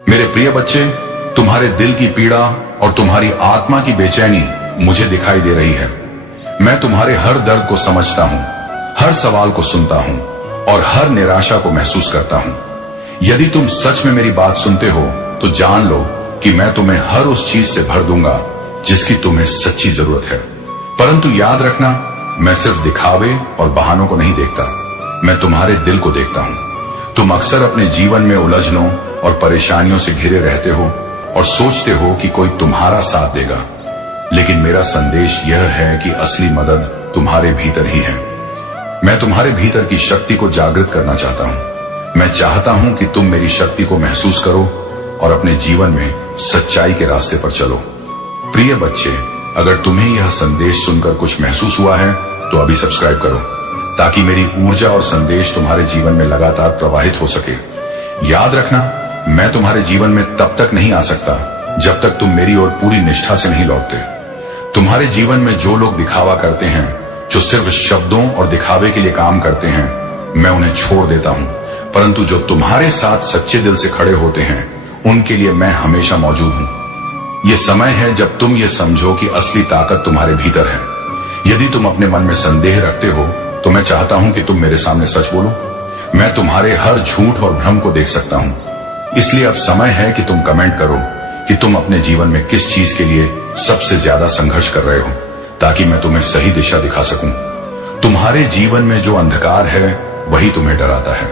मेरे प्रिय बच्चे, तुम्हारे दिल की पीड़ा और तुम्हारी आत्मा की बेचैनी मुझे दिखाई दे रही है। मैं तुम्हारे हर दर्द को समझता हूँ, हर सवाल को सुनता हूँ और हर निराशा को महसूस करता हूँ। यदि तुम सच में मेरी बात सुनते हो तो जान लो कि मैं तुम्हें हर उस चीज से भर दूंगा जिसकी तुम्हें सच्ची जरूरत है। परंतु याद रखना, मैं सिर्फ दिखावे और बहानों को नहीं देखता, मैं तुम्हारे दिल को देखता हूँ। तुम अक्सर अपने जीवन में उलझनों और परेशानियों से घिरे रहते हो और सोचते हो कि कोई तुम्हारा साथ देगा, लेकिन मेरा संदेश यह है कि असली मदद तुम्हारे भीतर ही है। मैं तुम्हारे भीतर की शक्ति को जागृत करना चाहता हूँ। मैं चाहता हूँ कि तुम मेरी शक्ति को महसूस करो और अपने जीवन में सच्चाई के रास्ते पर चलो। प्रिय बच्चे, अगर तुम्हें यह संदेश सुनकर कुछ महसूस हुआ है तो अभी सब्सक्राइब करो, ताकि मेरी ऊर्जा और संदेश तुम्हारे जीवन में लगातार प्रवाहित हो सके। याद रखना, मैं तुम्हारे जीवन में तब तक नहीं आ सकता जब तक तुम मेरी ओर पूरी निष्ठा से नहीं लौटते। तुम्हारे जीवन में जो लोग दिखावा करते हैं, जो सिर्फ शब्दों और दिखावे के लिए काम करते हैं, मैं उन्हें छोड़ देता हूं। परंतु जो तुम्हारे साथ सच्चे दिल से खड़े होते हैं, उनके लिए मैं हमेशा मौजूद हूं। यह समय है जब तुम ये समझो कि असली ताकत तुम्हारे भीतर है। यदि तुम अपने मन में संदेह रखते हो तो मैं चाहता हूं कि तुम मेरे सामने सच बोलो। मैं तुम्हारे हर झूठ और भ्रम को देख सकता हूं। इसलिए अब समय है कि तुम कमेंट करो कि तुम अपने जीवन में किस चीज के लिए सबसे ज्यादा संघर्ष कर रहे हो, ताकि मैं तुम्हें सही दिशा दिखा सकूं। तुम्हारे जीवन में जो अंधकार है वही तुम्हें डराता है,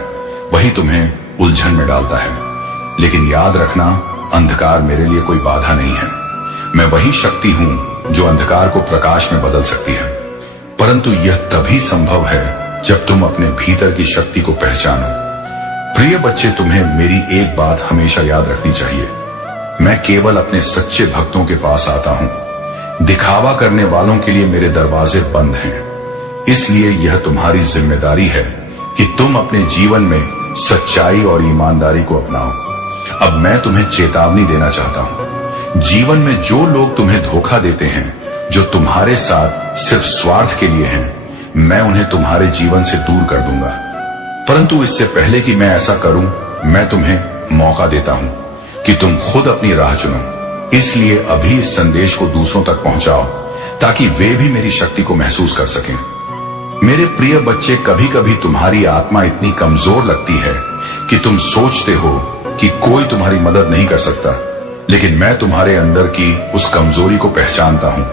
वही तुम्हें उलझन में डालता है। लेकिन याद रखना, अंधकार मेरे लिए कोई बाधा नहीं है। मैं वही शक्ति हूं जो अंधकार को प्रकाश में बदल सकती है। परंतु यह तभी संभव है जब तुम अपने भीतर की शक्ति को पहचानो। प्रिय बच्चे, तुम्हें मेरी एक बात हमेशा याद रखनी चाहिए। मैं केवल अपने सच्चे भक्तों के पास आता हूं। दिखावा करने वालों के लिए मेरे दरवाजे बंद हैं। इसलिए यह तुम्हारी जिम्मेदारी है कि तुम अपने जीवन में सच्चाई और ईमानदारी को अपनाओ। अब मैं तुम्हें चेतावनी देना चाहता हूं। जीवन में जो लोग तुम्हें धोखा देते हैं, जो तुम्हारे साथ सिर्फ स्वार्थ के लिए हैं, मैं उन्हें तुम्हारे जीवन से दूर कर दूंगा। परंतु इससे पहले कि मैं ऐसा करूं, मैं तुम्हें मौका देता हूं कि तुम खुद अपनी राह चुनो। इसलिए अभी इस संदेश को दूसरों तक पहुंचाओ, ताकि वे भी मेरी शक्ति को महसूस कर सकें। मेरे प्रिय बच्चे, कभी कभी तुम्हारी आत्मा इतनी कमजोर लगती है कि तुम सोचते हो कि कोई तुम्हारी मदद नहीं कर सकता, लेकिन मैं तुम्हारे अंदर की उस कमजोरी को पहचानता हूं।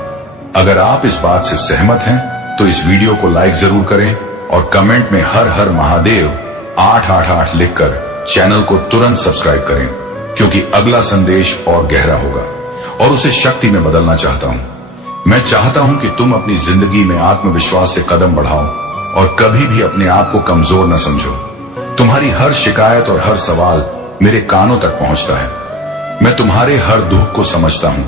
अगर आप इस बात से सहमत हैं तो इस वीडियो को लाइक जरूर करें और कमेंट में हर हर महादेव 888 लिखकर चैनल को तुरंत सब्सक्राइब करें, क्योंकि अगला संदेश और गहरा होगा और उसे शक्ति में बदलना चाहता हूं। मैं चाहता हूं कि तुम अपनी जिंदगी में आत्मविश्वास से कदम बढ़ाओ और कभी भी अपने आप को कमजोर न समझो। तुम्हारी हर शिकायत और हर सवाल मेरे कानों तक पहुंचता है। मैं तुम्हारे हर दुख को समझता हूं,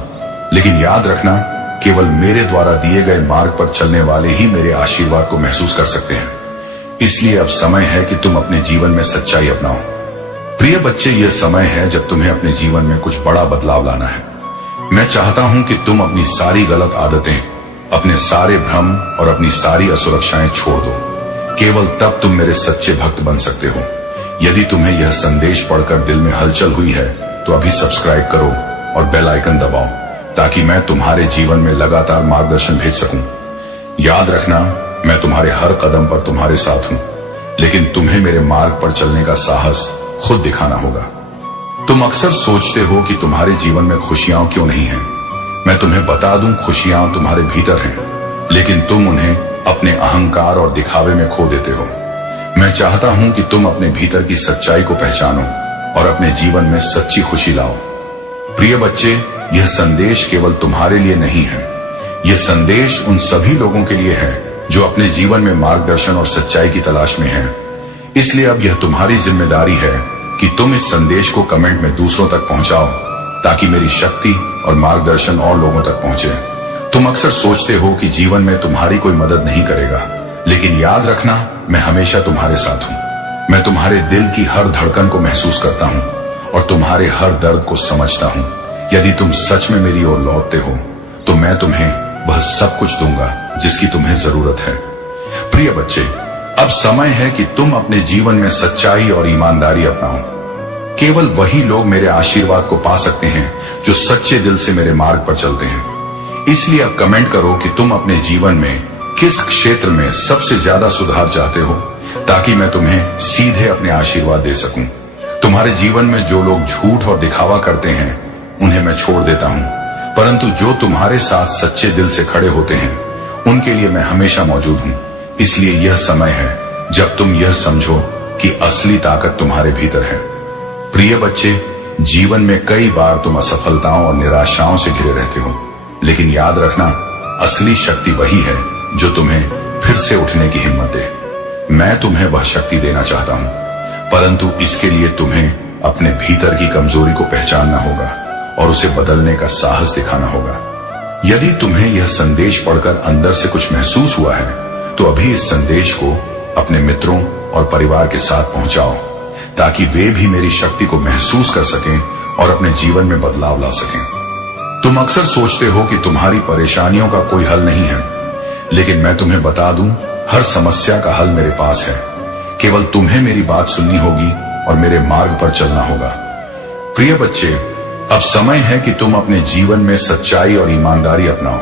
लेकिन याद रखना, केवल मेरे द्वारा दिए गए मार्ग पर चलने वाले ही मेरे आशीर्वाद को महसूस कर सकते हैं। इसलिए अब समय है कि तुम अपने जीवन में सच्चाई अपनाओ। प्रिय बच्चे, यह समय है जब तुम्हें अपने जीवन में कुछ बड़ा बदलाव लाना है। मैं चाहता हूं कि तुम अपनी सारी गलत आदतें, अपने सारे भ्रम और अपनी सारी असुरक्षाएं छोड़ दो। केवल तब तुम मेरे सच्चे भक्त बन सकते हो। यदि तुम्हें यह संदेश पढ़कर दिल में हलचल हुई है तो अभी सब्सक्राइब करो और बेल आइकन दबाओ, ताकि मैं तुम्हारे जीवन में लगातार मार्गदर्शन भेज सकूं। याद रखना, मैं तुम्हारे हर कदम पर तुम्हारे साथ हूं, लेकिन तुम्हें मेरे मार्ग पर चलने का साहस खुद दिखाना होगा। तुम अक्सर सोचते हो कि तुम्हारे जीवन में खुशियां क्यों नहीं हैं। मैं तुम्हें बता दूं, खुशियां तुम्हारे भीतर हैं, लेकिन तुम उन्हें अपने अहंकार और दिखावे में खो देते हो। मैं चाहता हूं कि तुम अपने भीतर की सच्चाई को पहचानो और अपने जीवन में सच्ची खुशी लाओ। प्रिय बच्चे, यह संदेश केवल तुम्हारे लिए नहीं है। यह संदेश उन सभी लोगों के लिए है जो अपने जीवन में मार्गदर्शन और सच्चाई की तलाश में हैं। इसलिए अब यह तुम्हारी जिम्मेदारी है कि तुम इस संदेश को कमेंट में दूसरों तक पहुंचाओ, ताकि मेरी शक्ति और मार्गदर्शन और लोगों तक पहुंचे। तुम अक्सर सोचते हो कि जीवन में तुम्हारी कोई मदद नहीं करेगा, लेकिन याद रखना, मैं हमेशा तुम्हारे साथ हूं। मैं तुम्हारे दिल की हर धड़कन को महसूस करता हूं और तुम्हारे हर दर्द को समझता हूं। यदि तुम सच में मेरी ओर लौटते हो तो मैं तुम्हें वह सब कुछ दूंगा जिसकी तुम्हें जरूरत है। प्रिय बच्चे, अब समय है कि तुम अपने जीवन में सच्चाई और ईमानदारी अपनाओ। केवल वही लोग मेरे आशीर्वाद को पा सकते हैं जो सच्चे दिल से मेरे मार्ग पर चलते हैं। इसलिए अब कमेंट करो कि तुम अपने जीवन में किस क्षेत्र में सबसे ज्यादा सुधार चाहते हो, ताकि मैं तुम्हें सीधे अपने आशीर्वाद दे सकूं। तुम्हारे जीवन में जो लोग झूठ और दिखावा करते हैं उन्हें मैं छोड़ देता हूं, परंतु जो तुम्हारे साथ सच्चे दिल से खड़े होते हैं उनके लिए मैं हमेशा मौजूद हूं। इसलिए यह समय है जब तुम यह समझो कि असली ताकत तुम्हारे भीतर है। प्रिय बच्चे, जीवन में कई बार तुम असफलताओं और निराशाओं से घिरे रहते हो, लेकिन याद रखना, असली शक्ति वही है जो तुम्हें फिर से उठने की हिम्मत दे। मैं तुम्हें वह शक्ति देना चाहता हूं, परंतु इसके लिए तुम्हें अपने भीतर की कमजोरी को पहचानना होगा और उसे बदलने का साहस दिखाना होगा। यदि तुम्हें यह संदेश पढ़कर अंदर से कुछ महसूस हुआ है, तो अभी इस संदेश को अपने मित्रों और परिवार के साथ पहुंचाओ, ताकि वे भी मेरी शक्ति को महसूस कर सकें और अपने जीवन में बदलाव ला सकें। तुम अक्सर सोचते हो कि तुम्हारी परेशानियों का कोई हल नहीं है, लेकिन मैं तुम्हें बता दूं, हर समस्या का हल मेरे पास है। केवल तुम्हें मेरी बात सुननी होगी और मेरे मार्ग पर चलना होगा। प्रिय बच्चे, अब समय है कि तुम अपने जीवन में सच्चाई और ईमानदारी अपनाओ।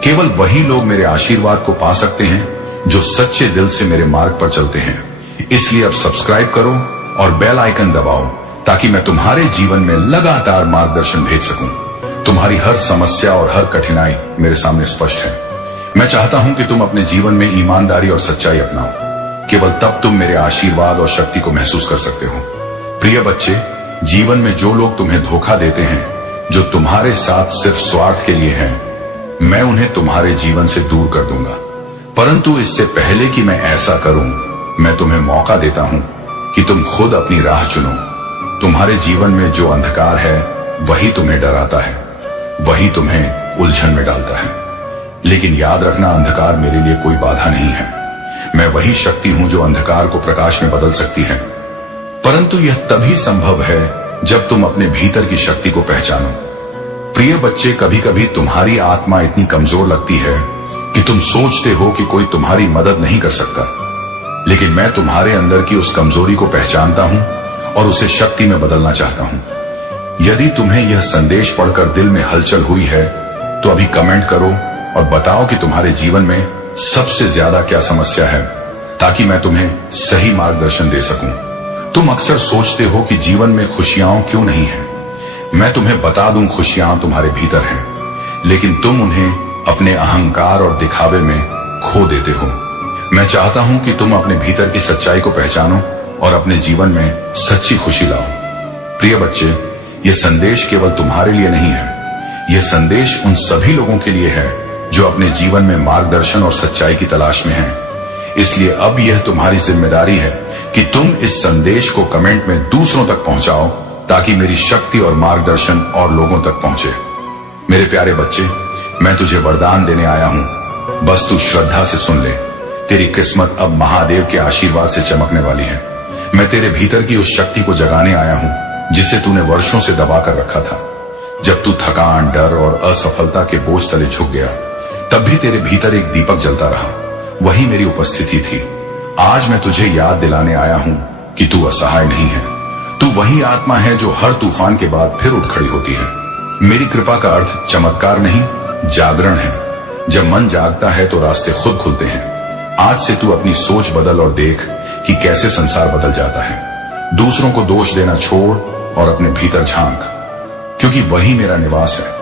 केवल वही लोग मेरे आशीर्वाद को पा सकते हैं जो सच्चे दिल से मेरे मार्ग पर चलते हैं। इसलिए अब सब्सक्राइब करो और बेल आइकन दबाओ, ताकि मैं तुम्हारे जीवन में लगातार मार्गदर्शन भेज सकूं। तुम्हारी हर समस्या और हर कठिनाई मेरे सामने स्पष्ट है। मैं चाहता हूं कि तुम अपने जीवन में ईमानदारी और सच्चाई अपनाओ। केवल तब तुम मेरे आशीर्वाद और शक्ति को महसूस कर सकते हो। प्रिय बच्चे, जीवन में जो लोग तुम्हें धोखा देते हैं, जो तुम्हारे साथ सिर्फ स्वार्थ के लिए हैं, मैं उन्हें तुम्हारे जीवन से दूर कर दूंगा। परंतु इससे पहले कि मैं ऐसा करूं, मैं तुम्हें मौका देता हूं कि तुम खुद अपनी राह चुनो। तुम्हारे जीवन में जो अंधकार है वही तुम्हें डराता है, वही तुम्हें उलझन में डालता है। लेकिन याद रखना, अंधकार मेरे लिए कोई बाधा नहीं है। मैं वही शक्ति हूं जो अंधकार को प्रकाश में बदल सकती है। परंतु यह तभी संभव है जब तुम अपने भीतर की शक्ति को पहचानो। प्रिय बच्चे, कभी कभी तुम्हारी आत्मा इतनी कमजोर लगती है कि तुम सोचते हो कि कोई तुम्हारी मदद नहीं कर सकता, लेकिन मैं तुम्हारे अंदर की उस कमजोरी को पहचानता हूं और उसे शक्ति में बदलना चाहता हूं। यदि तुम्हें यह संदेश पढ़कर दिल में हलचल हुई है, तो अभी कमेंट करो और बताओ कि तुम्हारे जीवन में सबसे ज्यादा क्या समस्या है, ताकि मैं तुम्हें सही मार्गदर्शन दे सकूं। तुम अक्सर सोचते हो कि जीवन में खुशियां क्यों नहीं है। मैं तुम्हें बता दूं, खुशियां तुम्हारे भीतर हैं, लेकिन तुम उन्हें अपने अहंकार और दिखावे में खो देते हो। मैं चाहता हूं कि तुम अपने भीतर की सच्चाई को पहचानो और अपने जीवन में सच्ची खुशी लाओ। प्रिय बच्चे, यह संदेश केवल तुम्हारे लिए नहीं है, यह संदेश उन सभी लोगों के लिए है जो अपने जीवन में मार्गदर्शन और सच्चाई की तलाश में हैं। इसलिए अब यह तुम्हारी जिम्मेदारी है कि तुम इस संदेश को कमेंट में दूसरों तक पहुंचाओ, ताकि मेरी शक्ति और मार्गदर्शन और लोगों तक पहुंचे। मेरे प्यारे बच्चे, मैं तुझे वरदान देने आया हूं, बस तू श्रद्धा से सुन ले। तेरी किस्मत अब महादेव के आशीर्वाद से चमकने वाली है। मैं तेरे भीतर की उस शक्ति को जगाने आया हूं जिसे तूने वर्षों से दबा कर रखा था। जब तू थकान, डर और असफलता के बोझ तले झुक गया, तब भी तेरे भीतर एक दीपक जलता रहा। वही मेरी उपस्थिति थी। आज मैं तुझे याद दिलाने आया हूं कि तू असहाय नहीं है। तू वही आत्मा है जो हर तूफान के बाद फिर उठ खड़ी होती है। मेरी कृपा का अर्थ चमत्कार नहीं, जागरण है। जब मन जागता है तो रास्ते खुद खुलते हैं। आज से तू अपनी सोच बदल और देख कि कैसे संसार बदल जाता है। दूसरों को दोष देना छोड़ और अपने भीतर झांक, क्योंकि वही मेरा निवास है।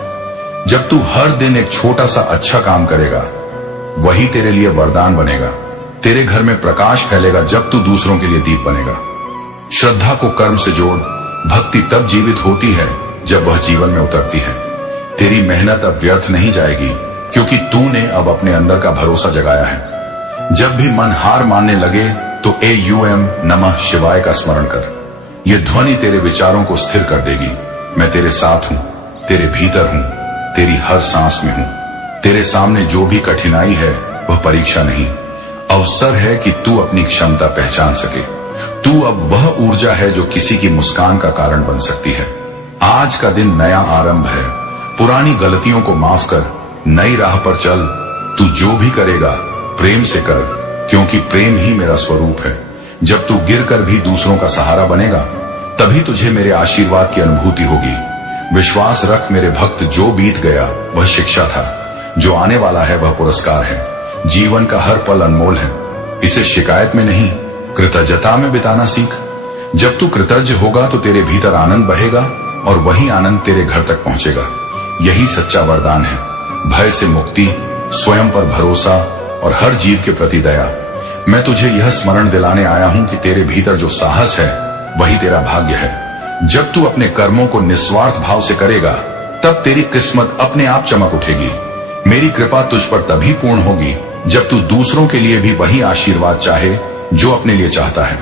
जब तू हर दिन एक छोटा सा अच्छा काम करेगा, वही तेरे लिए वरदान बनेगा। तेरे घर में प्रकाश फैलेगा जब तू दूसरों के लिए दीप बनेगा। श्रद्धा को कर्म से जोड़। भक्ति तब जीवित होती है जब वह जीवन में उतरती है। तेरी मेहनत अब व्यर्थ नहीं जाएगी, क्योंकि तूने अब अपने अंदर का भरोसा जगाया है। जब भी मन हार मानने लगे तो AUM नमः शिवाय का स्मरण कर। यह ध्वनि तेरे विचारों को स्थिर कर देगी। मैं तेरे साथ हूं, तेरे भीतर हूं, तेरी हर सांस में हूं। तेरे सामने जो भी कठिनाई है वह परीक्षा नहीं, अवसर है कि तू अपनी क्षमता पहचान सके। तू अब वह ऊर्जा है जो किसी की मुस्कान का कारण बन सकती है। आज का दिन नया आरंभ है। पुरानी गलतियों को माफ कर, नई राह पर चल। तू जो भी करेगा प्रेम से कर, क्योंकि प्रेम ही मेरा स्वरूप है। जब तू गिरकर भी दूसरों का सहारा बनेगा, तभी तुझे मेरे आशीर्वाद की अनुभूति होगी। विश्वास रख मेरे भक्त, जो बीत गया वह शिक्षा था, जो आने वाला है वह पुरस्कार है। जीवन का हर पल अनमोल है, इसे शिकायत में नहीं कृतज्ञता में बिताना सीख। जब तू कृतज्ञ होगा तो तेरे भीतर आनंद बहेगा और वही आनंद तेरे घर तक पहुंचेगा। यही सच्चा वरदान है, भय से मुक्ति, स्वयं पर भरोसा और हर जीव के प्रति दया। मैं तुझे यह स्मरण दिलाने आया हूं कि तेरे भीतर जो साहस है वही तेरा भाग्य है। जब तू अपने कर्मों को निस्वार्थ भाव से करेगा तब तेरी किस्मत अपने आप चमक उठेगी। मेरी कृपा तुझ पर तभी पूर्ण होगी जब तू दूसरों के लिए भी वही आशीर्वाद चाहे जो अपने लिए चाहता है।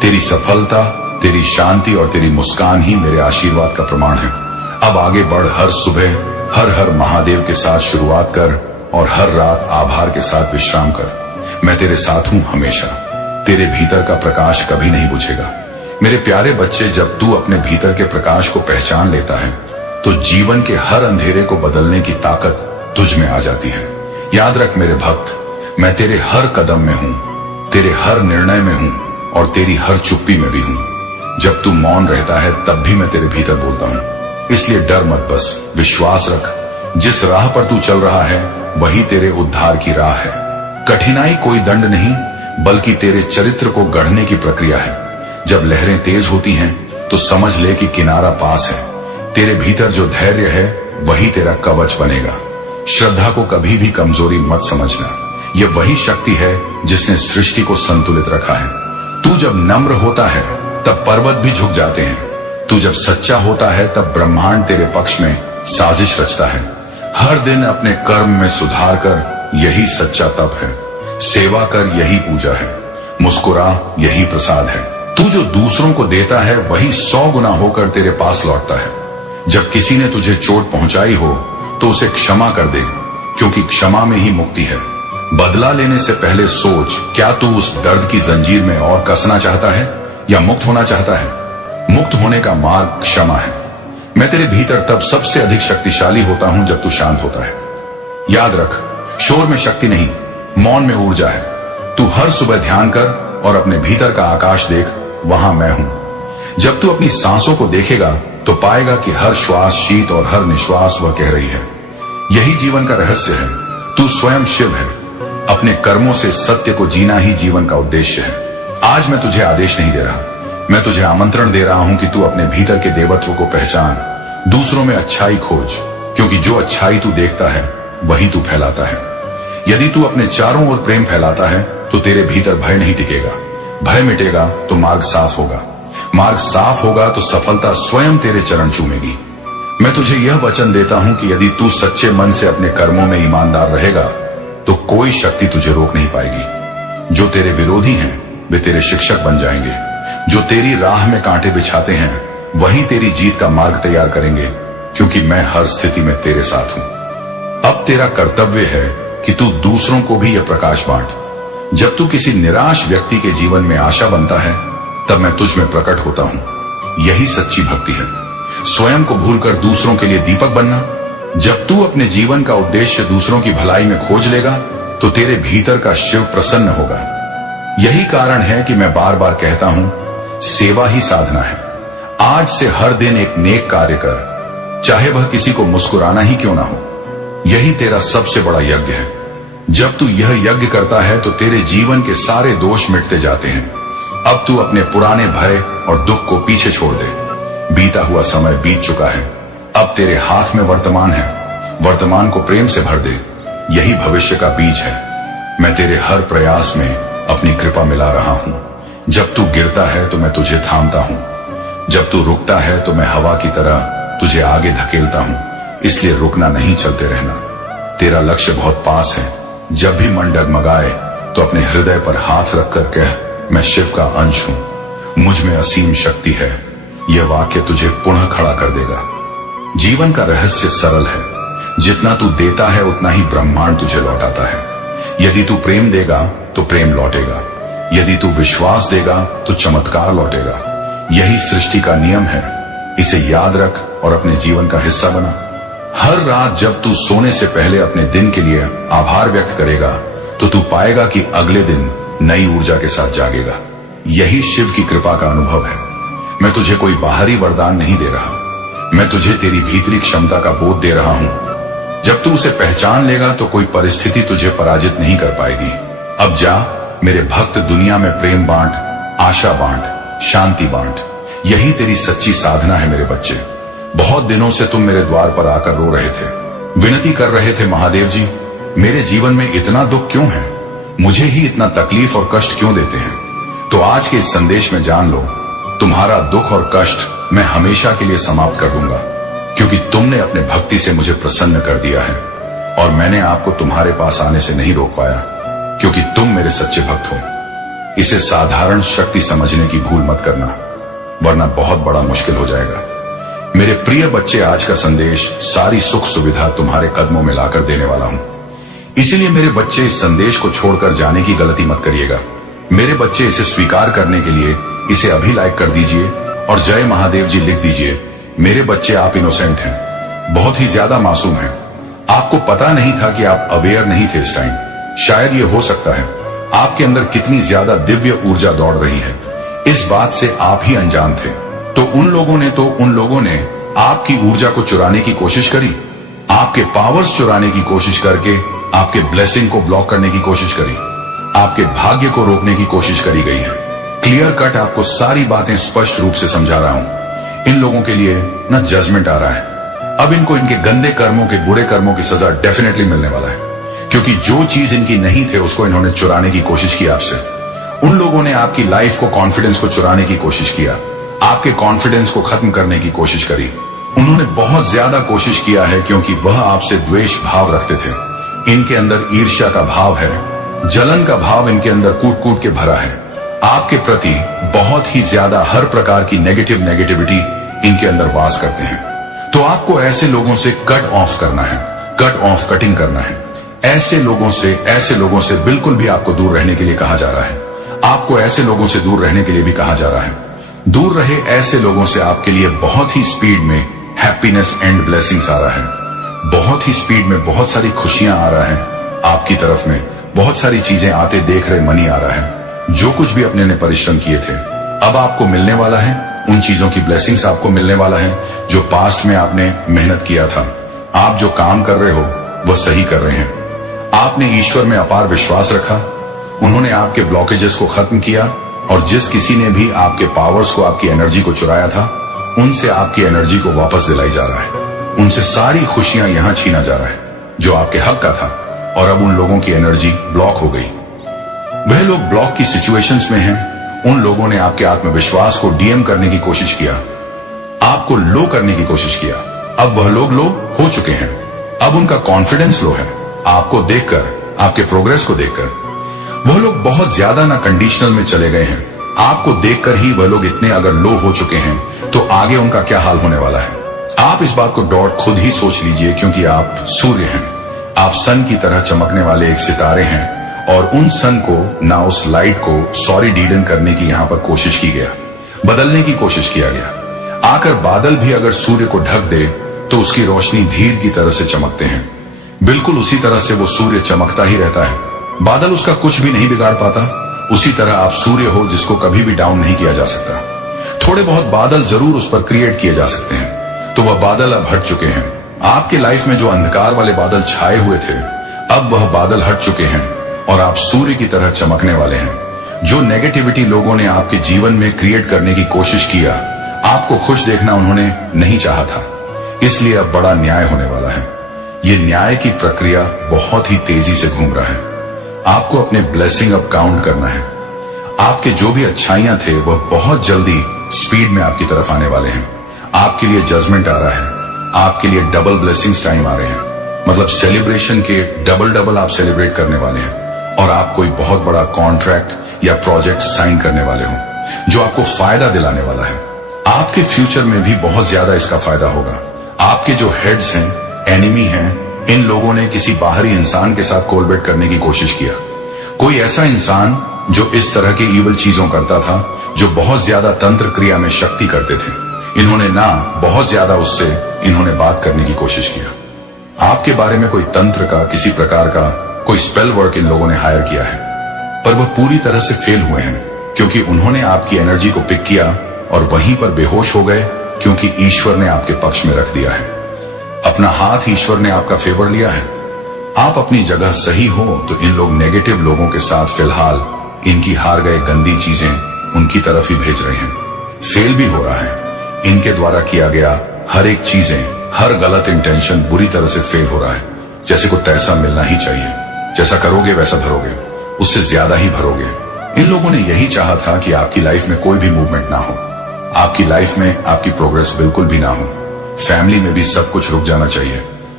तेरी सफलता, तेरी शांति और तेरी मुस्कान ही मेरे आशीर्वाद का प्रमाण है। अब आगे बढ़, हर सुबह हर हर महादेव के साथ शुरुआत कर और हर रात आभार के साथ विश्राम कर। मैं तेरे साथ हूं हमेशा। तेरे भीतर का प्रकाश कभी नहीं बुझेगा। मेरे प्यारे बच्चे, जब तू अपने भीतर के प्रकाश को पहचान लेता है तो जीवन के हर अंधेरे को बदलने की ताकत तुझ में आ जाती है। याद रख मेरे भक्त, मैं तेरे हर कदम में हूं, तेरे हर निर्णय में हूं और तेरी हर चुप्पी में भी हूं। जब तू मौन रहता है तब भी मैं तेरे भीतर बोलता हूं। इसलिए डर मत, बस विश्वास रख। जिस राह पर तू चल रहा है वही तेरे उद्धार की राह है। कठिनाई कोई दंड नहीं बल्कि तेरे चरित्र को गढ़ने की प्रक्रिया है। जब लहरें तेज होती हैं तो समझ ले कि किनारा पास है। तेरे भीतर जो धैर्य है वही तेरा कवच बनेगा। श्रद्धा को कभी भी कमजोरी मत समझना, यह वही शक्ति है जिसने सृष्टि को संतुलित रखा है। तू जब नम्र होता है तब पर्वत भी झुक जाते हैं। तू जब सच्चा होता है तब ब्रह्मांड तेरे पक्ष में साजिश रचता है। हर दिन अपने कर्म में सुधार कर, यही सच्चा तप है। सेवा कर, यही पूजा है। मुस्कुरा, यही प्रसाद है। तू जो दूसरों को देता है वही 100 गुना होकर तेरे पास लौटता है। जब किसी ने तुझे चोट पहुंचाई हो तो उसे क्षमा कर दे, क्योंकि क्षमा में ही मुक्ति है। बदला लेने से पहले सोच, क्या तू उस दर्द की जंजीर में और कसना चाहता है या मुक्त होना चाहता है? मुक्त होने का मार्ग क्षमा है। मैं तेरे भीतर तब सबसे अधिक शक्तिशाली होता हूं जब तू शांत होता है। याद रख, शोर में शक्ति नहीं, मौन में ऊर्जा है। तू हर सुबह ध्यान कर और अपने भीतर का आकाश देख, वहां मैं हूं। जब तू अपनी सांसों को देखेगा तो पाएगा कि हर श्वास शीत और हर निश्वास वह कह रही है। यही जीवन का रहस्य है। तू स्वयं शिव है। अपने कर्मों से सत्य को जीना ही जीवन का उद्देश्य है। आज मैं तुझे आदेश नहीं दे रहा, मैं तुझे आमंत्रण दे रहा हूं कि तू अपने भीतर के देवत्व को पहचान, दूसरों में अच्छाई खोज, क्योंकि जो अच्छाई तू देखता है वही तू फैलाता है। यदि तू अपने चारों ओर प्रेम फैलाता है तो तेरे भीतर भय नहीं टिकेगा। भय मिटेगा तो मार्ग साफ होगा। मार्ग साफ होगा तो सफलता स्वयं तेरे चरण चूमेगी। मैं तुझे यह वचन देता हूं कि यदि तू सच्चे मन से अपने कर्मों में ईमानदार रहेगा तो कोई शक्ति तुझे रोक नहीं पाएगी। जो तेरे विरोधी हैं वे तेरे शिक्षक बन जाएंगे। जो तेरी राह में कांटे बिछाते हैं वही तेरी जीत का मार्ग तैयार करेंगे, क्योंकि मैं हर स्थिति में तेरे साथ हूं। अब तेरा कर्तव्य है कि तू दूसरों को भी यह प्रकाश बांट। जब तू किसी निराश व्यक्ति के जीवन में आशा बनता है तब मैं तुझ में प्रकट होता हूं। यही सच्ची भक्ति है, स्वयं को भूलकर दूसरों के लिए दीपक बनना। जब तू अपने जीवन का उद्देश्य दूसरों की भलाई में खोज लेगा तो तेरे भीतर का शिव प्रसन्न होगा। यही कारण है कि मैं बार बार कहता हूं, सेवा ही साधना है। आज से हर दिन एक नेक कार्य कर, चाहे वह किसी को मुस्कुराना ही क्यों ना हो। यही तेरा सबसे बड़ा यज्ञ है। जब तू यह यज्ञ करता है तो तेरे जीवन के सारे दोष मिटते जाते हैं। अब तू अपने पुराने भय और दुख को पीछे छोड़ दे। बीता हुआ समय बीत चुका है। अब तेरे हाथ में वर्तमान है। वर्तमान को प्रेम से भर दे। यही भविष्य का बीज है। मैं तेरे हर प्रयास में अपनी कृपा मिला रहा हूं। जब तू गिरता है तो मैं तुझे थामता हूं। जब तू रुकता है तो मैं हवा की तरह तुझे आगे धकेलता हूं। इसलिए रुकना नहीं, चलते रहना। तेरा लक्ष्य बहुत पास है। जब भी मन डगमगाए तो अपने हृदय पर हाथ रखकर कह, मैं शिव का अंश हूं, मुझ में असीम शक्ति है। यह वाक्य तुझे पुनः खड़ा कर देगा। जीवन का रहस्य सरल है। जितना तू देता है उतना ही ब्रह्मांड तुझे लौटाता है। यदि तू प्रेम देगा तो प्रेम लौटेगा। यदि तू विश्वास देगा तो चमत्कार लौटेगा। यही सृष्टि का नियम है। इसे याद रख और अपने जीवन का हिस्सा बना। हर रात जब तू सोने से पहले अपने दिन के लिए आभार व्यक्त करेगा तो तू पाएगा कि अगले दिन नई ऊर्जा के साथ जागेगा। यही शिव की कृपा का अनुभव है। मैं तुझे कोई बाहरी वरदान नहीं दे रहा, मैं तुझे तेरी भीतरी क्षमता का बोध दे रहा हूं। जब तू उसे पहचान लेगा तो कोई परिस्थिति तुझे पराजित नहीं कर पाएगी। अब जा मेरे भक्त, दुनिया में प्रेम बांट, आशा बांट, शांति बांट। यही तेरी सच्ची साधना है मेरे बच्चे। बहुत दिनों से तुम मेरे द्वार पर आकर रो रहे थे, विनती कर रहे थे, महादेव जी मेरे जीवन में इतना दुख क्यों है, मुझे ही इतना तकलीफ और कष्ट क्यों देते हैं। तो आज के इस संदेश में जान लो, तुम्हारा दुख और कष्ट मैं हमेशा के लिए समाप्त कर दूंगा, क्योंकि तुमने अपने भक्ति से मुझे प्रसन्न कर दिया है। और मैंने आपको तुम्हारे पास आने से नहीं रोक पाया, क्योंकि तुम मेरे सच्चे भक्त हो। इसे साधारण शक्ति समझने की भूल मत करना, वरना बहुत बड़ा मुश्किल हो जाएगा। मेरे प्रिय बच्चे, आज का संदेश सारी सुख सुविधा तुम्हारे कदमों में लाकर देने वाला हूं। इसीलिए मेरे बच्चे, इस संदेश को छोड़कर जाने की गलती मत करिएगा। मेरे बच्चे, इसे स्वीकार करने के लिए इसे अभी लाइक कर दीजिए और जय महादेव जी लिख दीजिए। मेरे बच्चे, आप इनोसेंट हैं, बहुत ही ज्यादा मासूम हैं। आपको पता नहीं था कि आप अवेयर नहीं थे इस टाइम। शायद ये हो सकता है आपके अंदर कितनी ज्यादा दिव्य ऊर्जा दौड़ रही है, इस बात से आप ही अनजान थे। तो उन लोगों ने आपकी ऊर्जा को चुराने की कोशिश करी, आपके पावर्स चुराने की कोशिश करके आपके ब्लेसिंग को ब्लॉक करने की कोशिश करी, आपके भाग्य को रोकने की कोशिश करी गई है। क्लियर कट आपको सारी बातें स्पष्ट रूप से समझा रहा हूं। इन लोगों के लिए ना जजमेंट आ रहा है। अब इनको इनके गंदे कर्मों के, बुरे कर्मों की सजा डेफिनेटली मिलने वाला है, क्योंकि जो चीज इनकी नहीं थे उसको इन्होंने चुराने की कोशिश की आपसे। उन लोगों ने आपकी लाइफ को, कॉन्फिडेंस को चुराने की कोशिश किया, आपके कॉन्फिडेंस को खत्म करने की कोशिश करी। उन्होंने बहुत ज्यादा कोशिश किया है, क्योंकि वह आपसे द्वेष भाव रखते थे। इनके अंदर ईर्ष्या का भाव है, जलन का भाव इनके अंदर कूट कूट के भरा है। आपके प्रति बहुत ही ज्यादा हर प्रकार की नेगेटिविटी इनके अंदर वास करते हैं। तो आपको ऐसे लोगों से कट ऑफ करना है, कटिंग करना है। ऐसे लोगों से बिल्कुल भी आपको दूर रहने के लिए कहा जा रहा है। आपको ऐसे लोगों से दूर रहने के लिए भी कहा जा रहा है। दूर रहे ऐसे लोगों से, आपके लिए बहुत ही स्पीड में हैप्पीनेस एंड ब्लेसिंग्स आ रहा है। बहुत ही स्पीड में बहुत सारी खुशियां आ रहा है आपकी तरफ में। बहुत सारी चीजें आते देख रहे मनी आ रहा है। जो कुछ भी अपने ने परिश्रम किए थे अब आपको मिलने वाला है। उन चीजों की ब्लेसिंग्स आपको मिलने वाला है जो पास्ट में आपने मेहनत किया था। आप जो काम कर रहे हो वह सही कर रहे हैं। आपने ईश्वर में अपार विश्वास रखा, उन्होंने आपके ब्लॉकेजेस को खत्म किया, और जिस किसी ने भी आपके पावर्स को, आपकी एनर्जी को चुराया था, उनसे आपकी एनर्जी को वापस दिलाई जा रहा है। उनसे सारी खुशियां यहां छीना जा रहा है जो आपके हक का था। और अब उन लोगों की एनर्जी ब्लॉक हो गई। वह लोग ब्लॉक की सिचुएशंस में हैं। उन लोगों ने आपके आत्मविश्वास को डीएम करने की कोशिश किया, आपको लो करने की कोशिश किया। अब वह लोग लो हो चुके हैं। अब उनका कॉन्फिडेंस लो है। आपको देखकर, आपके प्रोग्रेस को देखकर वह लोग बहुत ज्यादा ना कंडीशनल में चले गए हैं। आपको देखकर ही वह लोग इतने अगर लो हो चुके हैं तो आगे उनका क्या हाल होने वाला है। आप इस बात को डॉट खुद ही सोच लीजिए, क्योंकि आप सूर्य हैं। आप सन की तरह चमकने वाले एक सितारे हैं, और उन सन को ना, उस लाइट को सॉरी डीडन करने की यहां पर कोशिश की गया, बदलने की कोशिश किया गया। आकर बादल भी अगर सूर्य को ढक दे तो उसकी रोशनी धीर की तरह से चमकते हैं। बिल्कुल उसी तरह से वो सूर्य चमकता ही रहता है। बादल उसका कुछ भी नहीं बिगाड़ पाता। उसी तरह आप सूर्य हो जिसको कभी भी डाउन नहीं किया जा सकता। थोड़े बहुत बादल जरूर उस पर क्रिएट किए जा सकते हैं, तो वह बादल अब हट चुके हैं। आपके लाइफ में जो अंधकार वाले बादल छाए हुए थे, अब वह बादल हट चुके हैं और आप सूर्य की तरह चमकने वाले हैं। जो नेगेटिविटी लोगों ने आपके जीवन में क्रिएट करने की कोशिश किया, आपको खुश देखना उन्होंने नहीं चाहा था, इसलिए अब बड़ा न्याय होने वाला है। ये न्याय की प्रक्रिया बहुत ही तेजी से घूम रहा है। आपको अपने ब्लेसिंग अब काउंट करना है। आपके जो भी अच्छाइयां थे वह बहुत जल्दी स्पीड में आपकी तरफ आने वाले हैं। आपके लिए जजमेंट आ रहा है, आपके लिए डबल ब्लेसिंग्स टाइम आ रहे हैं। मतलब सेलिब्रेशन के डबल आप सेलिब्रेट करने वाले हैं, और आप कोई बहुत बड़ा कॉन्ट्रैक्ट या प्रोजेक्ट साइन करने वाले हो जो आपको फायदा दिलाने वाला है। आपके फ्यूचर में भी बहुत ज्यादा इसका फायदा होगा। आपके जो हेड्स हैं, एनिमी हैं, इन लोगों ने किसी बाहरी इंसान के साथ कोलबेट करने की कोशिश किया। कोई ऐसा इंसान जो इस तरह की इवल चीजों करता था, जो बहुत ज्यादा तंत्र क्रिया में शक्ति करते थे। इन्होंने ना बहुत ज्यादा उससे इन्होंने बात करने की कोशिश किया। आपके बारे में कोई तंत्र का, किसी प्रकार का कोई स्पेल वर्क इन लोगों ने हायर किया है, पर वह पूरी तरह से फेल हुए हैं, क्योंकि उन्होंने आपकी एनर्जी को पिक किया और वहीं पर बेहोश हो गए, क्योंकि ईश्वर ने आपके पक्ष में रख दिया है। अपना हाथ ईश्वर ने आपका फेवर लिया है। आप अपनी जगह सही हो तो इन लोग नेगेटिव लोगों के साथ फिलहाल इनकी हार गए गंदी चीजें उनकी तरफ ही भेज रहे हैं। फेल भी हो रहा है। इनके द्वारा किया गया हर एक चीजें, हर गलत इंटेंशन बुरी तरह से फेल हो रहा है। जैसे को तैसा मिलना ही चाहिए, जैसा करोगे वैसा भरोगे, उससे ज्यादा ही भरोगे। इन लोगों ने यही चाहा था कि आपकी लाइफ में कोई भी मूवमेंट ना हो, आपकी लाइफ में आपकी प्रोग्रेस बिल्कुल भी ना हो, फैमिली में भी सब कुछ रुक जाना चाहिए,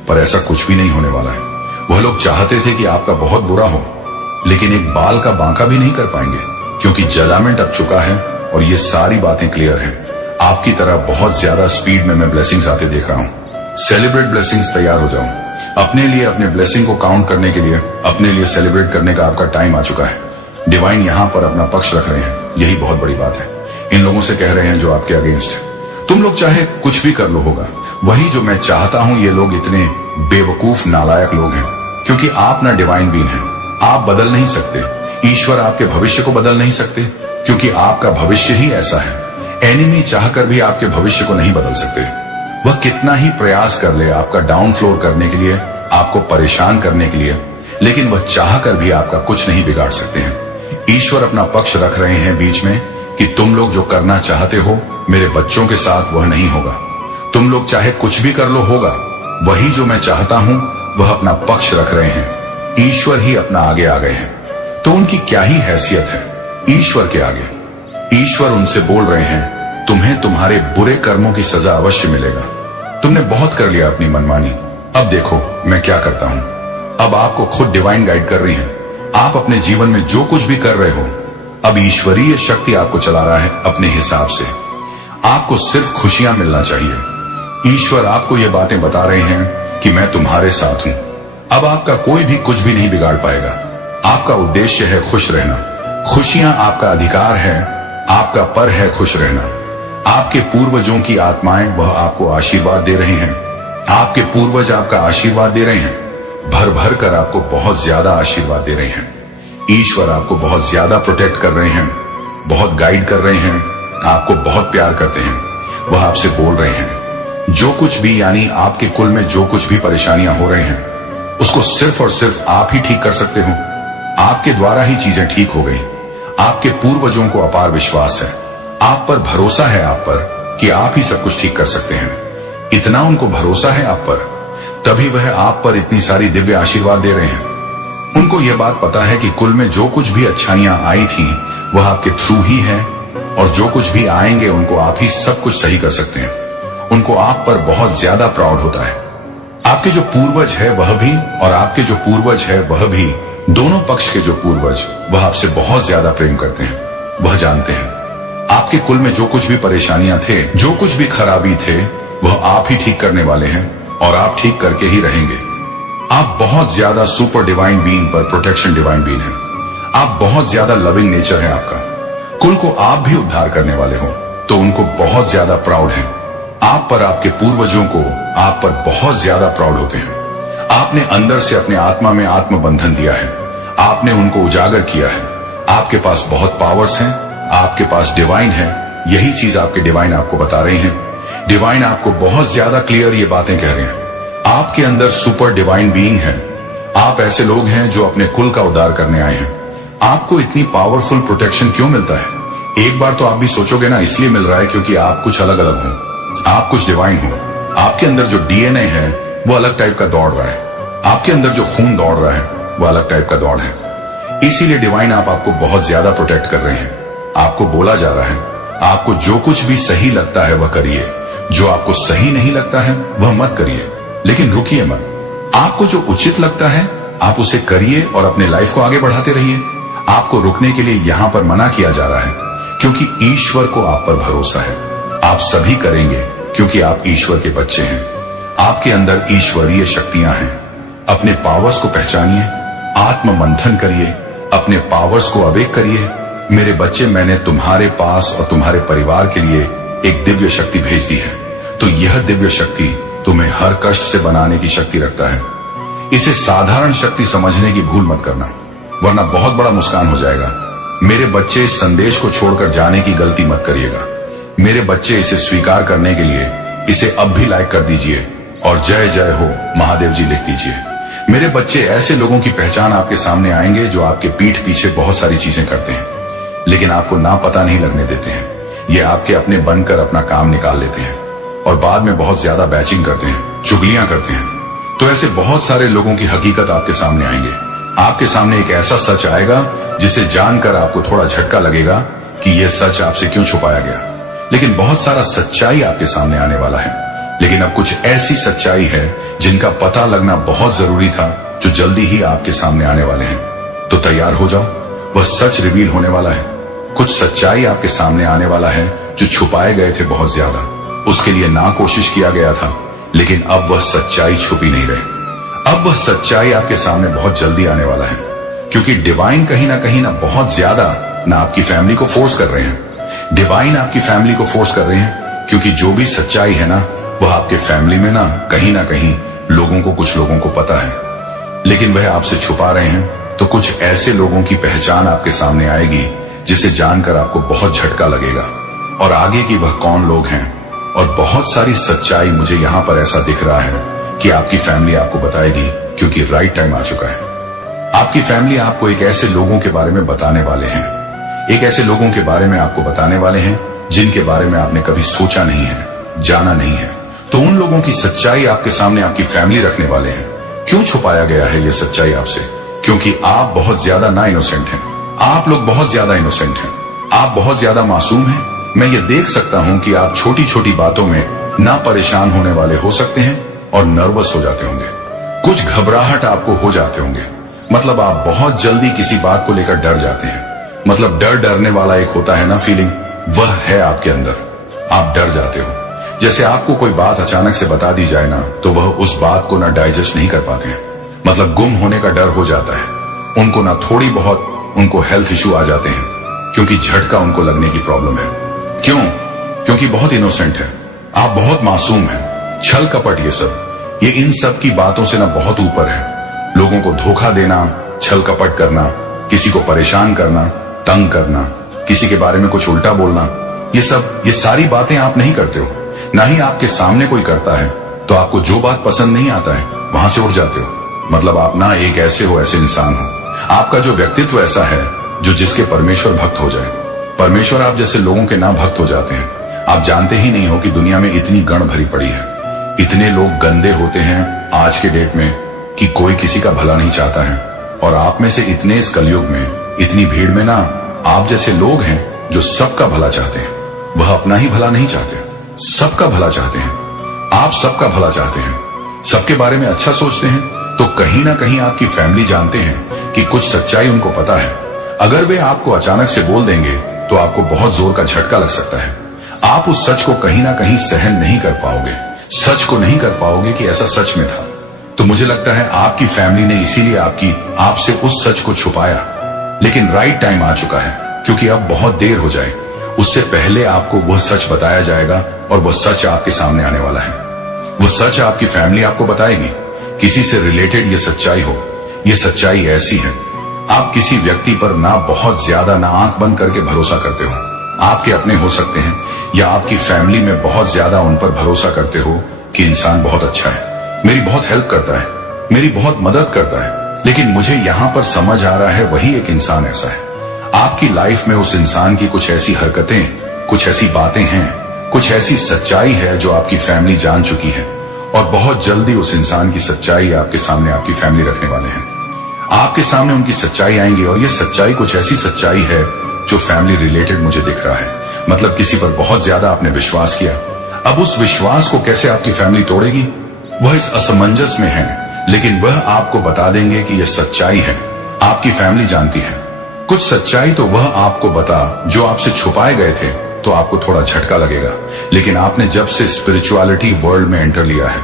पर ऐसा कुछ भी नहीं होने वाला है। वह लोग चाहते थे कि आपका बहुत बुरा हो, लेकिन एक बाल का बांका भी नहीं कर पाएंगे, क्योंकि जजमेंट अब चुका है और ये सारी बातें क्लियर हैं। आपकी तरह बहुत ज्यादा स्पीड में मैं ब्लेसिंग्स आते देख रहा हूं। सेलिब्रेट ब्लेसिंग्स, तैयार हो जाओ। अपने लिए, अपने ब्लेसिंग को काउंट करने के लिए, अपने लिए सेलिब्रेट करने का आपका टाइम आ चुका है। डिवाइन यहां पर अपना पक्ष रख रहे हैं, यही बहुत बड़ी बात है। इन लोगों से कह रहे हैं जो आपके अगेंस्ट है, तुम लोग चाहे कुछ भी कर लो होगा, वही जो मैं चाहता हूं। ये लोग इतने बेवकूफ नालायक लोग हैं, क्योंकि आप ना डिवाइन बीन हैं। आप बदल नहीं सकते। ईश्वर आपके भविष्य को बदल नहीं सकते, क्योंकि आपका भविष्य ही ऐसा है। एनिमी चाहकर भी आपके भविष्य को नहीं बदल सकते। वह कितना ही प्रयास कर ले आपका डाउन फ्लोर करने के लिए, आपको परेशान करने के लिए, लेकिन वह चाहकर भी आपका कुछ नहीं बिगाड़ सकते हैं। ईश्वर अपना पक्ष रख रहे हैं बीच में कि तुम लोग जो करना चाहते हो मेरे बच्चों के साथ, वह नहीं होगा। तुम लोग चाहे कुछ भी कर लो, होगा वही जो मैं चाहता हूं। वह अपना पक्ष रख रहे हैं। ईश्वर ही अपना आगे आ गए हैं, तो उनकी क्या ही हैसियत है ईश्वर के आगे। ईश्वर उनसे बोल रहे हैं, तुम्हें तुम्हारे बुरे कर्मों की सजा अवश्य मिलेगा। तुमने बहुत कर लिया अपनी मनमानी, अब देखो मैं क्या करता हूं। अब आपको खुद डिवाइन गाइड कर रही हैं। आप अपने जीवन में जो कुछ भी कर रहे हो, अब ईश्वरीय शक्ति आपको चला रहा है अपने हिसाब से। आपको सिर्फ खुशियां मिलना चाहिए। ईश्वर आपको ये बातें बता रहे हैं कि मैं तुम्हारे साथ हूं। अब आपका कोई भी कुछ भी नहीं बिगाड़ पाएगा। आपका उद्देश्य है खुश रहना। खुशियां आपका अधिकार है, आपका पर है खुश रहना। आपके पूर्वजों की आत्माएं वह आपको आशीर्वाद दे रहे हैं। आपके पूर्वज आपका आशीर्वाद दे रहे हैं, भर भर कर आपको बहुत ज्यादा आशीर्वाद दे रहे हैं। ईश्वर आपको बहुत ज्यादा प्रोटेक्ट कर रहे हैं, बहुत गाइड कर रहे हैं, आपको बहुत प्यार करते हैं। वह आपसे बोल रहे हैं जो कुछ भी, यानी आपके कुल में जो कुछ भी परेशानियां हो रहे हैं, उसको सिर्फ और सिर्फ आप ही ठीक कर सकते हो। आपके द्वारा ही चीजें ठीक हो गई। आपके पूर्वजों को अपार विश्वास है, आप पर भरोसा है, आप पर कि आप ही सब कुछ ठीक कर सकते हैं। इतना उनको भरोसा है आप पर, तभी वह आप पर इतनी सारी दिव्य आशीर्वाद दे रहे हैं। उनको यह बात पता है कि कुल में जो कुछ भी अच्छाइयां आई थी वह आपके थ्रू ही है, और जो कुछ भी आएंगे उनको आप ही सब कुछ सही कर सकते हैं। उनको आप पर बहुत ज्यादा प्राउड होता है। आपके जो पूर्वज है वह भी, और आपके जो पूर्वज है वह भी, दोनों पक्ष के जो पूर्वज, वह आपसे बहुत ज्यादा प्रेम करते हैं। वह जानते हैं आपके कुल में जो कुछ भी परेशानियां थे, जो कुछ भी खराबी थे, वह आप ही ठीक करने वाले हैं, और आप ठीक करके ही रहेंगे। आप बहुत ज्यादा सुपर डिवाइन बीइंग पर प्रोटेक्शन डिवाइन बीइंग है। आप बहुत ज्यादा लविंग नेचर है आपका। कुल को आप भी उद्धार करने वाले हो, तो उनको बहुत ज्यादा प्राउड है आप पर। आपके पूर्वजों को आप पर बहुत ज्यादा प्राउड होते हैं। आपने अंदर से अपने आत्मा में आत्मबंधन दिया है, आपने उनको उजागर किया है। आपके पास बहुत पावर्स हैं, आपके पास डिवाइन है। यही चीज आपके डिवाइन आपको बता रहे हैं। डिवाइन आपको बहुत ज्यादा क्लियर ये बातें कह रहे हैं। आपके अंदर सुपर डिवाइन बीइंग है। आप ऐसे लोग हैं जो अपने कुल का उद्धार करने आए हैं। आपको इतनी पावरफुल प्रोटेक्शन क्यों मिलता है? एक बार तो आप भी सोचोगे ना, इसलिए मिल रहा है क्योंकि आप कुछ अलग अलग हो, आप कुछ डिवाइन हो। आपके अंदर जो डीएनए है वो अलग टाइप का दौड़ रहा है। आपके अंदर जो खून दौड़ रहा है वो अलग टाइप का दौड़ है। इसीलिए डिवाइन आपको बहुत ज्यादा प्रोटेक्ट कर रहे हैं। आपको बोला जा रहा है आपको जो कुछ भी सही लगता है वह करिए, जो आपको सही नहीं लगता है वह मत करिए। लेकिन रुकिए मत। आपको जो उचित लगता है आप उसे करिए और अपने लाइफ को आगे बढ़ाते रहिए। आपको रुकने के लिए यहां पर मना किया जा रहा है, क्योंकि ईश्वर को आप पर भरोसा है। आप सभी करेंगे क्योंकि आप ईश्वर के बच्चे हैं। आपके अंदर ईश्वरीय शक्तियां हैं। अपने पावर्स को पहचानिए, आत्म मंथन करिए, अपने पावर्स को अवेक करिए। मेरे बच्चे, मैंने तुम्हारे पास और तुम्हारे परिवार के लिए एक दिव्य शक्ति भेज दी है। तो यह दिव्य शक्ति तुम्हें हर कष्ट से बनाने की शक्ति रखता है। इसे साधारण शक्ति समझने की भूल मत करना, वरना बहुत बड़ा नुकसान हो जाएगा। मेरे बच्चे, इस संदेश को छोड़कर जाने की गलती मत करिएगा। मेरे बच्चे इसे स्वीकार करने के लिए इसे अब भी लाइक कर दीजिए और जय जय हो महादेव जी लिख दीजिए। मेरे बच्चे, ऐसे लोगों की पहचान आपके सामने आएंगे जो आपके पीठ पीछे बहुत सारी चीजें करते हैं, लेकिन आपको ना पता नहीं लगने देते हैं। ये आपके अपने बनकर अपना काम निकाल लेते हैं और बाद में बहुत ज्यादा बैचिंग करते हैं, चुगलियां करते हैं। तो ऐसे बहुत सारे लोगों की हकीकत आपके सामने आएंगे। आपके सामने एक ऐसा सच आएगा जिसे जानकर आपको थोड़ा झटका लगेगा कि यह सच आपसे क्यों छुपाया गया। लेकिन बहुत सारा सच्चाई आपके सामने आने वाला है। लेकिन अब कुछ ऐसी सच्चाई है जिनका पता लगना बहुत जरूरी था, जो जल्दी ही आपके सामने आने वाले हैं। तो तैयार हो जाओ, वह सच रिवील होने वाला है। कुछ सच्चाई आपके सामने आने वाला है जो छुपाए गए थे बहुत ज्यादा। उसके लिए ना कोशिश किया गया था, लेकिन अब वह सच्चाई छुपी नहीं रही। अब वह सच्चाई आपके सामने बहुत जल्दी आने वाला है, क्योंकि डिवाइन कहीं ना बहुत ज्यादा ना आपकी फैमिली को फोर्स कर रहे हैं। डिवाइन आपकी फैमिली को फोर्स कर रहे हैं, क्योंकि जो भी सच्चाई है ना, वह आपके फैमिली में ना कहीं लोगों को, कुछ लोगों को पता है, लेकिन वह आपसे छुपा रहे हैं। तो कुछ ऐसे लोगों की पहचान आपके सामने आएगी जिसे जानकर आपको बहुत झटका लगेगा, और आगे की वह कौन लोग हैं। और बहुत सारी सच्चाई मुझे यहां पर ऐसा दिख रहा है कि आपकी फैमिली आपको बताएगी, क्योंकि राइट टाइम आ चुका है। आपकी फैमिली आपको एक ऐसे लोगों के बारे में बताने वाले हैं, एक ऐसे लोगों के बारे में आपको बताने वाले हैं जिनके बारे में आपने कभी सोचा नहीं है, जाना नहीं है। तो उन लोगों की सच्चाई आपके सामने आपकी फैमिली रखने वाले हैं। क्यों छुपाया गया है यह सच्चाई आपसे? क्योंकि आप बहुत ज्यादा ना इनोसेंट हैं। आप लोग बहुत ज्यादा इनोसेंट हैं। आप बहुत ज्यादा मासूम हैं। मैं ये देख सकता हूं कि आप छोटी छोटी बातों में ना परेशान होने वाले हो सकते हैं और नर्वस हो जाते होंगे। कुछ घबराहट आपको हो जाते होंगे। मतलब आप बहुत जल्दी किसी बात को लेकर डर जाते हैं। मतलब डरने वाला एक होता है ना फीलिंग, वह है आपके अंदर। आप डर जाते हो। जैसे आपको कोई बात अचानक से बता दी जाए ना, तो वह उस बात को ना डाइजेस्ट नहीं कर पाते हैं। मतलब गुम होने का डर हो जाता है उनको। ना थोड़ी बहुत उनको हेल्थ इश्यू आ जाते हैं, क्योंकि झटका उनको लगने की प्रॉब्लम है। क्यों? क्योंकि बहुत इनोसेंट है। आप बहुत मासूम हैं। छल कपट, ये इन सब की बातों से ना बहुत ऊपर है। लोगों को धोखा देना, छल कपट करना, किसी को परेशान करना, तंग करना, किसी के बारे में कुछ उल्टा बोलना, ये सारी बातें आप नहीं करते हो। ना ही आपके सामने कोई करता है, तो आपको जो बात पसंद नहीं आता है वहां से उठ जाते हो। मतलब आप ना एक ऐसे इंसान हो। आपका जो व्यक्तित्व ऐसा है जो जिसके परमेश्वर भक्त हो जाए। परमेश्वर आप जैसे लोगों के ना भक्त हो जाते हैं। आप जानते ही नहीं हो कि दुनिया में इतनी गण भरी पड़ी है। इतने लोग गंदे होते हैं आज के डेट में कि कोई किसी का भला नहीं चाहता है। और आप में से इतने इस कलयुग में, इतनी भीड़ में ना, आप जैसे लोग हैं जो सबका भला चाहते हैं। वह अपना ही भला नहीं चाहते, सबका भला चाहते हैं। आप सबका भला चाहते हैं, सबके बारे में अच्छा सोचते हैं। तो कहीं ना कहीं आपकी फैमिली जानते हैं कि कुछ सच्चाई उनको पता है। अगर वे आपको अचानक से बोल देंगे तो आपको बहुत जोर का झटका लग सकता है। आप उस सच को कहीं ना कहीं सहन नहीं कर पाओगे, सच को नहीं कर पाओगे कि ऐसा सच में था। तो मुझे लगता है आपकी फैमिली ने इसीलिए आपसे उस सच को छुपाया। लेकिन राइट टाइम आ चुका है, क्योंकि अब बहुत देर हो जाए उससे पहले आपको वह सच बताया जाएगा, और वह सच आपके सामने आने वाला है। वह सच आपकी फैमिली आपको बताएगी। किसी से रिलेटेड ये सच्चाई हो। ये सच्चाई ऐसी है, आप किसी व्यक्ति पर ना बहुत ज्यादा ना आंख बंद करके भरोसा करते हो। आपके अपने हो सकते हैं, या आपकी फैमिली में बहुत ज्यादा उन पर भरोसा करते हो कि इंसान बहुत अच्छा है, मेरी बहुत हेल्प करता है, मेरी बहुत मदद करता है। लेकिन मुझे यहां पर समझ आ रहा है वही एक इंसान ऐसा है। आपकी लाइफ में उस इंसान की कुछ ऐसी हरकतें, कुछ ऐसी बातें हैं, कुछ ऐसी सच्चाई है जो आपकी फैमिली जान चुकी है। और बहुत जल्दी उस इंसान की सच्चाई आपके सामने आपकी फैमिली रखने वाले हैं। आपके सामने उनकी सच्चाई आएंगी, और ये सच्चाई कुछ ऐसी सच्चाई है जो फैमिली रिलेटेड मुझे दिख रहा है। मतलब किसी पर बहुत ज्यादा आपने विश्वास किया। अब उस विश्वास को कैसे आपकी फैमिली तोड़ेगी, वह इस असमंजस में है। लेकिन वह आपको बता देंगे कि यह सच्चाई है, आपकी फैमिली जानती है। कुछ सच्चाई तो वह आपको बता जो आपसे छुपाए गए थे, तो आपको थोड़ा झटका लगेगा। लेकिन आपने जब से स्पिरिचुअलिटी वर्ल्ड में एंटर लिया है,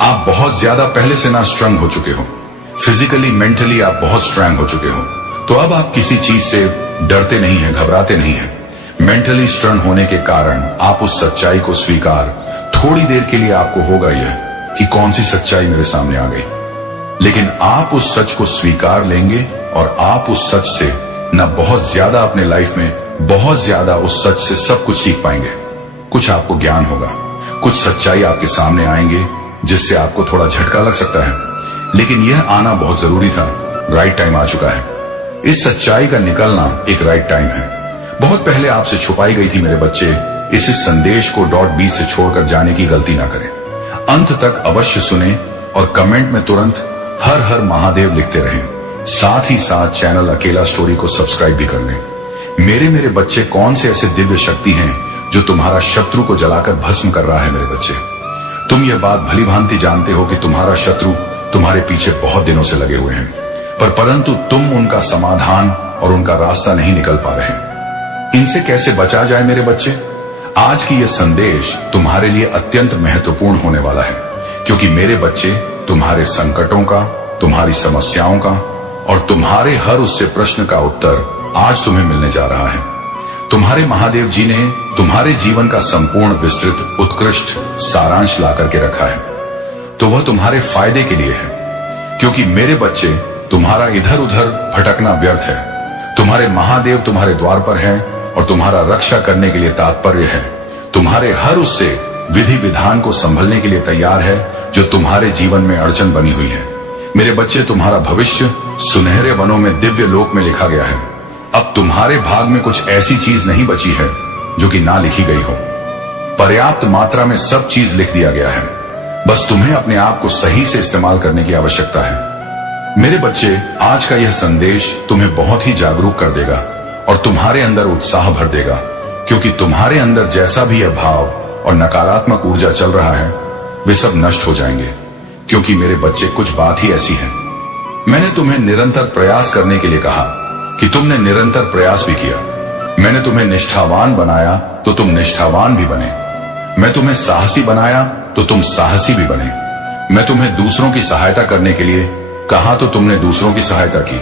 आप बहुत ज्यादा पहले से ना स्ट्रंग हो चुके हो। फिजिकली, मेंटली आप बहुत स्ट्रॉन्ग हो चुके हो। तो अब आप किसी चीज से डरते नहीं हैं, घबराते नहीं हैं। मेंटली स्ट्रॉन्ग होने के कारण आप उस सच्चाई को स्वीकार, थोड़ी देर के लिए आपको होगा यह कि कौन सी सच्चाई मेरे सामने आ गई, लेकिन आप उस सच को स्वीकार लेंगे और आप उस सच से न बहुत ज्यादा अपने लाइफ में बहुत ज्यादा उस सच से सब कुछ सीख पाएंगे। कुछ आपको ज्ञान होगा, कुछ सच्चाई आपके सामने आएंगे जिससे आपको थोड़ा झटका लग सकता है, लेकिन यह आना बहुत जरूरी था। राइट टाइम आ चुका है। इस सच्चाई का निकलना एक राइट टाइम है। बहुत पहले आपसे छुपाई गई थी मेरे बच्चे। इस संदेश को .b से छोड़कर जाने की गलती ना करें। अंत तक अवश्य सुने और कमेंट में तुरंत हर हर महादेव लिखते रहें। साथ ही साथ चैनल अकेला स्टोरी को सब्सक्राइब भी कर लें। मेरे बच्चे, कौन से ऐसे दिव्य शक्ति हैं जो तुम्हारा शत्रु को जलाकर भस्म कर रहा है? मेरे बच्चे, तुम यह बात भली भांति जानते हो कि तुम्हारा शत्रु तुम्हारे पीछे बहुत दिनों से लगे हुए हैं, परंतु तुम उनका समाधान और उनका रास्ता नहीं निकल पा रहे। इनसे कैसे बचा जाए मेरे बच्चे? आज की यह संदेश तुम्हारे लिए अत्यंत महत्वपूर्ण होने वाला है, क्योंकि मेरे बच्चे, तुम्हारे संकटों का, तुम्हारी समस्याओं का और तुम्हारे हर उससे प्रश्न का उत्तर आज तुम्हें मिलने जा रहा है। तुम्हारे महादेव जी ने तुम्हारे जीवन का संपूर्ण, विस्तृत, उत्कृष्ट सारांश ला करके रखा है, तो वह तुम्हारे फायदे के लिए है। क्योंकि मेरे बच्चे, तुम्हारा इधर उधर भटकना व्यर्थ है। तुम्हारे महादेव तुम्हारे द्वार पर हैं और तुम्हारा रक्षा करने के लिए तात्पर्य है। तुम्हारे हर उससे विधि विधान को संभलने के लिए तैयार है जो तुम्हारे जीवन में अड़चन बनी हुई है। मेरे बच्चे, तुम्हारा भविष्य सुनहरे वनों में, दिव्य लोक में लिखा गया है। अब तुम्हारे भाग में कुछ ऐसी चीज नहीं बची है जो कि ना लिखी गई हो। पर्याप्त मात्रा में सब चीज लिख दिया गया है। बस तुम्हें अपने आप को सही से इस्तेमाल करने की आवश्यकता है। मेरे बच्चे, आज का यह संदेश तुम्हें बहुत ही जागरूक कर देगा और तुम्हारे अंदर उत्साह भर देगा, क्योंकि तुम्हारे अंदर जैसा भी यह भाव और नकारात्मक ऊर्जा चल रहा है, वे सब नष्ट हो जाएंगे। क्योंकि मेरे बच्चे, कुछ बात ही ऐसी है। मैंने तुम्हें निरंतर प्रयास करने के लिए कहा कि तुमने निरंतर प्रयास भी किया। मैंने तुम्हें निष्ठावान बनाया तो तुम निष्ठावान भी बने। मैं तुम्हें साहसी बनाया तो तुम साहसी भी बने। मैं तुम्हें दूसरों की सहायता करने के लिए कहा तो तुमने दूसरों की सहायता की,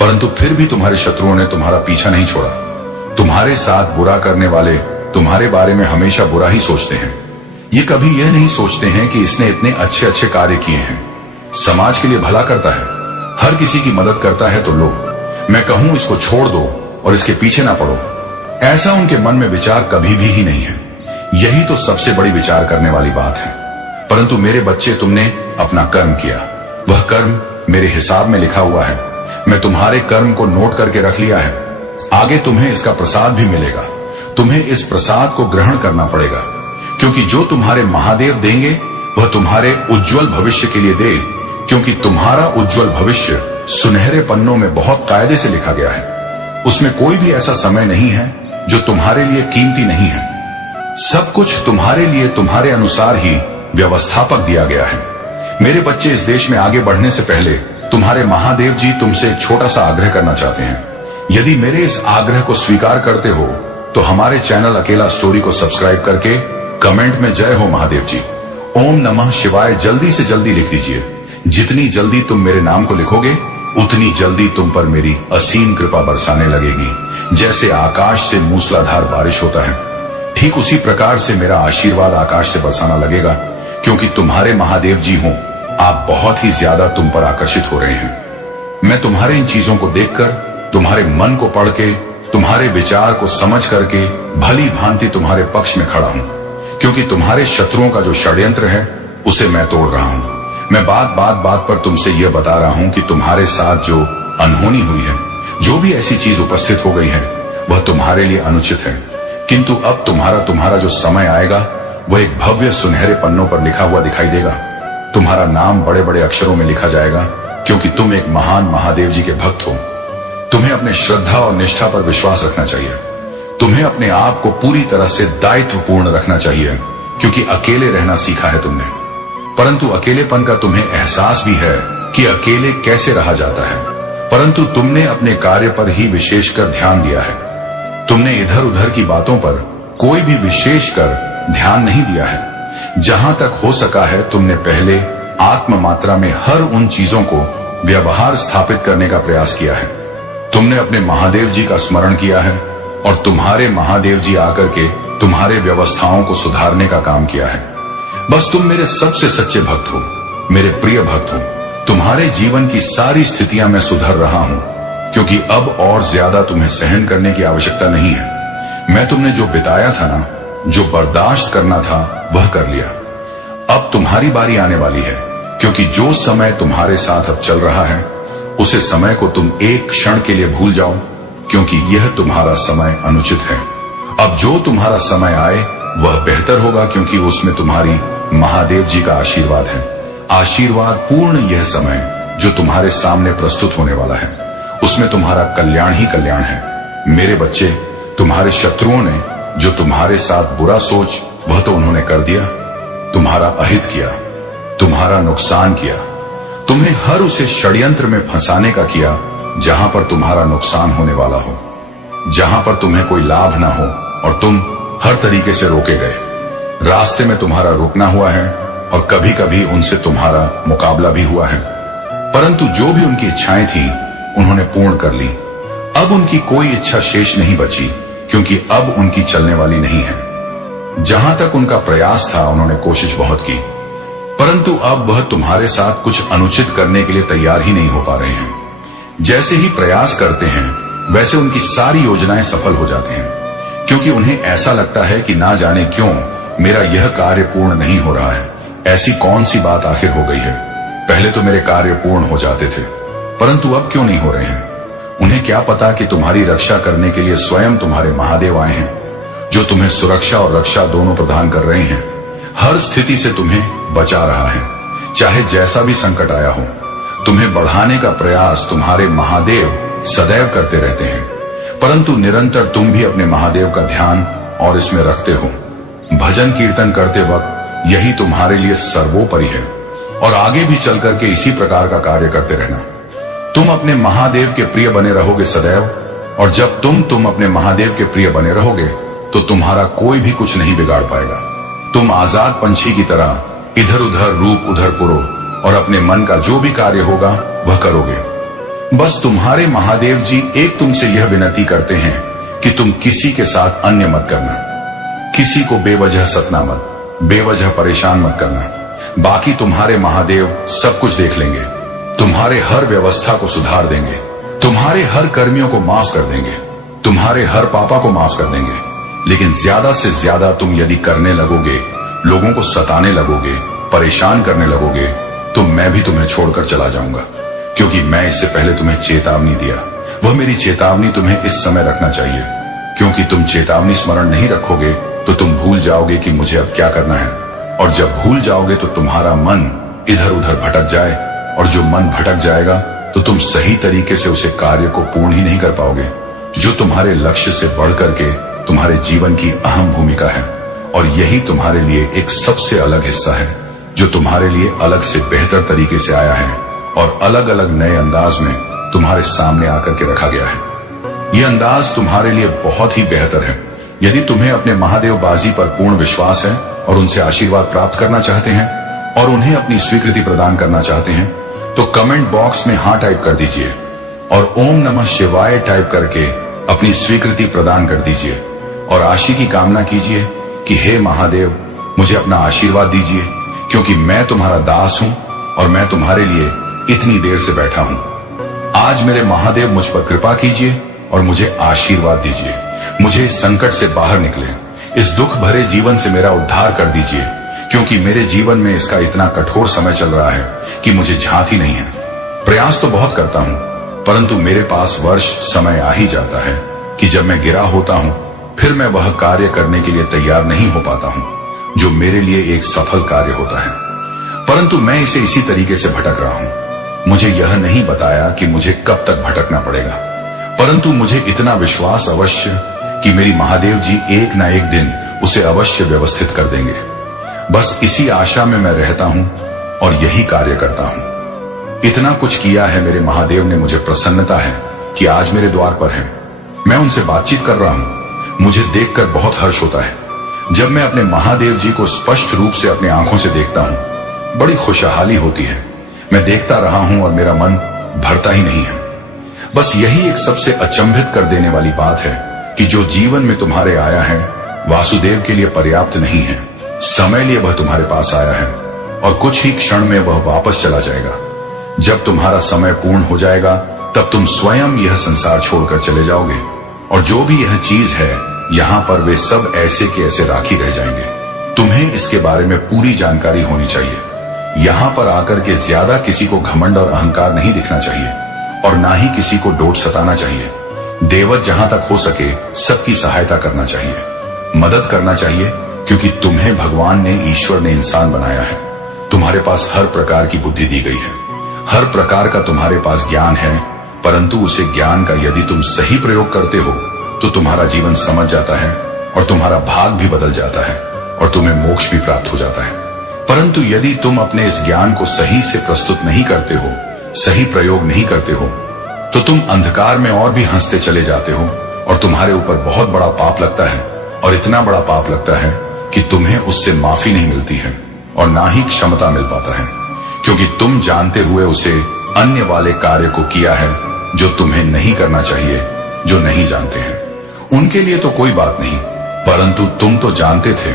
परंतु फिर भी तुम्हारे शत्रुओं ने तुम्हारा पीछा नहीं छोड़ा। तुम्हारे साथ बुरा करने वाले तुम्हारे बारे में हमेशा बुरा ही सोचते हैं। ये कभी यह नहीं सोचते हैं कि इसने इतने अच्छे अच्छे कार्य किए हैं, समाज के लिए भला करता है, हर किसी की मदद करता है, तो लो, मैं कहूं इसको छोड़ दो और इसके पीछे ना पड़ो। ऐसा उनके मन में विचार कभी भी ही नहीं है। यही तो सबसे बड़ी विचार करने वाली बात है। परंतु मेरे बच्चे, तुमने अपना कर्म किया। वह कर्म मेरे हिसाब में लिखा हुआ है। मैं तुम्हारे कर्म को नोट करके रख लिया है। आगे तुम्हें इसका प्रसाद भी मिलेगा। तुम्हें इस प्रसाद को ग्रहण करना पड़ेगा, क्योंकि जो तुम्हारे महादेव देंगे वह तुम्हारे उज्जवल भविष्य के लिए दे, क्योंकि तुम्हारा उज्जवल भविष्य सुनहरे पन्नों में बहुत कायदे से लिखा गया है। उसमें कोई भी ऐसा समय नहीं है जो तुम्हारे लिए कीमती नहीं है। सब कुछ तुम्हारे लिए तुम्हारे अनुसार ही व्यवस्थापक दिया गया है। मेरे बच्चे, इस देश में आगे बढ़ने से पहले तुम्हारे महादेव जी तुमसे एक छोटा सा आग्रह करना चाहते हैं। यदि मेरे इस आग्रह को स्वीकार करते हो तो हमारे चैनल अकेला स्टोरी को सब्सक्राइब करके कमेंट में जय हो महादेव जी, ओम नमः शिवाय जल्दी से जल्दी लिख दीजिए। जितनी जल्दी तुम मेरे नाम को लिखोगे, उतनी जल्दी तुम पर मेरी असीम कृपा बरसाने लगेगी। जैसे आकाश से मूसलाधार बारिश होता है, ठीक उसी प्रकार से मेरा आशीर्वाद आकाश से बरसाना लगेगा, क्योंकि तुम्हारे महादेव जी हो, आप बहुत ही ज्यादा तुम पर आकर्षित हो रहे हैं। मैं तुम्हारे इन चीजों को देखकर, तुम्हारे मन को पढ़ के, तुम्हारे विचार को समझ करके भली भांति तुम्हारे पक्ष में खड़ा हूं, क्योंकि तुम्हारे शत्रुओं का जो षड्यंत्र है उसे मैं तोड़ रहा हूं। मैं बात पर तुमसे यह बता रहा हूं कि तुम्हारे साथ जो अनहोनी हुई है, जो भी ऐसी चीज उपस्थित हो गई है, वह तुम्हारे लिए अनुचित है। किंतु अब तुम्हारा जो समय आएगा, वह एक भव्य सुनहरे पन्नों पर लिखा हुआ दिखाई देगा। तुम्हारा नाम बड़े बड़े अक्षरों में लिखा जाएगा, क्योंकि तुम एक महान महादेव जी के भक्त हो। तुम्हें अपने श्रद्धा और निष्ठा पर विश्वास रखना चाहिए। तुम्हें अपने आप को पूरी तरह से दायित्वपूर्ण रखना चाहिए, क्योंकि अकेले रहना सीखा है तुमने। परंतु अकेलेपन का तुम्हें एहसास भी है कि अकेले कैसे रहा जाता है, परंतु तुमने अपने कार्य पर ही विशेषकर ध्यान दिया है। तुमने इधर उधर की बातों पर कोई भी विशेषकर ध्यान नहीं दिया है। जहां तक हो सका है, तुमने पहले आत्म मात्रा में हर उन चीजों को व्यवहार स्थापित करने का प्रयास किया है। तुमने अपने महादेव जी का स्मरण किया है और तुम्हारे महादेव जी आकर के तुम्हारे व्यवस्थाओं को सुधारने का काम किया है। बस तुम मेरे सबसे सच्चे भक्त हो, मेरे प्रिय भक्त हो। तुम्हारे जीवन की सारी स्थितियां मैं सुधार रहा हूं, क्योंकि अब और ज्यादा तुम्हें सहन करने की आवश्यकता नहीं है। मैं तुमने जो बिताया था ना, जो बर्दाश्त करना था वह कर लिया। अब तुम्हारी बारी आने वाली है, क्योंकि जो समय तुम्हारे साथ अब चल रहा है उसे समय को तुम एक क्षण के लिए भूल जाओ, क्योंकि यह तुम्हारा समय अनुचित है। अब जो तुम्हारा समय आए वह बेहतर होगा, क्योंकि उसमें तुम्हारी महादेव जी का आशीर्वाद है। आशीर्वाद पूर्ण यह समय जो तुम्हारे सामने प्रस्तुत होने वाला है उसमें तुम्हारा कल्याण ही कल्याण है। मेरे बच्चे, तुम्हारे शत्रुओं ने जो तुम्हारे साथ बुरा सोच वह तो उन्होंने कर दिया, तुम्हारा अहित किया, तुम्हारा नुकसान किया, तुम्हें हर उसे षड्यंत्र में फंसाने का किया जहां पर तुम्हारा नुकसान होने वाला हो, जहां पर तुम्हें कोई लाभ ना हो, और तुम हर तरीके से रोके गए। रास्ते में तुम्हारा रुकना हुआ है और कभी कभी उनसे तुम्हारा मुकाबला भी हुआ है, परंतु जो भी उनकी इच्छाएं थी उन्होंने पूर्ण कर ली। अब उनकी कोई इच्छा शेष नहीं बची, क्योंकि अब उनकी चलने वाली नहीं है। जहां तक उनका प्रयास था उन्होंने कोशिश बहुत की, परंतु अब वह तुम्हारे साथ कुछ अनुचित करने के लिए तैयार ही नहीं हो पा रहे हैं। जैसे ही प्रयास करते हैं वैसे उनकी सारी योजनाएं सफल हो जाती हैं, क्योंकि उन्हें ऐसा लगता है कि ना जाने क्यों मेरा यह कार्य पूर्ण नहीं हो रहा है। ऐसी कौन सी बात आखिर हो गई है? पहले तो मेरे कार्य पूर्ण हो जाते थे, परंतु अब क्यों नहीं हो रहे हैं? उन्हें क्या पता कि तुम्हारी रक्षा करने के लिए स्वयं तुम्हारे महादेव आए हैं, जो तुम्हें सुरक्षा और रक्षा दोनों प्रदान कर रहे हैं। हर स्थिति से तुम्हें बचा रहा है, चाहे जैसा भी संकट आया हो। तुम्हें बढ़ाने का प्रयास तुम्हारे महादेव सदैव करते रहते हैं, परंतु निरंतर तुम भी अपने महादेव का ध्यान और इसमें रखते हो। भजन कीर्तन करते वक्त यही तुम्हारे लिए सर्वोपरि है, और आगे भी चल करके इसी प्रकार का कार्य करते रहना। तुम अपने महादेव के प्रिय बने रहोगे सदैव, और जब तुम अपने महादेव के प्रिय बने रहोगे तो तुम्हारा कोई भी कुछ नहीं बिगाड़ पाएगा। तुम आजाद पंछी की तरह इधर उधर रूप उधर पुरो, और अपने मन का जो भी कार्य होगा वह करोगे। बस तुम्हारे महादेव जी एक तुमसे यह विनती करते हैं कि तुम किसी के साथ अन्य मत करना, किसी को बेवजह सतना मत, बेवजह परेशान मत करना। बाकी तुम्हारे महादेव सब कुछ देख लेंगे, तुम्हारे हर व्यवस्था को सुधार देंगे, तुम्हारे हर कर्मियों को माफ कर देंगे, तुम्हारे हर पापा को माफ कर देंगे। लेकिन ज्यादा से ज्यादा तुम यदि करने लगोगे, लोगों को सताने लगोगे, परेशान करने लगोगे, तो मैं भी तुम्हें छोड़कर चला जाऊंगा, क्योंकि मैं इससे पहले तुम्हें चेतावनी दिया। वह मेरी चेतावनी तुम्हें इस समय रखना चाहिए, क्योंकि तुम चेतावनी स्मरण नहीं रखोगे तो तुम भूल जाओगे कि मुझे अब क्या करना है, और जब भूल जाओगे तो तुम्हारा मन इधर उधर भटक जाए, और जो मन भटक जाएगा तो तुम सही तरीके से उसे कार्य को पूर्ण ही नहीं कर पाओगे, जो तुम्हारे लक्ष्य से बढ़ करके तुम्हारे जीवन की अहम भूमिका है। और यही तुम्हारे लिए एक सबसे अलग हिस्सा है, जो तुम्हारे लिए अलग से बेहतर तरीके से आया है और अलग अलग नए अंदाज में तुम्हारे सामने आकर के रखा गया है। यह अंदाज तुम्हारे लिए बहुत ही बेहतर है। यदि तुम्हें अपने महादेव बाजी पर पूर्ण विश्वास है और उनसे आशीर्वाद प्राप्त करना चाहते हैं और उन्हें अपनी स्वीकृति प्रदान करना चाहते हैं, तो कमेंट बॉक्स में हाँ टाइप कर दीजिए और ओम नमः शिवाय टाइप करके अपनी स्वीकृति प्रदान कर दीजिए, और आशी की कामना कीजिए कि हे महादेव, मुझे अपना आशीर्वाद दीजिए, क्योंकि मैं तुम्हारा दास हूं और मैं तुम्हारे लिए इतनी देर से बैठा हूं। आज मेरे महादेव मुझ पर कृपा कीजिए और मुझे आशीर्वाद दीजिए, मुझे इस संकट से बाहर निकले, इस दुख भरे जीवन से मेरा उद्धार कर दीजिए, क्योंकि मेरे जीवन में इसका इतना कठोर समय चल रहा है कि मुझे झांक ही नहीं है। प्रयास तो बहुत करता हूं, परंतु मेरे पास वर्ष समय आ ही जाता है कि जब मैं गिरा होता हूं, फिर मैं वह कार्य करने के लिए तैयार नहीं हो पाता हूं जो मेरे लिए एक सफल कार्य होता है। परंतु मैं इसे इसी तरीके से भटक रहा हूं। मुझे यह नहीं बताया कि मुझे कब तक भटकना पड़ेगा, परंतु मुझे इतना विश्वास अवश्य कि मेरी महादेव जी एक ना एक दिन उसे अवश्य व्यवस्थित कर देंगे। बस इसी आशा में मैं रहता हूं और यही कार्य करता हूं। इतना कुछ किया है मेरे महादेव ने, मुझे प्रसन्नता है कि आज मेरे द्वार पर है। मैं उनसे बातचीत कर रहा हूं। मुझे देखकर बहुत हर्ष होता है। जब मैं अपने महादेव जी को स्पष्ट रूप से अपनी आंखों से देखता हूं, बड़ी खुशहाली होती है। मैं देखता रहा हूं और मेरा मन भरता ही नहीं है। बस यही एक सबसे अचंभित कर देने वाली बात है कि जो जीवन में तुम्हारे आया है, वासुदेव के लिए पर्याप्त नहीं है। समय लिए वह तुम्हारे पास आया है और कुछ ही क्षण में वह वापस चला जाएगा। जब तुम्हारा समय पूर्ण हो जाएगा, तब तुम स्वयं यह संसार छोड़कर चले जाओगे, और जो भी यह चीज है यहाँ पर वे सब ऐसे के ऐसे राखी रह जाएंगे। तुम्हें इसके बारे में पूरी जानकारी होनी चाहिए। यहाँ पर आकर के ज्यादा किसी को घमंड और अहंकार नहीं दिखना चाहिए और ना ही किसी को डोट सताना चाहिए। देवत जहां तक हो सके सबकी सहायता करना चाहिए, मदद करना चाहिए, क्योंकि तुम्हें भगवान ने, ईश्वर ने इंसान बनाया है। तुम्हारे पास हर प्रकार की बुद्धि दी गई है, हर प्रकार का तुम्हारे पास ज्ञान है, परंतु उसे ज्ञान का यदि तुम सही प्रयोग करते हो तो तुम्हारा जीवन समझ जाता है और तुम्हारा भाग भी बदल जाता है और तुम्हें मोक्ष भी प्राप्त हो जाता है। परंतु यदि तुम अपने इस ज्ञान को सही से प्रस्तुत नहीं करते हो, सही प्रयोग नहीं करते हो, तो तुम अंधकार में और भी हंसते चले जाते हो और तुम्हारे ऊपर बहुत बड़ा पाप लगता है, और इतना बड़ा पाप लगता है कि तुम्हें उससे माफी नहीं मिलती है और ना ही क्षमता मिल पाता है, क्योंकि तुम जानते हुए उसे अन्य वाले कार्य को किया है जो तुम्हें नहीं करना चाहिए। जो नहीं जानते हैं उनके लिए तो कोई बात नहीं, परंतु तुम तो जानते थे।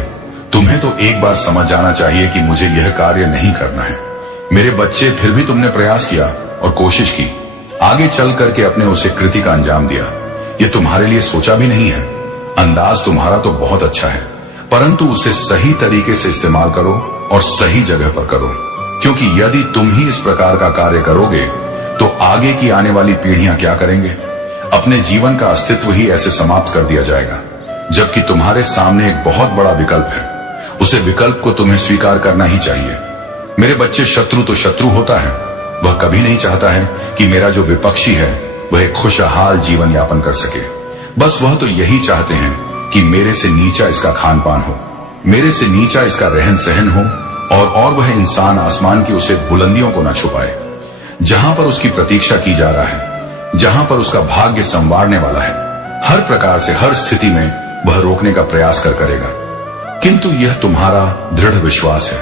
तुम्हें तो एक बार समझ जाना चाहिए कि मुझे यह कार्य नहीं करना है। मेरे बच्चे, फिर भी तुमने प्रयास किया और कोशिश की, आगे चल करके अपने उसे कृति का अंजाम दिया। ये तुम्हारे लिए सोचा भी नहीं है। अंदाज तुम्हारा तो बहुत अच्छा है, परंतु उसे सही तरीके से इस्तेमाल करो और सही जगह पर करो, क्योंकि यदि तुम ही इस प्रकार का कार्य करोगे तो आगे की आने वाली पीढ़ियां क्या करेंगे? अपने जीवन का अस्तित्व ही ऐसे समाप्त कर दिया जाएगा। जबकि तुम्हारे सामने एक बहुत बड़ा विकल्प है, उसे विकल्प को तुम्हें स्वीकार करना ही चाहिए। मेरे बच्चे, शत्रु तो शत्रु होता है, वह कभी नहीं चाहता है कि मेरा जो विपक्षी है वह एक खुशहाल जीवन यापन कर सके। बस वह तो यही चाहते हैं कि मेरे से नीचा इसका खान पान हो, मेरे से नीचा इसका रहन सहन हो, और वह इंसान आसमान की उसे बुलंदियों को न छुपाए। जहां पर उसकी प्रतीक्षा की जा रहा है, जहां पर उसका भाग्य संवारने वाला है, हर प्रकार से, हर स्थिति में वह रोकने का प्रयास करेगा। किंतु यह तुम्हारा दृढ़ विश्वास है,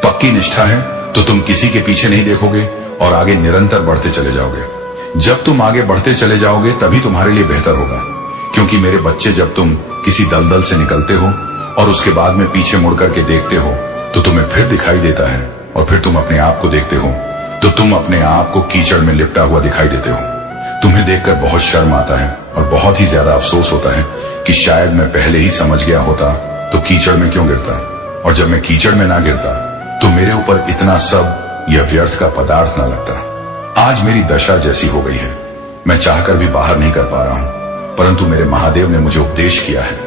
पक्की निष्ठा है, तो तुम किसी के पीछे नहीं देखोगे और आगे निरंतर बढ़ते चले जाओगे। जब तुम आगे बढ़ते चले जाओगे तभी तुम्हारे लिए बेहतर होगा, क्योंकि मेरे बच्चे, जब तुम किसी दलदल से निकलते हो और उसके बाद में पीछे मुड़ करके देखते हो तो तुम्हें फिर दिखाई देता है, और फिर तुम अपने आप को देखते हो तो तुम अपने आप को कीचड़ में लिपटा हुआ दिखाई देते हो। तुम्हें देखकर बहुत शर्म आता है और बहुत ही ज्यादा अफसोस होता है कि शायद मैं पहले ही समझ गया होता तो कीचड़ में क्यों गिरता, और जब मैं कीचड़ में ना गिरता तो मेरे ऊपर इतना सब यह व्यर्थ का पदार्थ ना लगता। आज मेरी दशा जैसी हो गई है, मैं चाहकर भी बाहर नहीं कर पा रहा हूं, परंतु मेरे महादेव ने मुझे उपदेश किया है,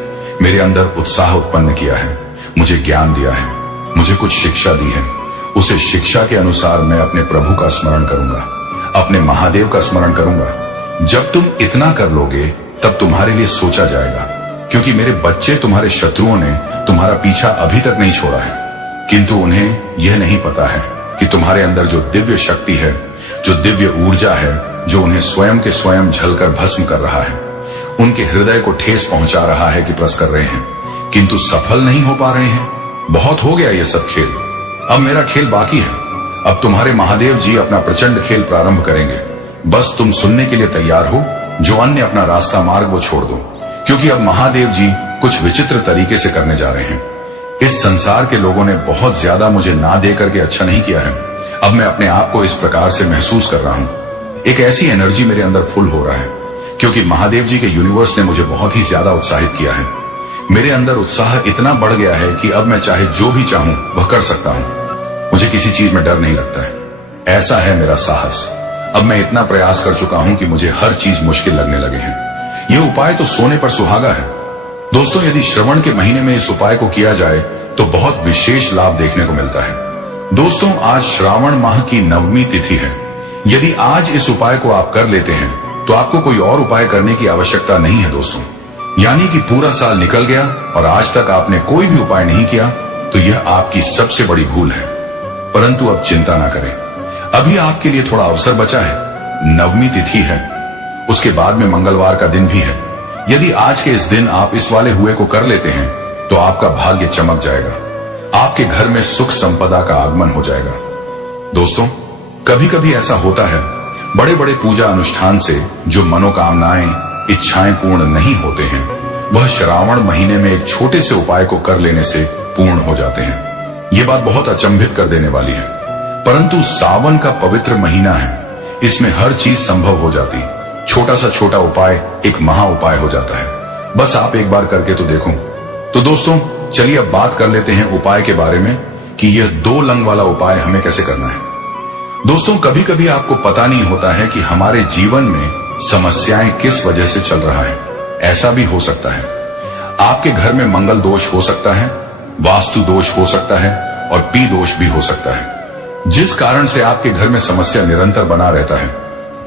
मेरे अंदर उत्साह उत्पन्न किया है, मुझे ज्ञान दिया है, मुझे कुछ शिक्षा दी है। उसे शिक्षा के अनुसार मैं अपने प्रभु का स्मरण करूंगा, अपने महादेव का स्मरण करूंगा। जब तुम इतना कर लोगे तब तुम्हारे लिए सोचा जाएगा, क्योंकि मेरे बच्चे, तुम्हारे शत्रुओं ने तुम्हारा पीछा अभी तक नहीं छोड़ा है, किंतु उन्हें यह नहीं पता है कि तुम्हारे अंदर जो दिव्य शक्ति है, जो दिव्य ऊर्जा है, जो उन्हें स्वयं के स्वयं झलकर भस्म कर रहा है, उनके हृदय को ठेस पहुंचा रहा है कि प्रस कर रहे हैं, किंतु सफल नहीं हो पा रहे हैं। बहुत हो गया ये सब खेल, अब मेरा खेल बाकी है। अब तुम्हारे महादेव जी अपना प्रचंड खेल प्रारंभ करेंगे। बस तुम सुनने के लिए तैयार हो। जो अन्य अपना रास्ता मार्ग वो छोड़ दो, क्योंकि अब महादेव जी कुछ विचित्र तरीके से करने जा रहे हैं। इस संसार के लोगों ने बहुत ज्यादा मुझे ना दे करके अच्छा नहीं किया है। अब मैं अपने आप को इस प्रकार से महसूस कर रहा हूं, एक ऐसी एनर्जी मेरे अंदर फुल हो रहा है, क्योंकि महादेव जी के यूनिवर्स ने मुझे बहुत ही ज्यादा उत्साहित किया है। मेरे अंदर उत्साह इतना बढ़ गया है कि अब मैं चाहे जो भी चाहूं वह कर सकता हूं। मुझे किसी चीज में डर नहीं लगता है। ऐसा है मेरा साहस। अब मैं इतना प्रयास कर चुका हूं कि मुझे हर चीज मुश्किल लगने लगे हैं। यह उपाय तो सोने पर सुहागा है। दोस्तों, यदि श्रवण के महीने में इस उपाय को किया जाए तो बहुत विशेष लाभ देखने को मिलता है। दोस्तों, आज श्रावण माह की 9वीं तिथि है। यदि आज इस उपाय को आप कर लेते हैं तो आपको कोई और उपाय करने की आवश्यकता नहीं है दोस्तों। यानी कि पूरा साल निकल गया और आज तक आपने कोई भी उपाय नहीं किया, तो यह आपकी सबसे बड़ी भूल है। परंतु अब चिंता ना करें, अभी आपके लिए थोड़ा अवसर बचा है। 9वीं तिथि है, उसके बाद में मंगलवार का दिन भी है। यदि आज के इस दिन आप इस वाले हुए को कर लेते हैं तो आपका भाग्य चमक जाएगा, आपके घर में सुख संपदा का आगमन हो जाएगा। दोस्तों, कभी कभी ऐसा होता है, बड़े बड़े पूजा अनुष्ठान से जो मनोकामनाएं, इच्छाएं पूर्ण नहीं होते हैं, वह श्रावण महीने में एक छोटे से उपाय को कर लेने से पूर्ण हो जाते हैं। यह बात बहुत अचंभित कर देने वाली है, परंतु सावन का पवित्र महीना है, इसमें हर चीज संभव हो जाती। छोटा सा छोटा उपाय एक महा उपाय हो जाता है। बस आप एक बार करके तो देखो। तो दोस्तों चलिए अब बात कर लेते हैं उपाय के बारे में कि यह 2 लंग वाला उपाय हमें कैसे करना है। दोस्तों कभी कभी आपको पता नहीं होता है कि हमारे जीवन में समस्याएं किस वजह से चल रहा है। ऐसा भी हो सकता है आपके घर में मंगल दोष हो सकता है, वास्तु दोष हो सकता है और पी दोष भी हो सकता है, जिस कारण से आपके घर में समस्या निरंतर बना रहता है।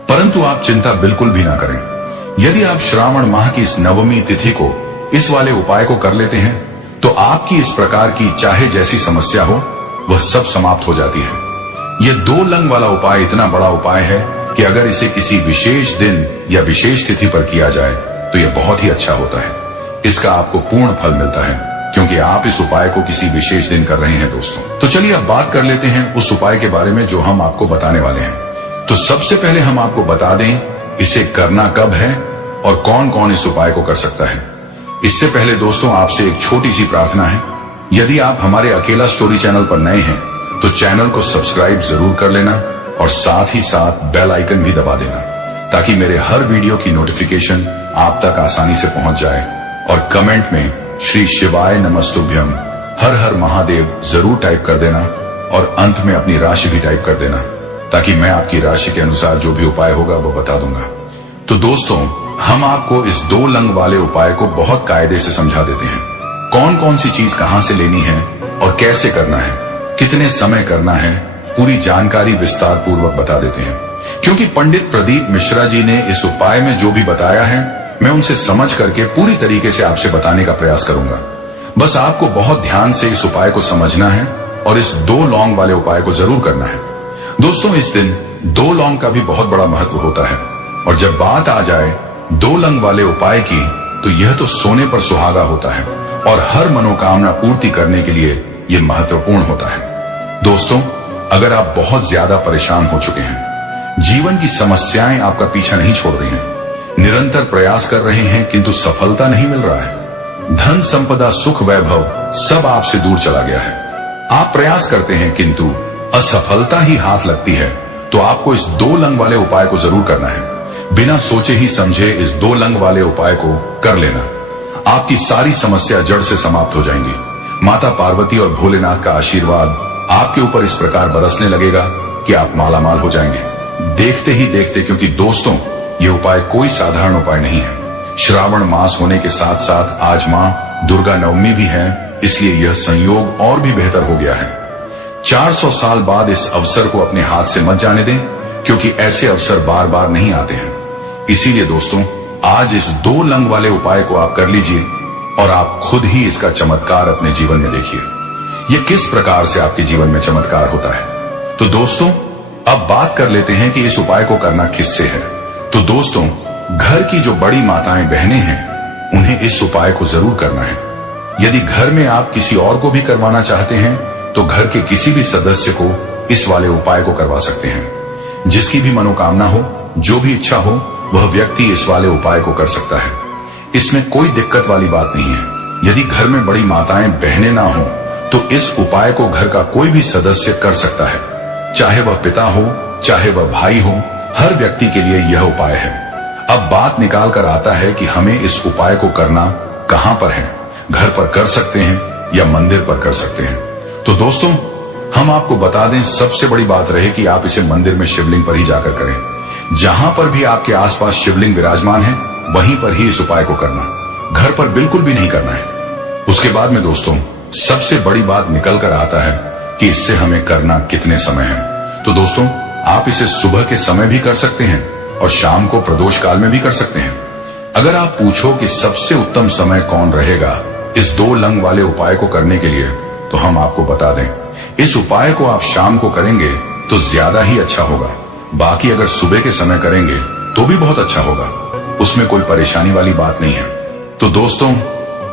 परंतु आप चिंता बिल्कुल भी ना करें। यदि आप श्रावण माह की इस नवमी तिथि को इस वाले उपाय को कर लेते हैं तो आपकी इस प्रकार की चाहे जैसी समस्या हो वह सब समाप्त हो जाती है। यह 2 लंग वाला उपाय इतना बड़ा उपाय है कि अगर इसे किसी विशेष दिन या विशेष तिथि पर किया जाए तो यह बहुत ही अच्छा होता है। इसका आपको पूर्ण फल मिलता है क्योंकि आप इस उपाय को किसी विशेष दिन कर रहे हैं दोस्तों। तो चलिए अब बात कर लेते हैं उस उपाय के बारे में जो हम आपको बताने वाले हैं। तो सबसे पहले हम आपको बता दें इसे करना कब है और कौन कौन इस उपाय को कर सकता है। इससे पहले दोस्तों आपसे एक छोटी सी प्रार्थना है। यदि आप हमारे अकेला स्टोरी चैनल पर नए हैं तो चैनल को सब्सक्राइब जरूर कर लेना और साथ ही साथ बेल आइकन भी दबा देना ताकि मेरे हर वीडियो की नोटिफिकेशन आप तक आसानी से पहुंच जाए। और कमेंट में श्री शिवाय नमस्तुभ्यम हर हर महादेव जरूर टाइप कर देना और अंत में अपनी राशि भी टाइप कर देना ताकि मैं आपकी राशि के अनुसार जो भी उपाय होगा वो बता दूंगा। तो दोस्तों हम आपको इस 2 लंग वाले उपाय को बहुत कायदे से समझा देते हैं। कौन कौन सी चीज कहां से लेनी है और कैसे करना है, कितने समय करना है, पूरी जानकारी विस्तार पूर्वक बता देते हैं। क्योंकि पंडित प्रदीप मिश्रा जी ने इस उपाय में जो भी बताया है मैं उनसे समझ करके पूरी तरीके से आपसे बताने का प्रयास करूंगा। बस आपको बहुत ध्यान से इस उपाय को समझना है और इस 2 लौंग वाले उपाय को जरूर करना है। दोस्तों इस दिन 2 लौंग का भी बहुत बड़ा महत्व होता है और जब बात आ जाए 2 लंग वाले उपाय की तो यह तो सोने पर सुहागा होता है और हर मनोकामना पूर्ति करने के लिए यह महत्वपूर्ण होता है। दोस्तों अगर आप बहुत ज्यादा परेशान हो चुके हैं, जीवन की समस्याएं आपका पीछा नहीं छोड़ रही हैं, निरंतर प्रयास कर रहे हैं किंतु सफलता नहीं मिल रहा है, धन संपदा सुख वैभव सब आपसे दूर चला गया है, आप प्रयास करते हैं किंतु असफलता ही हाथ लगती है, तो आपको इस 2 लंग वाले उपाय को जरूर करना है। बिना सोचे ही समझे इस 2 लंग वाले उपाय को कर लेना। आपकी सारी समस्या जड़ से समाप्त हो जाएंगी। माता पार्वती और भोलेनाथ का आशीर्वाद आपके ऊपर इस प्रकार बरसने लगेगा कि आप मालामाल हो जाएंगे देखते ही देखते। क्योंकि दोस्तों ये उपाय कोई साधारण उपाय नहीं है। श्रावण मास होने के साथ साथ आज मां दुर्गा नवमी भी है, इसलिए यह संयोग और भी बेहतर हो गया है। 400 साल बाद इस अवसर को अपने हाथ से मत जाने दें क्योंकि ऐसे अवसर बार बार नहीं आते हैं। इसीलिए दोस्तों आज इस 2 लंग वाले उपाय को आप कर लीजिए और आप खुद ही इसका चमत्कार अपने जीवन में देखिए। यह किस प्रकार से आपके जीवन में चमत्कार होता है। तो दोस्तों अब बात कर लेते हैं कि इस उपाय को करना किससे है। तो दोस्तों घर की जो बड़ी माताएं बहनें हैं उन्हें इस उपाय को जरूर करना है। यदि घर में आप किसी और को भी करवाना चाहते हैं तो घर के किसी भी सदस्य को इस वाले उपाय को करवा सकते हैं। जिसकी भी मनोकामना हो, जो भी इच्छा हो, वह व्यक्ति इस वाले उपाय को कर सकता है। इसमें कोई दिक्कत वाली बात नहीं है। यदि घर में बड़ी माताएं बहनें ना हो तो इस उपाय को घर का कोई भी सदस्य कर सकता है, चाहे वह पिता हो चाहे वह भाई हो, हर व्यक्ति के लिए यह उपाय है। अब बात निकाल कर आता है कि हमें इस उपाय को करना कहां पर है। घर पर कर सकते हैं या मंदिर पर कर सकते हैं। तो दोस्तों हम आपको बता दें, सबसे बड़ी बात रहे कि आप इसे मंदिर में शिवलिंग पर ही जाकर करें। जहां पर भी आपके आसपास शिवलिंग विराजमान है वहीं पर ही इस उपाय को करना, घर पर बिल्कुल भी नहीं करना है। उसके बाद में दोस्तों सबसे बड़ी बात निकल कर आता है कि इससे हमें करना कितने समय है। तो दोस्तों आप इसे सुबह के समय भी कर सकते हैं और शाम को प्रदोष काल में भी कर सकते हैं। अगर आप पूछो कि सबसे उत्तम समय कौन रहेगा इस 2 लंग वाले उपाय को करने के लिए, तो हम आपको बता दें, इस उपाय को आप शाम को करेंगे तो ज्यादा ही अच्छा होगा। बाकी अगर सुबह के समय करेंगे तो भी बहुत अच्छा होगा, उसमें कोई परेशानी वाली बात नहीं है। तो दोस्तों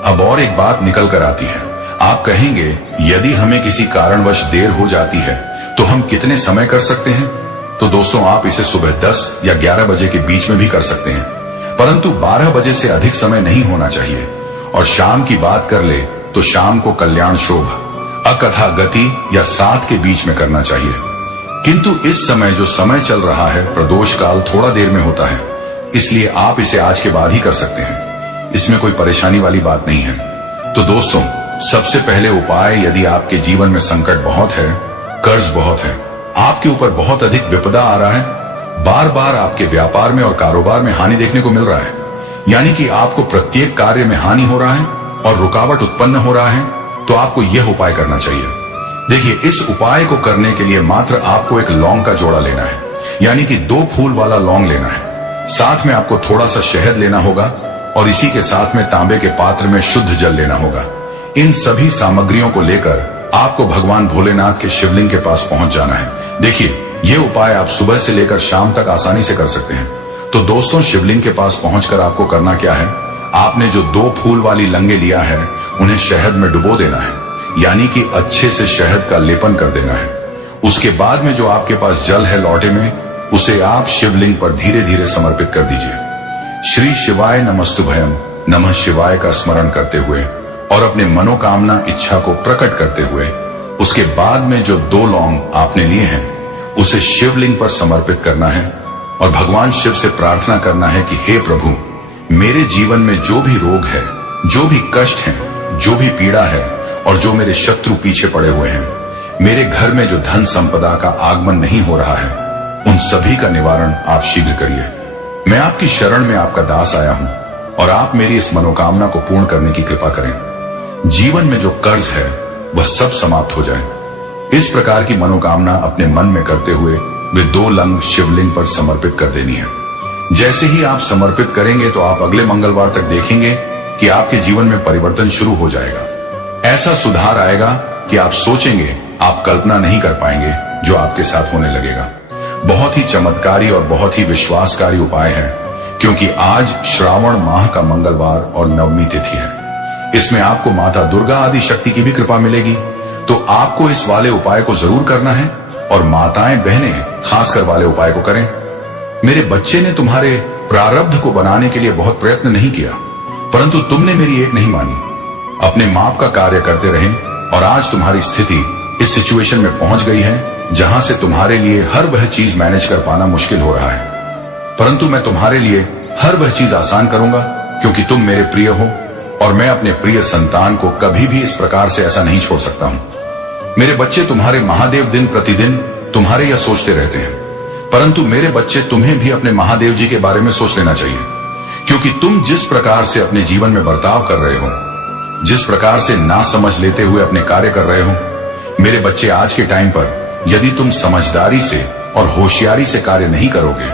अब और एक बात निकल कर आती है। आप कहेंगे यदि हमें किसी कारणवश देर हो जाती है तो हम कितने समय कर सकते हैं। तो दोस्तों आप इसे सुबह 10 या 11 बजे के बीच में भी कर सकते हैं, परंतु 12 बजे से अधिक समय नहीं होना चाहिए। और शाम की बात कर ले तो शाम को कल्याण शोभ अकथा गति या 7 के बीच में करना चाहिए। किंतु इस समय जो समय चल रहा है प्रदोष काल थोड़ा देर में होता है, इसलिए आप इसे आज के बाद ही कर सकते हैं। इसमें कोई परेशानी वाली बात नहीं है। तो दोस्तों, सबसे पहले उपाय, यदि आपके जीवन में संकट बहुत है, कर्ज बहुत है, आपके ऊपर बहुत अधिक विपदा आ रहा है, बार बार आपके व्यापार में और कारोबार में हानि देखने को मिल रहा है, यानी कि आपको प्रत्येक कार्य में हानि हो रहा है और रुकावट उत्पन्न हो रहा है, तो आपको यह उपाय करना चाहिए। देखिए, इस उपाय को करने के लिए मात्र आपको एक लौंग का जोड़ा लेना है, यानी कि 2 फूल वाला लौंग लेना है। साथ में आपको थोड़ा सा शहद लेना होगा और इसी के साथ में तांबे के पात्र में शुद्ध जल लेना होगा। इन सभी सामग्रियों को लेकर आपको भगवान भोलेनाथ के शिवलिंग के पास पहुंच जाना है। देखिए, ये उपाय आप सुबह से लेकर शाम तक आसानी से कर सकते हैं। तो दोस्तों, शिवलिंग के पास पहुंचकर आपको करना क्या है, आपने जो 2 फूल वाली लंगे लिया है उन्हें शहद में डुबो देना है, यानी कि अच्छे से शहद का लेपन कर देना है। उसके बाद में जो आपके पास जल है लौटे में, उसे आप शिवलिंग पर धीरे धीरे समर्पित कर दीजिए। श्री शिवाय नमस्तुभयम नमः शिवाय का स्मरण करते हुए और अपने मनोकामना इच्छा को प्रकट करते हुए उसके बाद में जो 2 लौंग आपने लिए हैं उसे शिवलिंग पर समर्पित करना है और भगवान शिव से प्रार्थना करना है कि हे प्रभु, मेरे जीवन में जो भी रोग है, जो भी कष्ट है, जो भी पीड़ा है और जो मेरे शत्रु पीछे पड़े हुए हैं, मेरे घर में जो धन संपदा का आगमन नहीं हो रहा है, उन सभी का निवारण आप शीघ्र करिए। मैं आपकी शरण में आपका दास आया हूं और आप मेरी इस मनोकामना को पूर्ण करने की कृपा करें। जीवन में जो कर्ज है वह सब समाप्त हो जाए। इस प्रकार की मनोकामना अपने मन में करते हुए वे 2 लंग शिवलिंग पर समर्पित कर देनी है। जैसे ही आप समर्पित करेंगे तो आप अगले मंगलवार तक देखेंगे कि आपके जीवन में परिवर्तन शुरू हो जाएगा। ऐसा सुधार आएगा कि आप सोचेंगे, आप कल्पना नहीं कर पाएंगे जो आपके साथ होने लगेगा। बहुत ही चमत्कारी और बहुत ही विश्वासकारी उपाय है, क्योंकि आज श्रावण माह का मंगलवार और नवमी तिथि है। इसमें आपको माता दुर्गा आदि शक्ति की भी कृपा मिलेगी। तो आपको इस वाले उपाय को जरूर करना है और माताएं बहनें खासकर वाले उपाय को करें। मेरे बच्चे ने तुम्हारे प्रारब्ध को बनाने के लिए बहुत प्रयत्न नहीं किया, परंतु तुमने मेरी एक नहीं मानी। अपने माप का कार्य करते रहे और आज तुम्हारी स्थिति इस सिचुएशन में पहुंच गई है जहां से तुम्हारे लिए हर वह चीज मैनेज कर पाना मुश्किल हो रहा है। परंतु मैं तुम्हारे लिए हर वह चीज आसान करूंगा, क्योंकि तुम मेरे प्रिय हो और मैं अपने प्रिय संतान को कभी भी इस प्रकार से ऐसा नहीं छोड़ सकता हूं। मेरे बच्चे तुम्हारे महादेव दिन प्रतिदिन तुम्हारे यह सोचते रहते हैं, परंतु मेरे बच्चे तुम्हें भी अपने महादेव जी के बारे में सोच लेना चाहिए, क्योंकि तुम जिस प्रकार से अपने जीवन में बर्ताव कर रहे हो, जिस प्रकार से ना समझ लेते हुए अपने कार्य कर रहे हो, मेरे बच्चे आज के टाइम पर यदि तुम समझदारी से और होशियारी से कार्य नहीं करोगे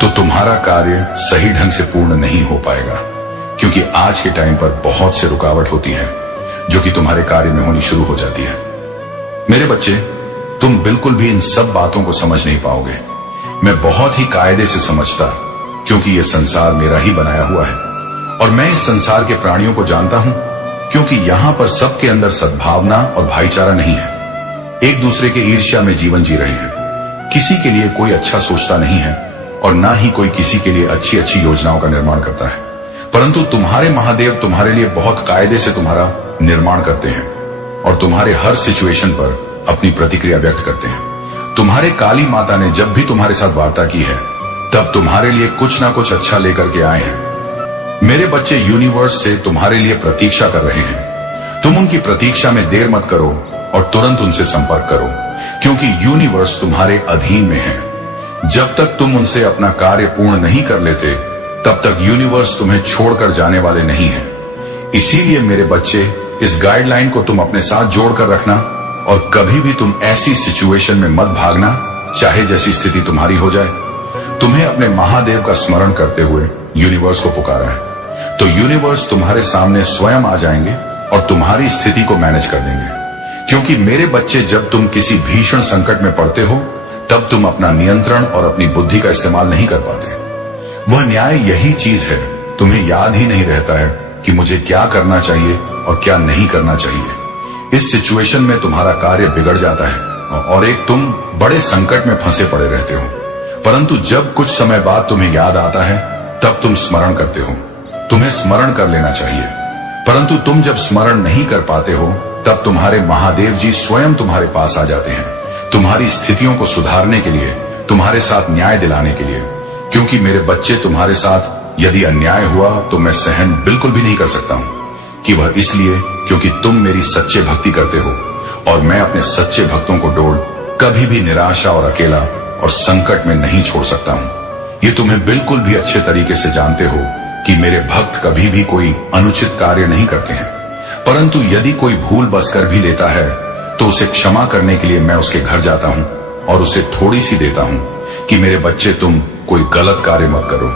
तो तुम्हारा कार्य सही ढंग से पूर्ण नहीं हो पाएगा, क्योंकि आज के टाइम पर बहुत से रुकावट होती है जो कि तुम्हारे कार्य में होनी शुरू हो जाती है। मेरे बच्चे, तुम बिल्कुल भी इन सब बातों को समझ नहीं पाओगे। मैं बहुत ही कायदे से समझता, क्योंकि यह संसार मेरा ही बनाया हुआ है और मैं इस संसार के प्राणियों को जानता हूं, क्योंकि यहां पर सबके अंदर सद्भावना और भाईचारा नहीं है। एक दूसरे के ईर्ष्या में जीवन जी रहे हैं। किसी के लिए कोई अच्छा सोचता नहीं है और ना ही कोई किसी के लिए अच्छी अच्छी योजनाओं का निर्माण करता है, परंतु तुम्हारे महादेव तुम्हारे लिए बहुत कायदे से तुम्हारा निर्माण करते हैं और तुम्हारे हर सिचुएशन पर अपनी प्रतिक्रिया व्यक्त करते हैं। तुम्हारे काली माता ने जब भी तुम्हारे साथ वार्ता की है, तब तुम्हारे लिए कुछ ना कुछ अच्छा लेकर के आए हैं। मेरे बच्चे यूनिवर्स से तुम्हारे लिए प्रतीक्षा कर रहे हैं। तुम उनकी प्रतीक्षा में देर मत करो और तुरंत उनसे संपर्क करो, क्योंकि यूनिवर्स तुम्हारे अधीन में है। जब तक तुम उनसे अपना कार्य पूर्ण नहीं कर लेते, तब तक यूनिवर्स तुम्हें छोड़कर जाने वाले नहीं है। इसीलिए मेरे बच्चे, इस गाइडलाइन को तुम अपने साथ जोड़कर रखना और कभी भी तुम ऐसी सिचुएशन में मत भागना, चाहे जैसी स्थिति तुम्हारी हो जाए। तुम्हें अपने महादेव का स्मरण करते हुए यूनिवर्स को पुकारा है, तो यूनिवर्स तुम्हारे सामने स्वयं आ जाएंगे और तुम्हारी स्थिति को मैनेज कर देंगे। क्योंकि मेरे बच्चे, जब तुम किसी भीषण संकट में पड़ते हो, तब तुम अपना नियंत्रण और अपनी बुद्धि का इस्तेमाल नहीं कर पाते। वह न्याय यही चीज है, तुम्हें याद ही नहीं रहता है कि मुझे क्या करना चाहिए और क्या नहीं करना चाहिए। इस सिचुएशन में तुम्हारा कार्य बिगड़ जाता है और एक तुम बड़े संकट में फंसे पड़े रहते हो। परंतु जब कुछ समय बाद तुम्हें याद आता है, तब तुम स्मरण करते हो। तुम्हें स्मरण कर लेना चाहिए, परंतु तुम जब स्मरण नहीं कर पाते हो, तब तुम्हारे महादेव जी स्वयं तुम्हारे पास आ जाते हैं, तुम्हारी स्थितियों को सुधारने के लिए, तुम्हारे साथ न्याय दिलाने के लिए। क्योंकि मेरे बच्चे, तुम्हारे साथ यदि अन्याय हुआ तो मैं सहन बिल्कुल भी नहीं कर सकता हूं कि वह इसलिए क्योंकि तुम मेरी सच्चे भक्ति करते हो और मैं अपने सच्चे भक्तों को डोड़ कभी भी निराशा और अकेला और संकट में नहीं छोड़ सकता हूं। ये तुम्हें बिल्कुल भी अच्छे तरीके से जानते हो कि मेरे भक्त कभी भी कोई अनुचित कार्य नहीं करते हैं, परंतु यदि कोई भूल बसकर भी लेता है तो उसे क्षमा करने के लिए मैं उसके घर जाता हूं और उसे थोड़ी सी देता हूं कि मेरे बच्चे तुम कोई गलत कार्य मत करो,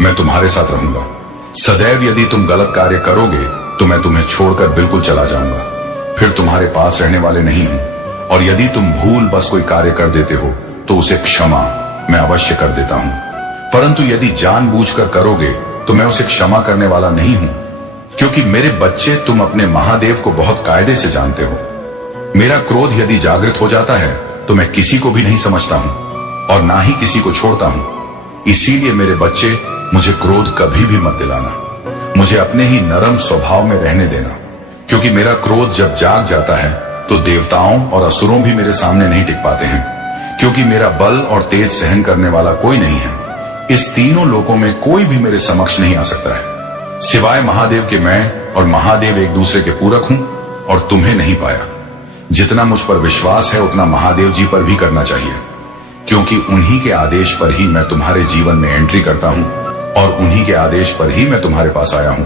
मैं तुम्हारे साथ रहूंगा सदैव। यदि तुम गलत कार्य करोगे तो मैं तुम्हें छोड़कर बिल्कुल चला जाऊंगा, फिर तुम्हारे पास रहने वाले नहीं हूं। और यदि तुम भूल बस कोई कार्य कर देते हो तो उसे क्षमा मैं अवश्य कर देता हूं, परंतु यदि जानबूझकर करोगे तो मैं उसे क्षमा करने वाला नहीं हूं, क्योंकि मेरे बच्चे तुम अपने महादेव को बहुत कायदे से जानते हो। मेरा क्रोध यदि जागृत हो जाता है तो मैं किसी को भी नहीं समझता हूं और ना ही किसी को छोड़ता हूं। इसीलिए मेरे बच्चे मुझे क्रोध कभी भी मत दिलाना, मुझे अपने ही नरम स्वभाव में रहने देना, क्योंकि मेरा क्रोध जब जाग जाता है तो देवताओं और असुरों भी मेरे सामने नहीं टिक पाते हैं, क्योंकि मेरा बल और तेज सहन करने वाला कोई नहीं है। इस तीनों लोकों में कोई भी मेरे समक्ष नहीं आ सकता है सिवाय महादेव के। मैं और महादेव एक दूसरे के पूरक हूं और तुम्हें नहीं पाया। जितना मुझ पर विश्वास है उतना महादेव जी पर भी करना चाहिए, क्योंकि उन्हीं के आदेश पर ही मैं तुम्हारे जीवन में एंट्री करता हूं और उन्हीं के आदेश पर ही मैं तुम्हारे पास आया हूं।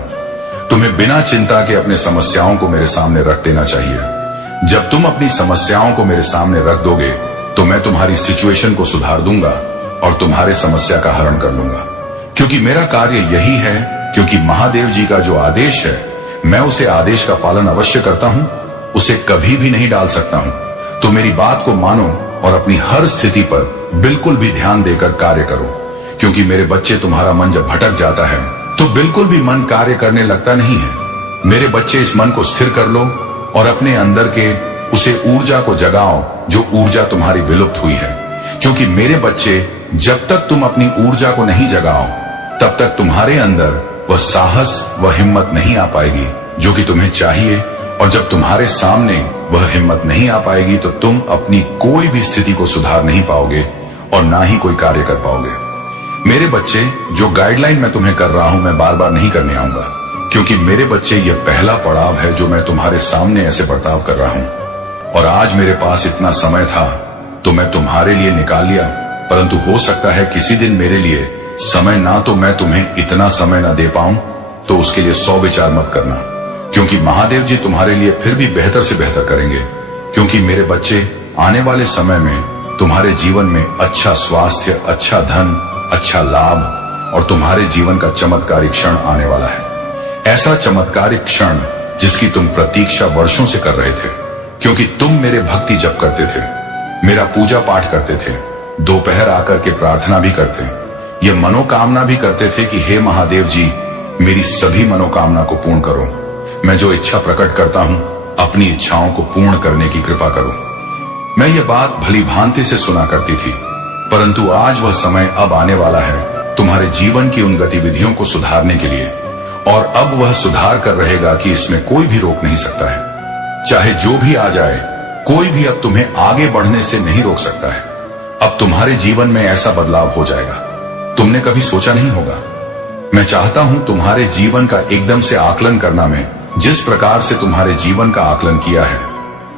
तुम्हें बिना चिंता के अपने समस्याओं को मेरे सामने रख देना चाहिए। जब तुम अपनी समस्याओं को मेरे सामने रख दोगे तो मैं तुम्हारी सिचुएशन को सुधार दूंगा और तुम्हारे समस्या का हरण कर लूंगा, क्योंकि मेरा कार्य यही है। क्योंकि महादेव जी का जो आदेश है मैं उसे आदेश का पालन अवश्य करता हूं, उसे कभी भी नहीं डाल सकता हूं। तो मेरी बात को मानो और अपनी हर स्थिति पर बिल्कुल भी ध्यान देकर कार्य करो, क्योंकि मेरे बच्चे तुम्हारा मन जब भटक जाता है तो बिल्कुल भी मन कार्य करने लगता नहीं है। मेरे बच्चे इस मन को स्थिर कर लो और अपने अंदर के उसे ऊर्जा को जगाओ जो ऊर्जा तुम्हारी विलुप्त हुई है, क्योंकि मेरे बच्चे जब तक तुम अपनी ऊर्जा को नहीं जगाओ तब तक तुम्हारे अंदर वह साहस वह हिम्मत नहीं आ पाएगी जो कि तुम्हें चाहिए। और जब तुम्हारे सामने वह हिम्मत नहीं आ पाएगी तो तुम अपनी कोई भी स्थिति को सुधार नहीं पाओगे और ना ही कोई कार्य कर पाओगे। मेरे बच्चे, जो गाइडलाइन मैं तुम्हें कर रहा हूं मैं बार बार नहीं करने आऊंगा, क्योंकि मेरे बच्चे यह पहला पड़ाव है जो मैं तुम्हारे सामने ऐसे बर्ताव कर रहा हूं। और आज मेरे पास इतना समय था तो मैं तुम्हारे लिए निकाल लिया, परंतु हो सकता है किसी दिन मेरे लिए समय ना तो मैं तुम्हें इतना समय ना दे पाऊं, तो उसके लिए 100 विचार मत करना, क्योंकि महादेव जी तुम्हारे लिए फिर भी बेहतर से बेहतर करेंगे। क्योंकि मेरे बच्चे, आने वाले समय में तुम्हारे जीवन में अच्छा स्वास्थ्य, अच्छा धन, अच्छा लाभ और तुम्हारे जीवन का चमत्कारिक क्षण आने वाला है। ऐसा चमत्कारिक क्षण जिसकी तुम प्रतीक्षा वर्षों से कर रहे थे, क्योंकि तुम मेरे भक्ति जप करते थे, मेरा पूजा पाठ करते थे, दोपहर आकर के प्रार्थना भी करते, ये मनोकामना भी करते थे कि हे महादेव जी मेरी सभी मनोकामना को पूर्ण करो। मैं जो इच्छा प्रकट करता हूं अपनी इच्छाओं को पूर्ण करने की कृपा करो। मैं ये बात भली भांति से सुना करती थी, परंतु आज वह समय अब आने वाला है तुम्हारे जीवन की उन गतिविधियों को सुधारने के लिए, और अब वह सुधार कर रहेगा कि इसमें कोई भी रोक नहीं सकता है। चाहे जो भी आ जाए, कोई भी अब तुम्हें आगे बढ़ने से नहीं रोक सकता है। अब तुम्हारे जीवन में ऐसा बदलाव हो जाएगा तुमने कभी सोचा नहीं होगा। मैं चाहता हूं तुम्हारे जीवन का एकदम से आकलन करना। मैं जिस प्रकार से तुम्हारे जीवन का आकलन किया है,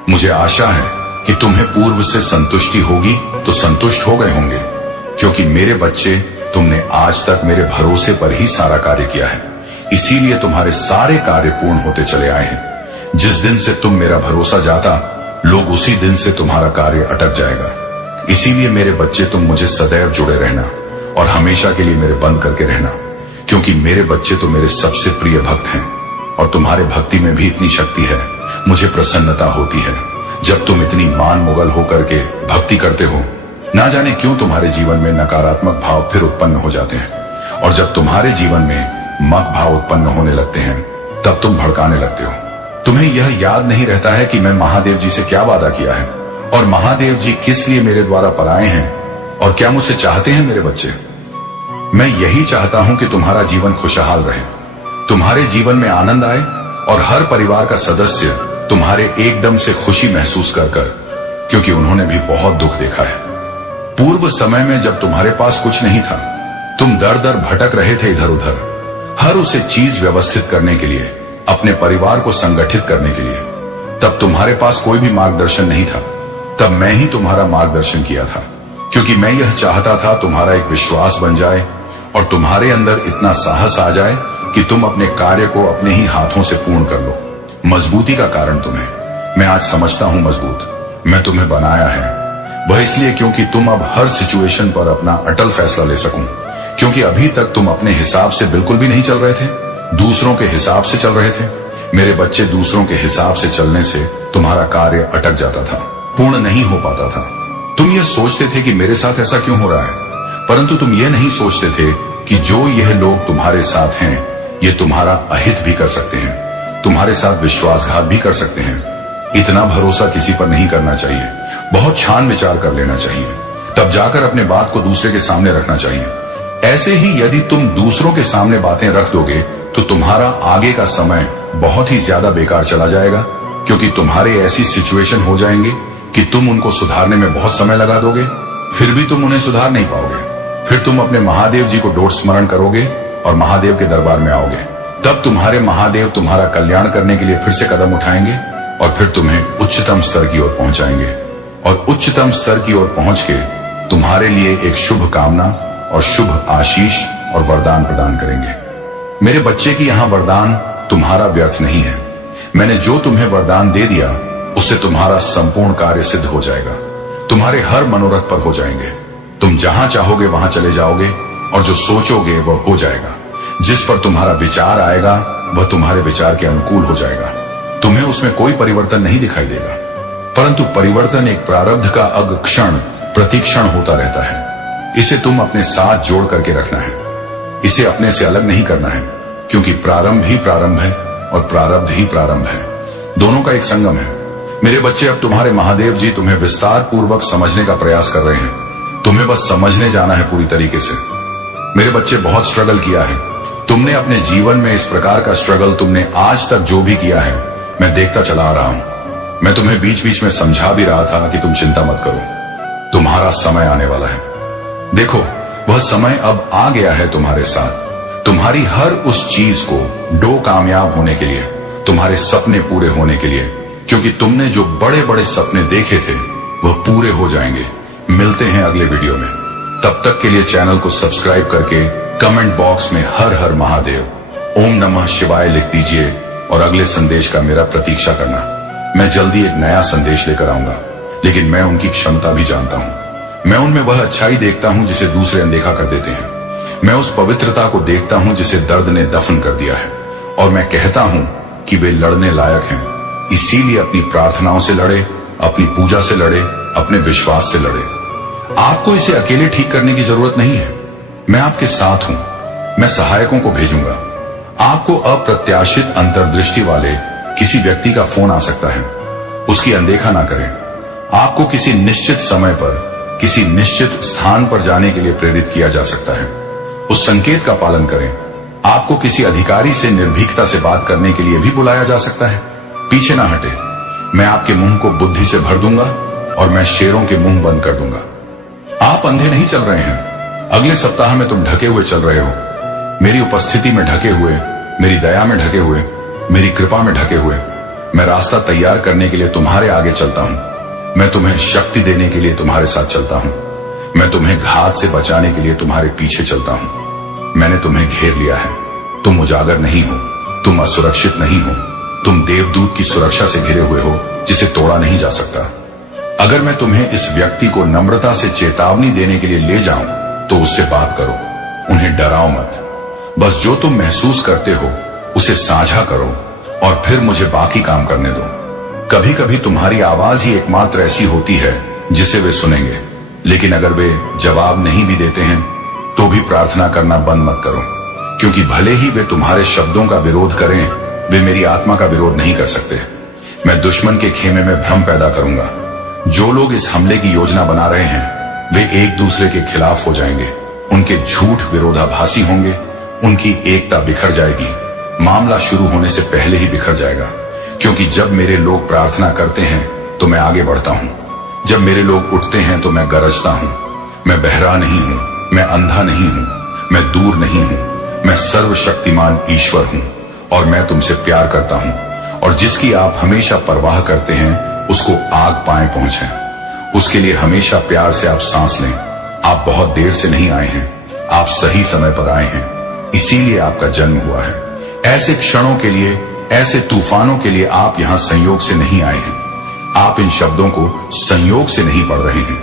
मुझे आशा है कि तुम्हें पूर्व से संतुष्टि होगी तो संतुष्ट हो गए होंगे, क्योंकि मेरे बच्चे, तुमने आज तक मेरे भरोसे पर ही सारा कार्य किया है, इसीलिए तुम्हारे सारे कार्य पूर्ण होते चले आए हैं। जिस दिन से तुम मेरा भरोसा जाता, लोग उसी दिन से तुम्हारा कार्य अटक जाएगा। इसीलिए मेरे बच्चे, तुम मुझे सदैव जुड़े रहना और हमेशा के लिए मेरे बंद करके रहना, क्योंकि मेरे बच्चे तो मेरे सबसे प्रिय भक्त हैं और तुम्हारे भक्ति में भी इतनी शक्ति है। मुझे प्रसन्नता होती है जब तुम इतनी मान मुगल होकर के भक्ति करते हो। ना जाने क्यों तुम्हारे जीवन में नकारात्मक भाव फिर उत्पन्न हो जाते हैं, और जब तुम्हारे जीवन में मक भाव उत्पन्न होने लगते हैं तब तुम भड़काने लगते हो। तुम्हें यह याद नहीं रहता है कि मैं महादेव जी से क्या वादा किया है और महादेव जी किस लिए मेरे द्वारा पर आए हैं और क्या मुझसे चाहते हैं। मेरे बच्चे, मैं यही चाहता हूं कि तुम्हारा जीवन खुशहाल रहे, तुम्हारे जीवन में आनंद आए और हर परिवार का सदस्य तुम्हारे एकदम से खुशी महसूस कर, क्योंकि उन्होंने भी बहुत दुख देखा है। पूर्व समय में जब तुम्हारे पास कुछ नहीं था, तुम दर दर भटक रहे थे इधर उधर, हर उसे चीज व्यवस्थित करने के लिए, अपने परिवार को संगठित करने के लिए। तब तुम्हारे पास कोई भी मार्गदर्शन नहीं था। तब मैं ही तुम्हारा मार्गदर्शन किया था, क्योंकि मैं यह चाहता था तुम्हारा एक विश्वास बन जाए और तुम्हारे अंदर इतना साहस आ जाए कि तुम अपने कार्य को अपने ही हाथों से पूर्ण कर लो। मजबूती का कारण तुम्हें मैं आज समझता हूं मजबूत। मैं तुम्हें बनाया है वह इसलिए क्योंकि तुम अब हर सिचुएशन पर अपना अटल फैसला ले सकूं, क्योंकि अभी तक तुम अपने हिसाब से बिल्कुल भी नहीं चल रहे थे, दूसरों के हिसाब से चल रहे थे। मेरे बच्चे, दूसरों के हिसाब से चलने से तुम्हारा कार्य अटक जाता था, पूर्ण नहीं हो पाता था। तुम यह सोचते थे कि मेरे साथ ऐसा क्यों हो रहा है, परंतु तुम यह नहीं सोचते थे कि जो यह लोग तुम्हारे साथ हैं ये तुम्हारा अहित भी कर सकते हैं, तुम्हारे साथ विश्वासघात भी कर सकते हैं। इतना भरोसा किसी पर नहीं करना चाहिए, बहुत छान विचार कर लेना चाहिए, तब जाकर अपने बात को दूसरे के सामने रखना चाहिए। ऐसे ही यदि तुम दूसरों के सामने बातें रख दोगे तो तुम्हारा आगे का समय बहुत ही ज्यादा बेकार चला जाएगा, क्योंकि तुम्हारे ऐसी सिचुएशन हो जाएंगे कि तुम उनको सुधारने में बहुत समय लगा दोगे, फिर भी तुम उन्हें सुधार नहीं पाओगे। फिर तुम अपने महादेव जी को डोट स्मरण करोगे और महादेव के दरबार में आओगे। तब तुम्हारे महादेव तुम्हारा कल्याण करने के लिए फिर से कदम उठाएंगे और फिर तुम्हें उच्चतम स्तर की ओर पहुंचाएंगे, और उच्चतम स्तर की ओर पहुंच के तुम्हारे लिए एक शुभ कामना और शुभ आशीष और वरदान प्रदान करेंगे। मेरे बच्चे की यहां वरदान तुम्हारा व्यर्थ नहीं है। मैंने जो तुम्हें वरदान दे दिया उससे तुम्हारा संपूर्ण कार्य सिद्ध हो जाएगा, तुम्हारे हर मनोरथ पर हो जाएंगे। तुम जहां चाहोगे वहां चले जाओगे और जो सोचोगे वह हो जाएगा। जिस पर तुम्हारा विचार आएगा वह तुम्हारे विचार के अनुकूल हो जाएगा। तुम्हें उसमें कोई परिवर्तन नहीं दिखाई देगा, परंतु परिवर्तन एक प्रारब्ध का अग क्षण प्रतिक्षण होता रहता है। इसे तुम अपने साथ जोड़ करके रखना है, इसे अपने से अलग नहीं करना है, क्योंकि प्रारंभ ही प्रारंभ है और प्रारब्ध ही प्रारंभ है। दोनों का एक संगम है। मेरे बच्चे, अब तुम्हारे महादेव जी तुम्हें विस्तार पूर्वक समझने का प्रयास कर रहे हैं। तुम्हें बस समझने जाना है पूरी तरीके से। मेरे बच्चे, बहुत स्ट्रगल किया है तुमने अपने जीवन में। इस प्रकार का स्ट्रगल तुमने आज तक जो भी किया है मैं देखता चला आ रहा हूं। मैं तुम्हें बीच बीच में समझा भी रहा था कि तुम चिंता मत करो, तुम्हारा समय आने वाला है। देखो, वह समय अब आ गया है तुम्हारे साथ। तुम्हारी हर उस चीज को डो कामयाब होने के लिए, तुम्हारे सपने पूरे होने के लिए, क्योंकि तुमने जो बड़े बड़े सपने देखे थे वह पूरे हो जाएंगे। मिलते हैं अगले वीडियो में। तब तक के लिए चैनल को सब्सक्राइब करके कमेंट बॉक्स में हर हर महादेव, ओम नमः शिवाय लिख दीजिए और अगले संदेश का मेरा प्रतीक्षा करना। मैं जल्दी एक नया संदेश लेकर आऊंगा, लेकिन मैं उनकी क्षमता भी जानता हूं। मैं उनमें वह अच्छाई देखता हूं जिसे दूसरे अनदेखा कर देते हैं। मैं उस पवित्रता को देखता हूं जिसे दर्द ने दफन कर दिया है, और मैं कहता हूं कि वे लड़ने लायक हैं। इसीलिए अपनी प्रार्थनाओं से लड़े, अपनी पूजा से लड़े, अपने विश्वास से लड़े। आपको इसे अकेले ठीक करने की जरूरत नहीं है। मैं आपके साथ हूं। मैं सहायकों को भेजूंगा। आपको अप्रत्याशित अंतर्दृष्टि वाले किसी व्यक्ति का फोन आ सकता है, उसकी अनदेखा ना करें। आपको किसी निश्चित समय पर किसी निश्चित स्थान पर जाने के लिए प्रेरित किया जा सकता है, उस संकेत का पालन करें। आपको किसी अधिकारी से निर्भीकता से बात करने के लिए भी बुलाया जा सकता है, पीछे ना हटे। मैं आपके मुंह को बुद्धि से भर दूंगा और मैं शेरों के मुंह बंद कर दूंगा। आप अंधे नहीं चल रहे हैं। अगले सप्ताह में तुम ढके हुए चल रहे हो, मेरी उपस्थिति में ढके हुए, मेरी दया में ढके हुए, मेरी कृपा में ढके हुए। मैं रास्ता तैयार करने के लिए तुम्हारे आगे चलता हूं। मैं तुम्हें शक्ति देने के लिए तुम्हारे साथ चलता हूं। मैं तुम्हें घात से बचाने के लिए तुम्हारे पीछे चलता हूं। मैंने तुम्हें घेर लिया है। तुम उजागर नहीं हो, तुम असुरक्षित नहीं हो। तुम देवदूत की सुरक्षा से घिरे हुए हो जिसे तोड़ा नहीं जा सकता। अगर मैं तुम्हें इस व्यक्ति को नम्रता से चेतावनी देने के लिए ले जाऊं तो उससे बात करो, उन्हें डराओ मत। बस जो तुम महसूस करते हो उसे साझा करो और फिर मुझे बाकी काम करने दो। कभी कभी तुम्हारी आवाज ही एकमात्र ऐसी होती है जिसे वे सुनेंगे, लेकिन अगर वे जवाब नहीं भी देते हैं तो भी प्रार्थना करना बंद मत करो, क्योंकि भले ही वे तुम्हारे शब्दों का विरोध करें, वे मेरी आत्मा का विरोध नहीं कर सकते। मैं दुश्मन के खेमे में भ्रम पैदा करूंगा। जो लोग इस हमले की योजना बना रहे हैं वे एक दूसरे के खिलाफ हो जाएंगे, उनके झूठ विरोधाभासी होंगे, उनकी एकता बिखर जाएगी। मामला शुरू होने से पहले ही बिखर जाएगा, क्योंकि जब मेरे लोग प्रार्थना करते हैं तो मैं आगे बढ़ता हूं। जब मेरे लोग उठते हैं तो मैं गरजता हूं। मैं बहरा नहीं हूं, मैं अंधा नहीं हूं, मैं दूर नहीं हूं, मैं सर्वशक्तिमान ईश्वर हूं और मैं तुमसे प्यार करता हूं। और जिसकी आप हमेशा परवाह करते हैं उसको आग पाए पहुंचे। उसके लिए हमेशा प्यार से आप सांस लें। आप बहुत देर से नहीं आए हैं, आप सही समय पर आए हैं, इसीलिए आपका जन्म हुआ है। ऐसे क्षणों के लिए, ऐसे तूफानों के लिए आप यहां संयोग से नहीं आए हैं। आप इन शब्दों को संयोग से नहीं पढ़ रहे हैं।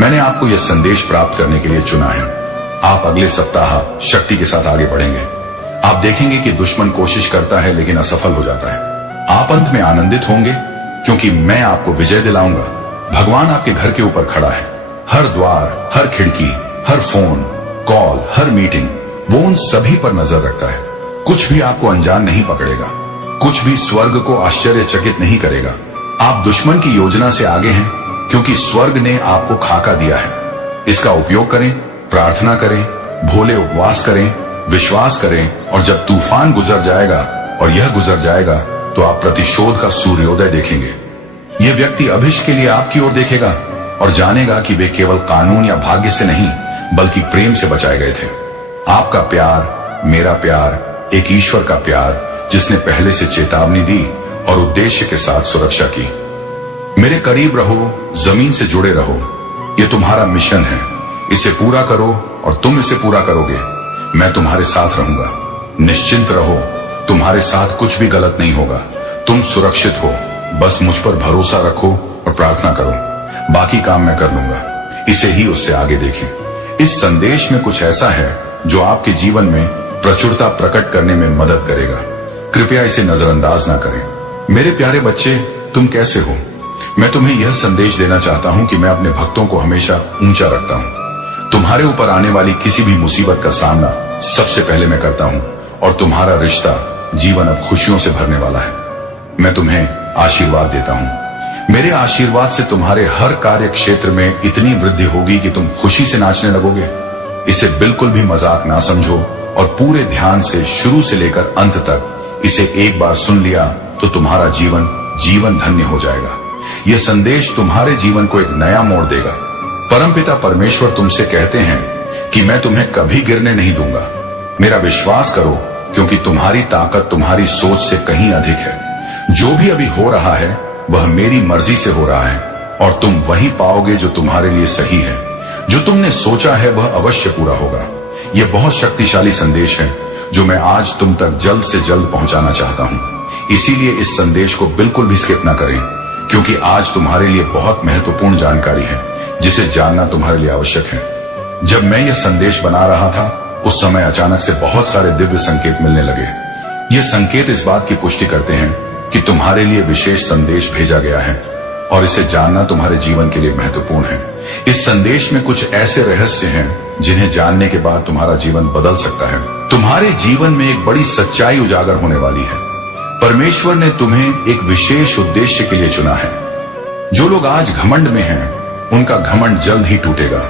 मैंने आपको यह संदेश प्राप्त करने के लिए चुना है। आप अगले सप्ताह शक्ति के साथ आगे बढ़ेंगे। आप देखेंगे कि दुश्मन कोशिश करता है लेकिन असफल हो जाता है। आप अंत में आनंदित होंगे क्योंकि मैं आपको विजय दिलाऊंगा। भगवान आपके घर के ऊपर खड़ा है। हर द्वार, हर खिड़की, हर फोन कॉल, हर मीटिंग, वो उन सभी पर नजर रखता है। कुछ भी आपको अनजान नहीं पकड़ेगा, कुछ भी स्वर्ग को आश्चर्यचकित नहीं करेगा। आप दुश्मन की योजना से आगे हैं क्योंकि स्वर्ग ने आपको खाका दिया है। इसका उपयोग करें, प्रार्थना करें, भोले उपवास करें, विश्वास करें और जब तूफान गुजर जाएगा और यह गुजर जाएगा तो आप प्रतिशोध का सूर्योदय देखेंगे। यह व्यक्ति अभिष्ट के लिए आपकी ओर देखेगा और जानेगा कि वे केवल कानून या भाग्य से नहीं बल्कि प्रेम से बचाए गए थे। आपका प्यार, मेरा प्यार, एक ईश्वर का प्यार जिसने पहले से चेतावनी दी और उद्देश्य के साथ सुरक्षा की। मेरे करीब रहो, जमीन से जुड़े रहो। यह तुम्हारा मिशन है। इसे पूरा करो और तुम इसे पूरा करोगे। मैं तुम्हारे साथ रहूंगा। निश्चिंत रहो, तुम्हारे साथ कुछ भी गलत नहीं होगा। तुम सुरक्षित हो। बस मुझ पर भरोसा रखो और प्रार्थना करो। बाकी काम मैं कर लूंगा। इसे ही उससे आगे देखें। इस संदेश में कुछ ऐसा है जो आपके जीवन में प्रचुरता प्रकट करने में मदद करेगा। कृपया इसे नजरअंदाज ना करें। मेरे प्यारे बच्चे, तुम कैसे हो? मैं तुम्हें यह संदेश देना चाहता हूं कि मैं अपने भक्तों को हमेशा ऊंचा रखता हूं। तुम्हारे ऊपर आने वाली किसी भी मुसीबत का सामना सबसे पहले मैं करता हूं और तुम्हारा रिश्ता जीवन अब खुशियों से भरने वाला है। मैं तुम्हें आशीर्वाद देता हूं। मेरे आशीर्वाद से तुम्हारे हर कार्य क्षेत्र में इतनी वृद्धि होगी कि तुम खुशी से नाचने लगोगे। इसे बिल्कुल भी मजाक ना समझो और पूरे ध्यान से शुरू से लेकर अंत तक इसे एक बार सुन लिया तो तुम्हारा जीवन धन्य हो जाएगा। यह संदेश तुम्हारे जीवन को एक नया मोड़ देगा। परमपिता परमेश्वर तुमसे कहते हैं कि मैं तुम्हें कभी गिरने नहीं दूंगा। मेरा विश्वास करो क्योंकि तुम्हारी ताकत तुम्हारी सोच से कहीं अधिक है। जो भी अभी हो रहा है वह मेरी मर्जी से हो रहा है और तुम वही पाओगे जो तुम्हारे लिए सही है। जो तुमने सोचा है वह अवश्य पूरा होगा। यह बहुत शक्तिशाली संदेश है जो मैं आज तुम तक जल्द से जल्द पहुंचाना चाहता हूं। इसीलिए इस संदेश को बिल्कुल भी स्किप ना करें क्योंकि आज तुम्हारे लिए बहुत महत्वपूर्ण जानकारी है जिसे जानना तुम्हारे लिए आवश्यक है। जब मैं यह संदेश बना रहा था उस समय अचानक से बहुत सारे दिव्य संकेत मिलने लगे। ये संकेत इस बात की पुष्टि करते हैं कि तुम्हारे लिए विशेष संदेश भेजा गया है और इसे जानना तुम्हारे जीवन के लिए महत्वपूर्ण है। इस संदेश में कुछ ऐसे रहस्य हैं जिन्हें जानने के बाद तुम्हारा जीवन बदल सकता है। तुम्हारे जीवन में एक बड़ी सच्चाई उजागर होने वाली है। परमेश्वर ने तुम्हें एक विशेष उद्देश्य के लिए चुना है। जो लोग आज घमंड में हैं, उनका घमंड जल्द ही टूटेगा।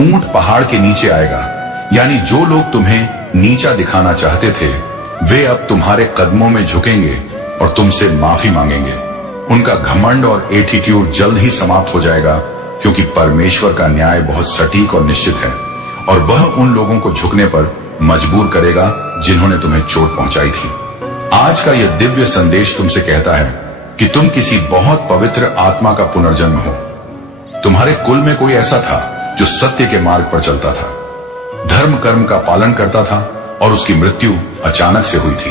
ऊंट पहाड़ के नीचे आएगा, यानी जो लोग तुम्हें नीचा दिखाना चाहते थे वे अब तुम्हारे कदमों में झुकेंगे और तुमसे माफी मांगेंगे। उनका घमंड और एटीट्यूड जल्द ही समाप्त हो जाएगा क्योंकि परमेश्वर का न्याय बहुत सटीक और निश्चित है और वह उन लोगों को झुकने पर मजबूर करेगा जिन्होंने तुम्हें चोट पहुंचाई थी। आज का यह दिव्य संदेश तुमसे कहता है कि तुम किसी बहुत पवित्र आत्मा का पुनर्जन्म हो। तुम्हारे कुल में कोई ऐसा था जो सत्य के मार्ग पर चलता था, धर्म कर्म का पालन करता था और उसकी मृत्यु अचानक से हुई थी।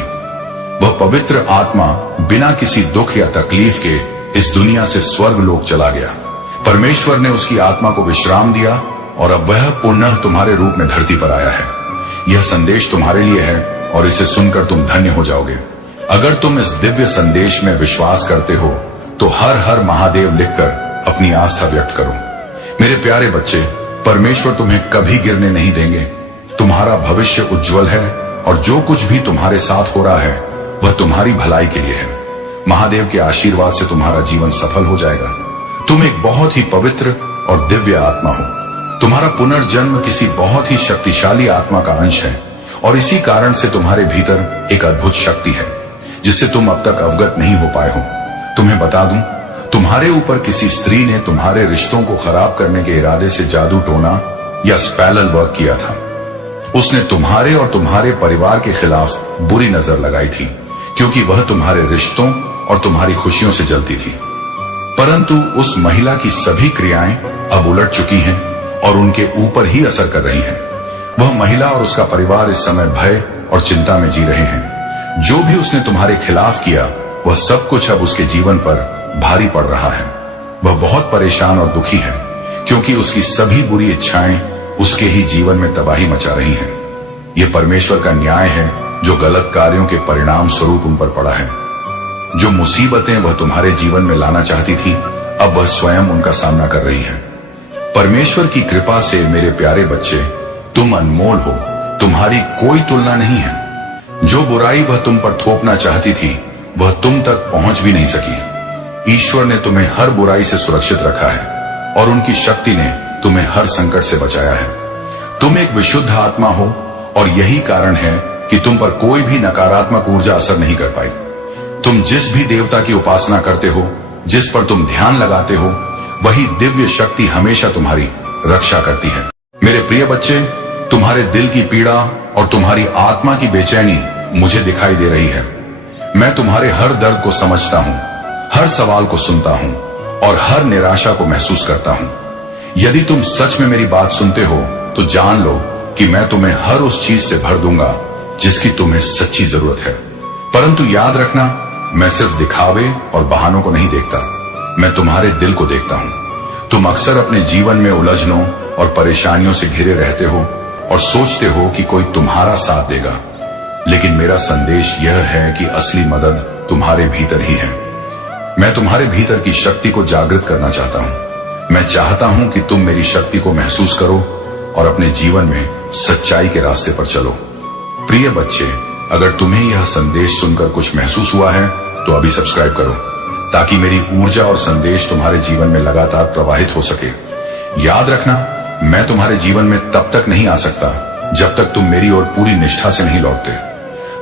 वह पवित्र आत्मा बिना किसी दुख या तकलीफ के इस दुनिया से स्वर्ग लोक चला गया। परमेश्वर ने उसकी आत्मा को विश्राम दिया और अब वह पुनः तुम्हारे रूप में धरती पर आया है। यह संदेश तुम्हारे लिए है और इसे सुनकर तुम धन्य हो जाओगे। अगर तुम इस दिव्य संदेश में विश्वास करते हो तो हर हर महादेव लिखकर अपनी आस्था व्यक्त करो। मेरे प्यारे बच्चे, परमेश्वर तुम्हें कभी गिरने नहीं देंगे। तुम्हारा भविष्य उज्जवल है और जो कुछ भी तुम्हारे साथ हो रहा है वह तुम्हारी भलाई के लिए है। महादेव के आशीर्वाद से तुम्हारा जीवन सफल हो जाएगा। तुम एक बहुत ही पवित्र और दिव्य आत्मा हो। तुम्हारा पुनर्जन्म किसी बहुत ही शक्तिशाली आत्मा का अंश है और इसी कारण से तुम्हारे भीतर एक अद्भुत शक्ति है जिससे तुम अब तक अवगत नहीं हो पाए हो। तुम्हें बता दूं, तुम्हारे ऊपर किसी स्त्री ने तुम्हारे रिश्तों को खराब करने के इरादे से जादू टोना या स्पेल वर्क किया था। उसने तुम्हारे और तुम्हारे परिवार के खिलाफ बुरी नजर लगाई थी, क्योंकि वह तुम्हारे रिश्तों और तुम्हारी खुशियों से जलती थी। परंतु उस महिला की सभी क्रियाएं अब उलट चुकी हैं और उनके ऊपर ही असर कर रही हैं। वह महिला और उसका परिवार इस समय भय और चिंता में जी रहे हैं। जो भी उसने तुम्हारे खिलाफ किया, वह सब कुछ अब उसके जीवन पर भारी पड़ रहा है। वह बहुत परेशान और दुखी है, क्योंकि उसकी सभी बुरी इच्छाएं उसके ही जीवन में तबाही मचा रही हैं। यह परमेश्वर का न्याय है जो गलत कार्यों के परिणाम स्वरूप उन पर पड़ा है। जो मुसीबतें वह तुम्हारे जीवन में लाना चाहती थी, अब वह स्वयं उनका सामना कर रही है। परमेश्वर की कृपा से मेरे प्यारे बच्चे, तुम अनमोल हो, तुम्हारी कोई तुलना नहीं है। जो बुराई वह तुम पर थोपना चाहती थी, वह तुम तक पहुंच भी नहीं सकी। ईश्वर ने तुम्हें हर बुराई से सुरक्षित रखा है और उनकी शक्ति ने तुम्हें हर संकट से बचाया है। तुम एक विशुद्ध आत्मा हो और यही कारण है कि तुम पर कोई भी नकारात्मक ऊर्जा असर नहीं कर पाई। तुम जिस भी देवता की उपासना करते हो, जिस पर तुम ध्यान लगाते हो, वही दिव्य शक्ति हमेशा तुम्हारी रक्षा करती है। मेरे प्रिय बच्चे, तुम्हारे दिल की पीड़ा और तुम्हारी आत्मा की बेचैनी मुझे दिखाई दे रही है। मैं तुम्हारे हर दर्द को समझता हूँ, हर सवाल को सुनता हूँ और हर निराशा को महसूस करता हूँ। यदि तुम सच में मेरी बात सुनते हो तो जान लो कि मैं तुम्हें हर उस चीज से भर दूंगा जिसकी तुम्हें सच्ची जरूरत है। परंतु याद रखना, मैं सिर्फ दिखावे और बहानों को नहीं देखता, मैं तुम्हारे दिल को देखता हूं। तुम अक्सर अपने जीवन में उलझनों और परेशानियों से घिरे रहते हो और सोचते हो कि कोई तुम्हारा साथ देगा, लेकिन मेरा संदेश यह है कि असली मदद तुम्हारे भीतर ही है। मैं तुम्हारे भीतर की शक्ति को जागृत करना चाहता हूं। मैं चाहता हूं कि तुम मेरी शक्ति को महसूस करो और अपने जीवन में सच्चाई के रास्ते पर चलो। प्रिय बच्चे, अगर तुम्हें यह संदेश सुनकर कुछ महसूस हुआ है तो अभी सब्सक्राइब करो, ताकि मेरी ऊर्जा और संदेश तुम्हारे जीवन में लगातार प्रवाहित हो सके। याद रखना, मैं तुम्हारे जीवन में तब तक नहीं आ सकता जब तक तुम मेरी ओर पूरी निष्ठा से नहीं लौटते।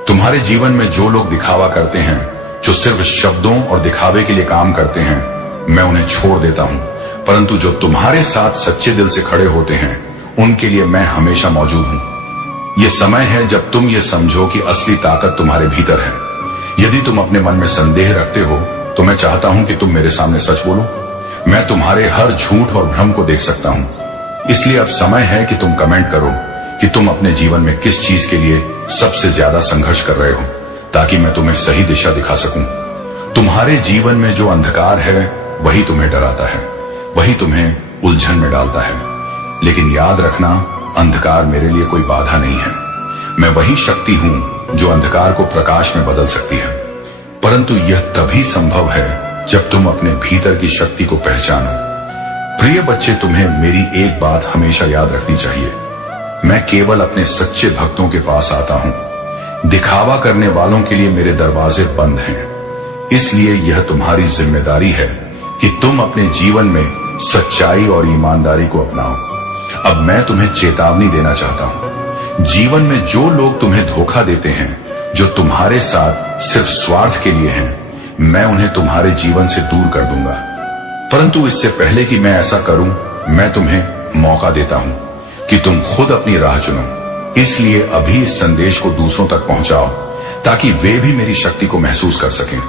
तुम्हारे जीवन में जो लोग दिखावा करते हैं, जो सिर्फ शब्दों और दिखावे के लिए काम करते हैं, मैं उन्हें छोड़ देता हूं। परंतु जो तुम्हारे साथ सच्चे दिल से खड़े होते हैं, उनके लिए मैं हमेशा मौजूद हूं। यह समय है जब तुम ये समझो कि असली ताकत तुम्हारे भीतर है। यदि तुम अपने मन में संदेह रखते हो तो मैं चाहता हूं कि तुम मेरे सामने सच बोलो। मैं तुम्हारे हर झूठ और भ्रम को देख सकता हूं। इसलिए अब समय है कि तुम कमेंट करो कि तुम अपने जीवन में किस चीज के लिए सबसे ज्यादा संघर्ष कर रहे हो, ताकि मैं तुम्हें सही दिशा दिखा सकूं। तुम्हारे जीवन में जो अंधकार है वही तुम्हें डराता है, वही तुम्हें उलझन में डालता है। लेकिन याद रखना, अंधकार मेरे लिए कोई बाधा नहीं है। मैं वही शक्ति हूं जो अंधकार को प्रकाश में बदल सकती है। परंतु यह तभी संभव है जब तुम अपने भीतर की शक्ति को पहचानो। प्रिय बच्चे, तुम्हें मेरी एक बात हमेशा याद रखनी चाहिए। मैं केवल अपने सच्चे भक्तों के पास आता हूं। दिखावा करने वालों के लिए मेरे दरवाजे बंद हैं। इसलिए यह तुम्हारी जिम्मेदारी है कि तुम अपने जीवन में सच्चाई और ईमानदारी को अपनाओ। अब मैं तुम्हें चेतावनी देना चाहता हूं। जीवन में जो लोग तुम्हें धोखा देते हैं, जो तुम्हारे साथ सिर्फ स्वार्थ के लिए हैं, मैं उन्हें तुम्हारे जीवन से दूर कर दूंगा। परंतु इससे पहले कि मैं ऐसा करूं, मैं तुम्हें मौका देता हूं कि तुम खुद अपनी राह चुनो। इसलिए अभी इस संदेश को दूसरों तक पहुंचाओ, ताकि वे भी मेरी शक्ति को महसूस कर सकें।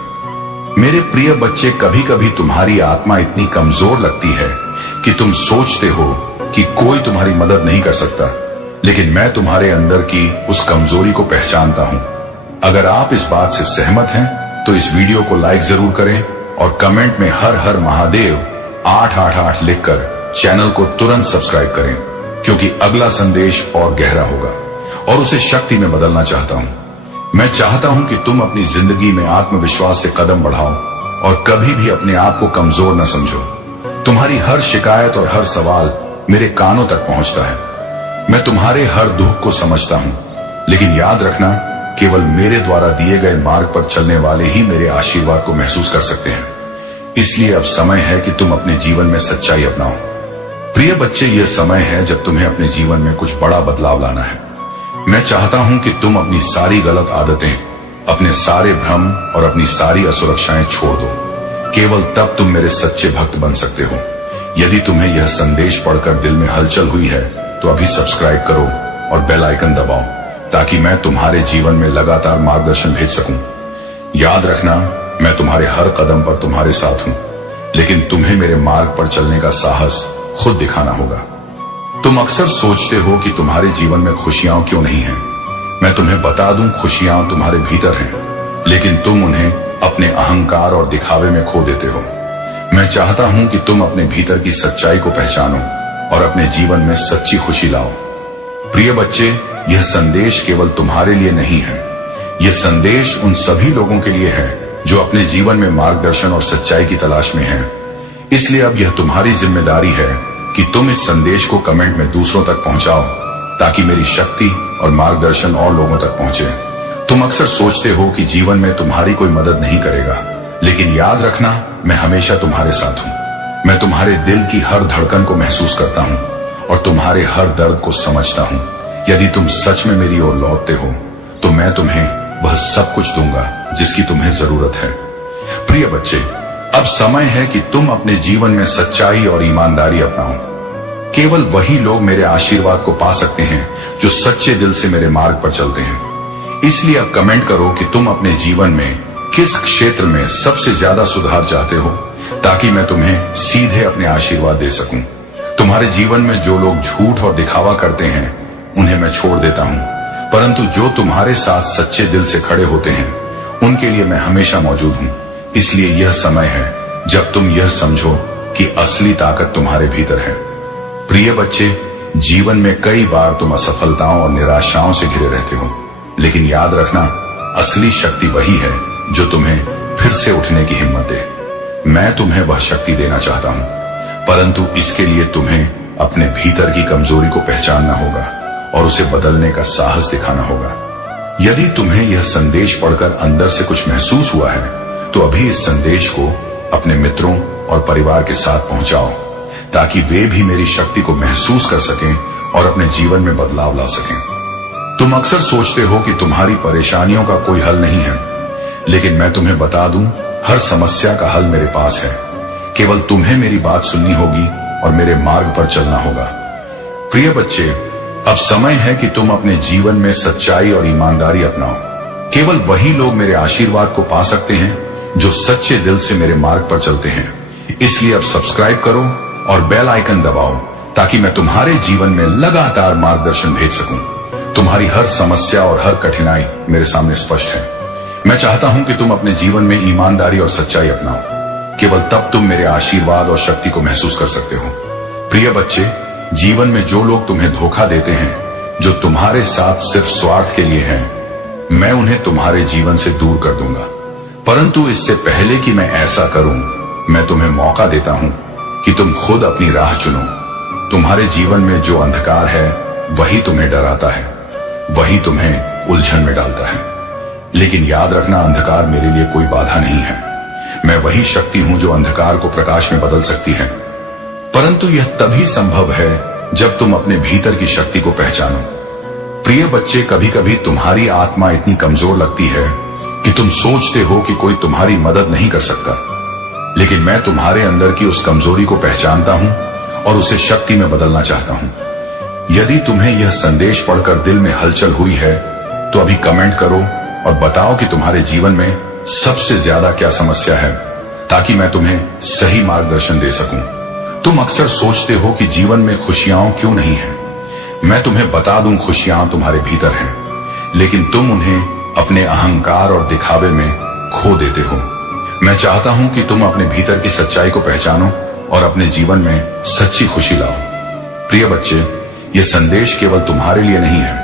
मेरे प्रिय बच्चे, कभी कभी तुम्हारी आत्मा इतनी कमजोर लगती है कि तुम सोचते हो कि कोई तुम्हारी मदद नहीं कर सकता, लेकिन मैं तुम्हारे अंदर की उस कमजोरी को पहचानता हूं। अगर आप इस बात से सहमत हैं तो इस वीडियो को लाइक जरूर करें और कमेंट में हर हर महादेव 888 लिखकर चैनल को तुरंत सब्सक्राइब करें, क्योंकि अगला संदेश और गहरा होगा और उसे शक्ति में बदलना चाहता हूं। मैं चाहता हूं कि तुम अपनी जिंदगी में आत्मविश्वास से कदम बढ़ाओ और कभी भी अपने आप को कमजोर न समझो। तुम्हारी हर शिकायत और हर सवाल मेरे कानों तक पहुंचता है। मैं तुम्हारे हर दुख को समझता हूं, लेकिन याद रखना, केवल मेरे द्वारा दिए गए मार्ग पर चलने वाले ही मेरे आशीर्वाद को महसूस कर सकते हैं। इसलिए अब समय है कि तुम अपने जीवन में सच्चाई अपनाओ। प्रिय बच्चे, यह समय है जब तुम्हें अपने जीवन में कुछ बड़ा बदलाव लाना है। मैं चाहता हूं कि तुम अपनी सारी गलत आदतें, अपने सारे भ्रम और अपनी सारी असुरक्षाएं छोड़ दो। केवल तब तुम मेरे सच्चे भक्त बन सकते हो। यदि तुम्हें यह संदेश पढ़कर दिल में हलचल हुई है तो अभी सब्सक्राइब करो और बेल आइकन दबाओ ताकि मैं तुम्हारे जीवन में लगातार मार्गदर्शन भेज सकूं। याद रखना, मैं तुम्हारे हर कदम पर तुम्हारे साथ हूं, लेकिन तुम्हें मेरे मार्ग पर चलने का साहस खुद दिखाना होगा। तुम अक्सर सोचते हो कि तुम्हारे जीवन में खुशियां क्यों नहीं हैं। मैं तुम्हें बता दूं, खुशियां तुम्हारे भीतर हैं, लेकिन तुम उन्हें अपने अहंकार और दिखावे में खो देते हो। मैं चाहता हूं कि तुम अपने भीतर की सच्चाई को पहचानो और अपने जीवन में सच्ची खुशी लाओ। प्रिय बच्चे, यह संदेश केवल तुम्हारे लिए नहीं है, यह संदेश उन सभी लोगों के लिए है जो अपने जीवन में मार्गदर्शन और सच्चाई की तलाश में हैं। इसलिए अब यह तुम्हारी जिम्मेदारी है कि तुम इस संदेश को कमेंट में दूसरों तक पहुंचाओ ताकि मेरी शक्ति और मार्गदर्शन और लोगों तक पहुंचे। तुम अक्सर सोचते हो कि जीवन में तुम्हारी कोई मदद नहीं करेगा, लेकिन याद रखना, मैं हमेशा तुम्हारे साथ हूं। मैं तुम्हारे दिल की हर धड़कन को महसूस करता हूं और तुम्हारे हर दर्द को समझता हूं। यदि तुम सच में मेरी ओर लौटते हो तो मैं तुम्हें वह सब कुछ दूंगा जिसकी तुम्हें जरूरत है। प्रिय बच्चे, अब समय है कि तुम अपने जीवन में सच्चाई और ईमानदारी अपनाओ। केवल वही लोग मेरे आशीर्वाद को पा सकते हैं जो सच्चे दिल से मेरे मार्ग पर चलते हैं। इसलिए अब कमेंट करो कि तुम अपने जीवन में किस क्षेत्र में सबसे ज्यादा सुधार चाहते हो ताकि मैं तुम्हें सीधे अपने आशीर्वाद दे सकूं। तुम्हारे जीवन में जो लोग झूठ और दिखावा करते हैं उन्हें मैं छोड़ देता हूं, परंतु जो तुम्हारे साथ सच्चे दिल से खड़े होते हैं उनके लिए मैं हमेशा मौजूद हूं। इसलिए यह समय है जब तुम यह समझो कि असली ताकत तुम्हारे भीतर है। प्रिय बच्चे, जीवन में कई बार तुम असफलताओं और निराशाओं से घिरे रहते हो, लेकिन याद रखना, असली शक्ति वही है जो तुम्हें फिर से उठने की हिम्मत दे। मैं तुम्हें वह शक्ति देना चाहता हूं, परंतु इसके लिए तुम्हें अपने भीतर की कमजोरी को पहचानना होगा और उसे बदलने का साहस दिखाना होगा। यदि तुम्हें यह संदेश पढ़कर अंदर से कुछ महसूस हुआ है तो अभी इस संदेश को अपने मित्रों और परिवार के साथ पहुंचाओ ताकि वे भी मेरी शक्ति को महसूस कर सकें और अपने जीवन में बदलाव ला सकें। तुम अक्सर सोचते हो कि तुम्हारी परेशानियों का कोई हल नहीं है, लेकिन मैं तुम्हें बता दूं, हर समस्या का हल मेरे पास है। केवल तुम्हें मेरी बात सुननी होगी और मेरे मार्ग पर चलना होगा। प्रिय बच्चे, अब समय है कि तुम अपने जीवन में सच्चाई और ईमानदारी अपनाओ। केवल वही लोग मेरे आशीर्वाद को पा सकते हैं जो सच्चे दिल से मेरे मार्ग पर चलते हैं। इसलिए अब सब्सक्राइब करो और बेल आइकन दबाओ ताकि मैं तुम्हारे जीवन में लगातार मार्गदर्शन भेज सकूं। तुम्हारी हर समस्या और हर कठिनाई मेरे सामने स्पष्ट है। मैं चाहता हूं कि तुम अपने जीवन में ईमानदारी और सच्चाई अपनाओ। केवल तब तुम मेरे आशीर्वाद और शक्ति को महसूस कर सकते हो। प्रिय बच्चे, जीवन में जो लोग तुम्हें धोखा देते हैं, जो तुम्हारे साथ सिर्फ स्वार्थ के लिए हैं, मैं उन्हें तुम्हारे जीवन से दूर कर दूंगा। परंतु इससे पहले कि मैं ऐसा करूं, मैं तुम्हें मौका देता हूं कि तुम खुद अपनी राह चुनो। तुम्हारे जीवन में जो अंधकार है वही तुम्हें डराता है, वही तुम्हें उलझन में डालता है। लेकिन याद रखना, अंधकार मेरे लिए कोई बाधा नहीं है। मैं वही शक्ति हूं जो अंधकार को प्रकाश में बदल सकती है। परंतु यह तभी संभव है जब तुम अपने भीतर की शक्ति को पहचानो। प्रिय बच्चे, कभी कभी तुम्हारी आत्मा इतनी कमजोर लगती है कि तुम सोचते हो कि कोई तुम्हारी मदद नहीं कर सकता, लेकिन मैं तुम्हारे अंदर की उस कमजोरी को पहचानता हूं और उसे शक्ति में बदलना चाहता हूं। यदि तुम्हें यह संदेश पढ़कर दिल में हलचल हुई है तो अभी कमेंट करो और बताओ कि तुम्हारे जीवन में सबसे ज्यादा क्या समस्या है, ताकि मैं तुम्हें सही मार्गदर्शन दे सकूं। तुम अक्सर सोचते हो कि जीवन में खुशियां क्यों नहीं है। मैं तुम्हें बता दूं, खुशियां तुम्हारे भीतर हैं, लेकिन तुम उन्हें अपने अहंकार और दिखावे में खो देते हो। मैं चाहता हूं कि तुम अपने भीतर की सच्चाई को पहचानो और अपने जीवन में सच्ची खुशी लाओ। प्रिय बच्चे, यह संदेश केवल तुम्हारे लिए नहीं है,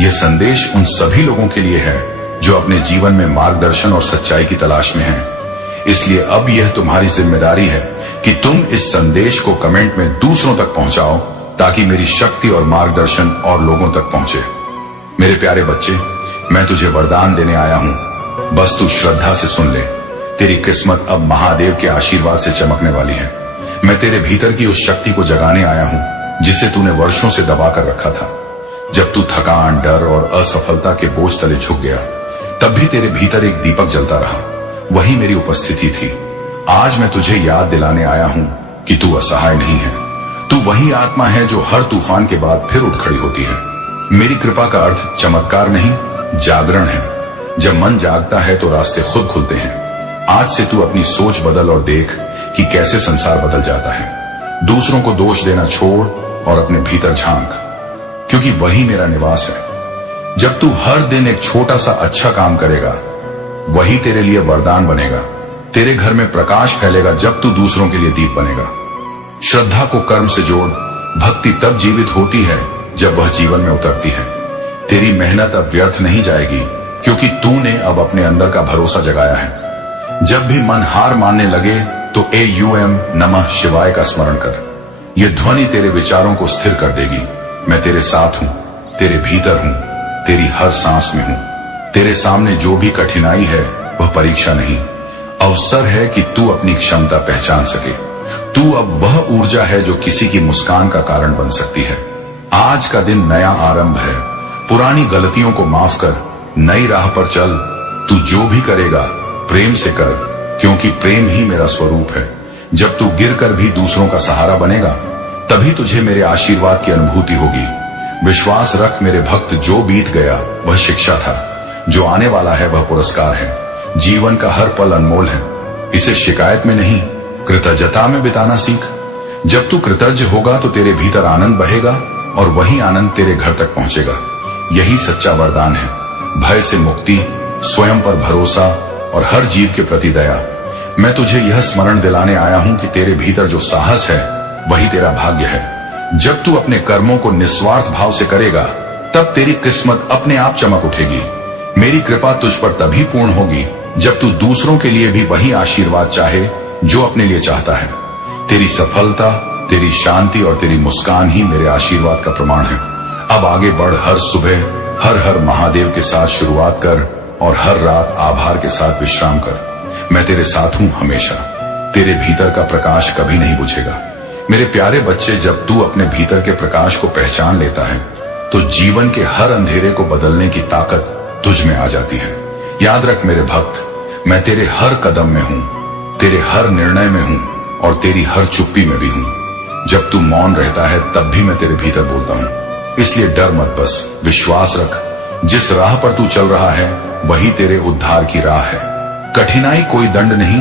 यह संदेश उन सभी लोगों के लिए है जो अपने जीवन में मार्गदर्शन और सच्चाई की तलाश में हैं। इसलिए अब यह तुम्हारी जिम्मेदारी है कि तुम इस संदेश को कमेंट में दूसरों तक पहुंचाओ ताकि मेरी शक्ति और मार्गदर्शन और लोगों तक पहुंचे। मेरे प्यारे बच्चे, मैं तुझे वरदान देने आया हूं, बस तू श्रद्धा से सुन ले। तेरी किस्मत अब महादेव के आशीर्वाद से चमकने वाली है। मैं तेरे भीतर की उस शक्ति को जगाने आया हूं जिसे तूने वर्षों से दबा कर रखा था। जब तू थकान, डर और असफलता के बोझ तले झुक गया, तब भी तेरे भीतर एक दीपक जलता रहा। वही मेरी उपस्थिति थी। आज मैं तुझे याद दिलाने आया हूं कि तू असहाय नहीं है। तू वही आत्मा है जो हर तूफान के बाद फिर उठ खड़ी होती है। मेरी कृपा का अर्थ चमत्कार नहीं, जागरण है। जब मन जागता है तो रास्ते खुद खुलते हैं। आज से तू अपनी सोच बदल और देख कि कैसे संसार बदल जाता है। दूसरों को दोष देना छोड़ और अपने भीतर झांक, क्योंकि वही मेरा निवास है। जब तू हर दिन एक छोटा सा अच्छा काम करेगा, वही तेरे लिए वरदान बनेगा। तेरे घर में प्रकाश फैलेगा जब तू दूसरों के लिए दीप बनेगा। श्रद्धा को कर्म से जोड़। भक्ति तब जीवित होती है जब वह जीवन में उतरती है। तेरी मेहनत अब व्यर्थ नहीं जाएगी, क्योंकि तूने अब अपने अंदर का भरोसा जगाया है। जब भी मन हार मानने लगे तो AUM नमः शिवाय का स्मरण कर। यह ध्वनि तेरे विचारों को स्थिर कर देगी। मैं तेरे साथ हूं, तेरे भीतर हूं, तेरी हर सांस में हूं। तेरे सामने जो भी कठिनाई है वह परीक्षा नहीं, अवसर है कि तू अपनी क्षमता पहचान सके। तू अब वह ऊर्जा है जो किसी की मुस्कान का कारण बन सकती है। आज का दिन नया आरंभ है। पुरानी गलतियों को माफ कर, नई राह पर चल। तू जो भी करेगा प्रेम से कर, क्योंकि प्रेम ही मेरा स्वरूप है। जब तू गिरकर भी दूसरों का सहारा बनेगा, तभी तुझे मेरे आशीर्वाद की अनुभूति होगी। विश्वास रख मेरे भक्त, जो बीत गया वह शिक्षा था, जो आने वाला है वह पुरस्कार है। जीवन का हर पल अनमोल है, इसे शिकायत में नहीं कृतज्ञता में बिताना सीख। जब तू कृतज्ञ होगा तो तेरे भीतर आनंद बहेगा और वही आनंद तेरे घर तक पहुंचेगा। यही सच्चा वरदान है। भय से मुक्ति, स्वयं पर भरोसा और हर जीव के प्रति दया। मैं तुझे यह स्मरण दिलाने आया हूं कि तेरे भीतर जो साहस है वही तेरा भाग्य है। जब तू अपने कर्मों को निस्वार्थ भाव से करेगा, तब तेरी किस्मत अपने आप चमक उठेगी। मेरी कृपा तुझ पर तभी पूर्ण होगी जब तू दूसरों के लिए भी वही आशीर्वाद चाहे जो अपने लिए चाहता है। तेरी सफलता, तेरी शांति और तेरी मुस्कान ही मेरे आशीर्वाद का प्रमाण है। अब आगे बढ़, हर सुबह हर हर महादेव के साथ शुरुआत कर और हर रात आभार के साथ विश्राम कर। मैं तेरे साथ हूं हमेशा। तेरे भीतर का प्रकाश कभी नहीं बुझेगा। मेरे प्यारे बच्चे, जब तू अपने भीतर के प्रकाश को पहचान लेता है तो जीवन के हर अंधेरे को बदलने की ताकत तुझ में आ जाती है। याद रख मेरे भक्त, मैं तेरे हर कदम में हूं, तेरे हर निर्णय में हूं और तेरी हर चुप्पी में भी हूं। जब तू मौन रहता है तब भी मैं तेरे भीतर बोलता हूं। इसलिए डर मत, बस विश्वास रख। जिस राह पर तू चल रहा है वही तेरे उद्धार की राह है। कठिनाई कोई दंड नहीं,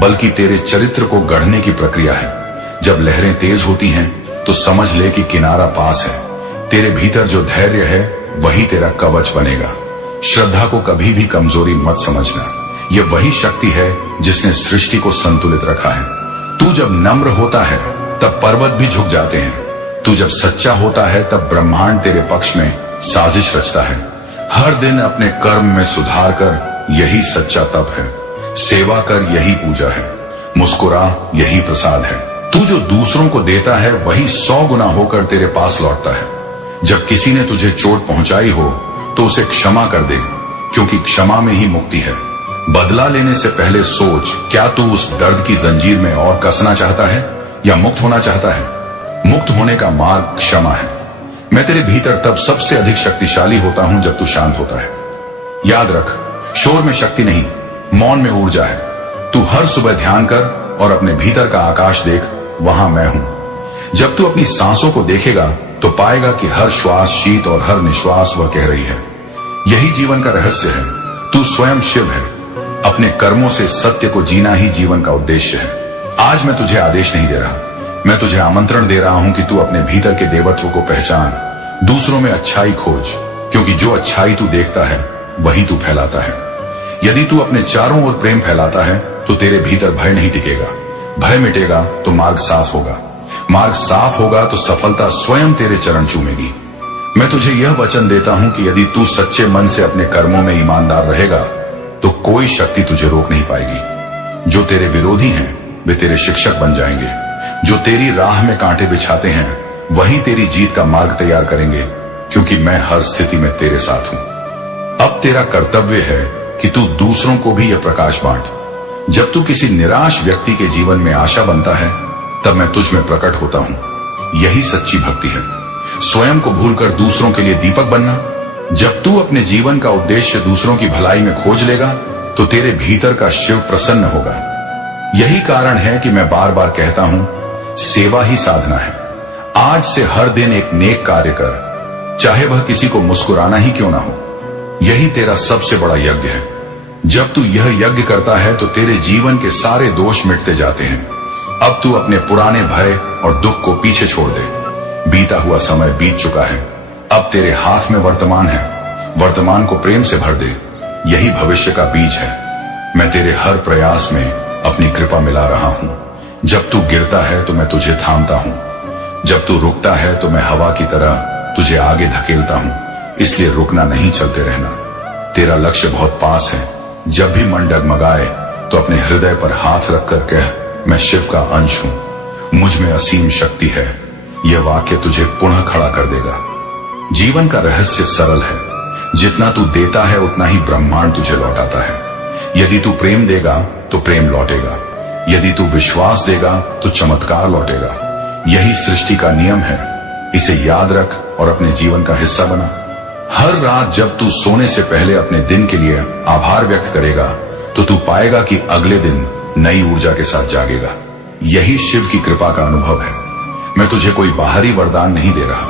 बल्कि तेरे चरित्र को गढ़ने की प्रक्रिया है। जब लहरें तेज होती हैं तो समझ ले कि किनारा पास है। तेरे भीतर जो धैर्य है वही तेरा कवच बनेगा। श्रद्धा को कभी भी कमजोरी मत समझना। यह वही शक्ति है जिसने सृष्टि को संतुलित रखा है। तू जब नम्र होता है तब पर्वत भी झुक जाते हैं। तू जब सच्चा होता है तब ब्रह्मांड तेरे पक्ष में साजिश रचता है। हर दिन अपने कर्म में सुधार कर, यही सच्चा तप है। सेवा कर, यही पूजा है। मुस्कुरा, यही प्रसाद है। तू जो दूसरों को देता है वही 100 गुना होकर तेरे पास लौटता है। जब किसी ने तुझे चोट पहुंचाई हो तो उसे क्षमा कर दे, क्योंकि क्षमा में ही मुक्ति है। बदला लेने से पहले सोच, क्या तू उस दर्द की जंजीर में और कसना चाहता है या मुक्त होना चाहता है? मुक्त होने का मार्ग क्षमा है। मैं तेरे भीतर तब सबसे अधिक शक्तिशाली होता हूं जब तू शांत होता है। याद रख, शोर में शक्ति नहीं, मौन में ऊर्जा है। तू हर सुबह ध्यान कर और अपने भीतर का आकाश देख, वहां मैं हूं। जब तू अपनी सांसों को देखेगा तो पाएगा कि हर श्वास शीत और हर निश्वास वह कह रही है। यही जीवन का रहस्य है। तू स्वयं शिव है। अपने कर्मों से सत्य को जीना ही जीवन का उद्देश्य है। आज मैं तुझे आदेश नहीं दे रहा, मैं तुझे आमंत्रण दे रहा हूं कि तू अपने भीतर के देवत्व को पहचान, दूसरों में अच्छाई खोज, क्योंकि जो अच्छाई तू देखता है वही तू फैलाता है। यदि तू अपने चारों ओर प्रेम फैलाता है तो तेरे भीतर भय नहीं टिकेगा। भय मिटेगा तो मार्ग साफ होगा। मार्ग साफ होगा तो सफलता स्वयं तेरे चरण चूमेगी। मैं तुझे यह वचन देता हूं कि यदि तू सच्चे मन से अपने कर्मों में ईमानदार रहेगा तो कोई शक्ति तुझे रोक नहीं पाएगी। जो तेरे विरोधी हैं वे तेरे शिक्षक बन जाएंगे। जो तेरी राह में कांटे बिछाते हैं वही तेरी जीत का मार्ग तैयार करेंगे, क्योंकि मैं हर स्थिति में तेरे साथ हूं। अब तेरा कर्तव्य है कि तू दूसरों को भी यह प्रकाश बांट। जब तू किसी निराश व्यक्ति के जीवन में आशा बनता है तब मैं तुझ में प्रकट होता हूं। यही सच्ची भक्ति है। स्वयं को भूलकर दूसरों के लिए दीपक बनना। जब तू अपने जीवन का उद्देश्य दूसरों की भलाई में खोज लेगा तो तेरे भीतर का शिव प्रसन्न होगा। यही कारण है कि मैं बार बार कहता हूं, सेवा ही साधना है। आज से हर दिन एक नेक कार्य कर, चाहे वह किसी को मुस्कुराना ही क्यों ना हो। यही तेरा सबसे बड़ा यज्ञ है। जब तू यह यज्ञ करता है तो तेरे जीवन के सारे दोष मिटते जाते हैं। अब तू अपने पुराने भय और दुख को पीछे छोड़ दे। बीता हुआ समय बीत चुका है, अब तेरे हाथ में वर्तमान है। वर्तमान को प्रेम से भर दे, यही भविष्य का बीज है। मैं तेरे हर प्रयास में अपनी कृपा मिला रहा हूं। जब तू गिरता है तो मैं तुझे थामता हूं, जब तू रुकता है तो मैं हवा की तरह तुझे आगे धकेलता हूं। इसलिए रुकना नहीं, चलते रहना। तेरा लक्ष्य बहुत पास है। जब भी मन डगमगाए तो अपने हृदय पर हाथ रखकर कह, मैं शिव का अंश हूं, मुझ में असीम शक्ति है। यह वाक्य तुझे पुनः खड़ा कर देगा। जीवन का रहस्य सरल है, जितना तू देता है उतना ही ब्रह्मांड तुझे लौटाता है। यदि तू प्रेम देगा तो प्रेम लौटेगा, यदि तू विश्वास देगा तो चमत्कार लौटेगा। यही सृष्टि का नियम है, इसे याद रख और अपने जीवन का हिस्सा बना। हर रात जब तू सोने से पहले अपने दिन के लिए आभार व्यक्त करेगा तो तू पाएगा कि अगले दिन नई ऊर्जा के साथ जागेगा। यही शिव की कृपा का अनुभव है। मैं तुझे कोई बाहरी वरदान नहीं दे रहा,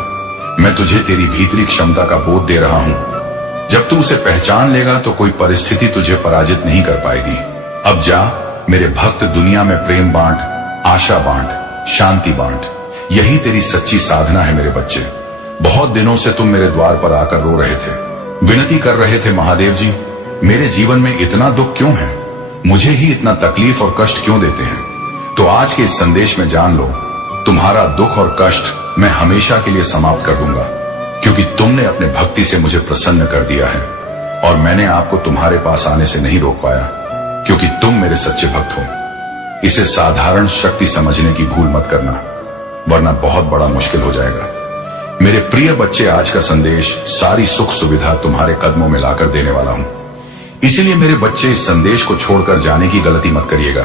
मैं तुझे तेरी भीतरी क्षमता का बोध दे रहा हूं। जब तू उसे पहचान लेगा तो कोई परिस्थिति तुझे पराजित नहीं कर पाएगी। अब जा मेरे भक्त, दुनिया में प्रेम बांट, आशा बांट, शांति बांट। यही तेरी सच्ची साधना है मेरे बच्चे। बहुत दिनों से तुम मेरे द्वार पर आकर रो रहे थे, विनती कर रहे थे, महादेव जी मेरे जीवन में इतना दुख क्यों है, मुझे ही इतना तकलीफ और कष्ट क्यों देते हैं। तो आज के इस संदेश में जान लो, तुम्हारा दुख और कष्ट मैं हमेशा के लिए समाप्त कर दूंगा, क्योंकि तुमने अपने भक्ति से मुझे प्रसन्न कर दिया है। और मैंने आपको तुम्हारे पास आने से नहीं रोक पाया, क्योंकि तुम मेरे सच्चे भक्त हो। इसे साधारण शक्ति समझने की भूल मत करना, वरना बहुत बड़ा मुश्किल हो जाएगा। मेरे प्रिय बच्चे, आज का संदेश सारी सुख सुविधा तुम्हारे कदमों में लाकर देने वाला हूं। इसीलिए मेरे बच्चे, इस संदेश को छोड़कर जाने की गलती मत करिएगा।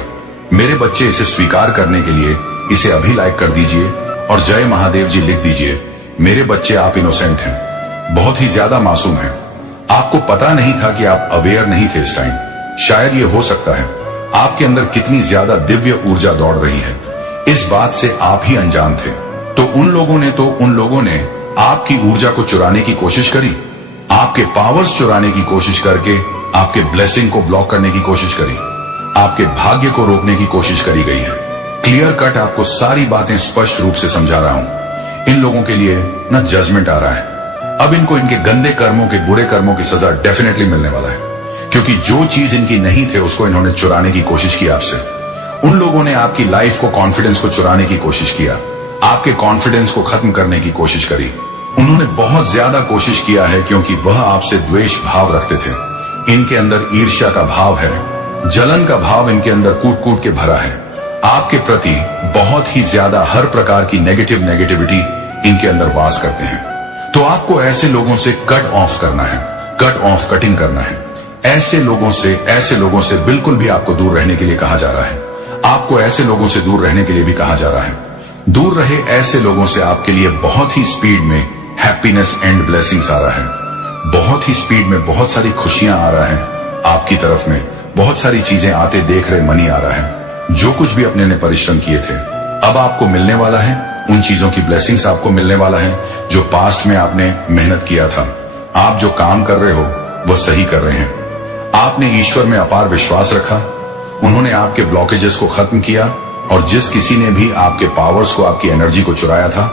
मेरे बच्चे, इसे स्वीकार करने के लिए इसे अभी लाइक कर दीजिए और जय महादेव जी लिख दीजिए। मेरे बच्चे, आप इनोसेंट हैं, बहुत ही ज्यादा मासूम हैं। आपको पता नहीं था कि आप अवेयर नहीं थे इस टाइम। शायद ये हो सकता है आपके अंदर कितनी ज्यादा दिव्य ऊर्जा दौड़ रही है, इस बात से आप ही अनजान थे। तो उन लोगों ने आपकी ऊर्जा को चुराने की कोशिश करी, आपके पावर्स चुराने की कोशिश करके आपके ब्लेसिंग को ब्लॉक करने की कोशिश करी, आपके भाग्य को रोकने की कोशिश करी गई है। क्लियर कट आपको सारी बातें स्पष्ट रूप से समझा रहा हूं। इन लोगों के लिए ना जजमेंट आ रहा है। अब इनको इनके गंदे कर्मों के, बुरे कर्मों की सजा डेफिनेटली मिलने वाला है, क्योंकि जो चीज इनकी नहीं थे उसको इन्होंने चुराने की कोशिश की आपसे। उन लोगों ने आपकी लाइफ को, कॉन्फिडेंस को चुराने की कोशिश किया, आपके कॉन्फिडेंस को खत्म करने की कोशिश करी। उन्होंने बहुत ज्यादा कोशिश किया है, क्योंकि वह आपसे द्वेष भाव रखते थे। इनके अंदर ईर्ष्या का भाव है, जलन का भाव इनके अंदर कूट कूट के भरा है। आपके प्रति बहुत ही ज्यादा हर प्रकार की नेगेटिविटी इनके अंदर वास करते हैं। तो आपको ऐसे लोगों से कट ऑफ करना है, कटिंग करना है। ऐसे लोगों से बिल्कुल भी आपको दूर रहने के लिए कहा जा रहा है। आपको ऐसे लोगों से दूर रहने के लिए भी कहा जा रहा है। दूर रहे ऐसे लोगों से, आपके लिए बहुत ही स्पीड में हैप्पीनेस एंड ब्लेसिंग्स आ रहा है। बहुत ही स्पीड में बहुत सारी खुशियां आ रहा है आपकी तरफ में। बहुत सारी चीजें आते देख रहे, मनी आ रहा है। जो कुछ भी अपने ने परिश्रम किए थे अब आपको मिलने वाला है। उन चीजों की ब्लेसिंग्स आपको मिलने वाला है जो पास्ट में आपने मेहनत किया था। आप जो काम कर रहे हो वह सही कर रहे हैं। आपने ईश्वर में अपार विश्वास रखा, उन्होंने आपके ब्लॉकेजेस को खत्म किया, और जिस किसी ने भी आपके पावर्स को, आपकी एनर्जी को चुराया था,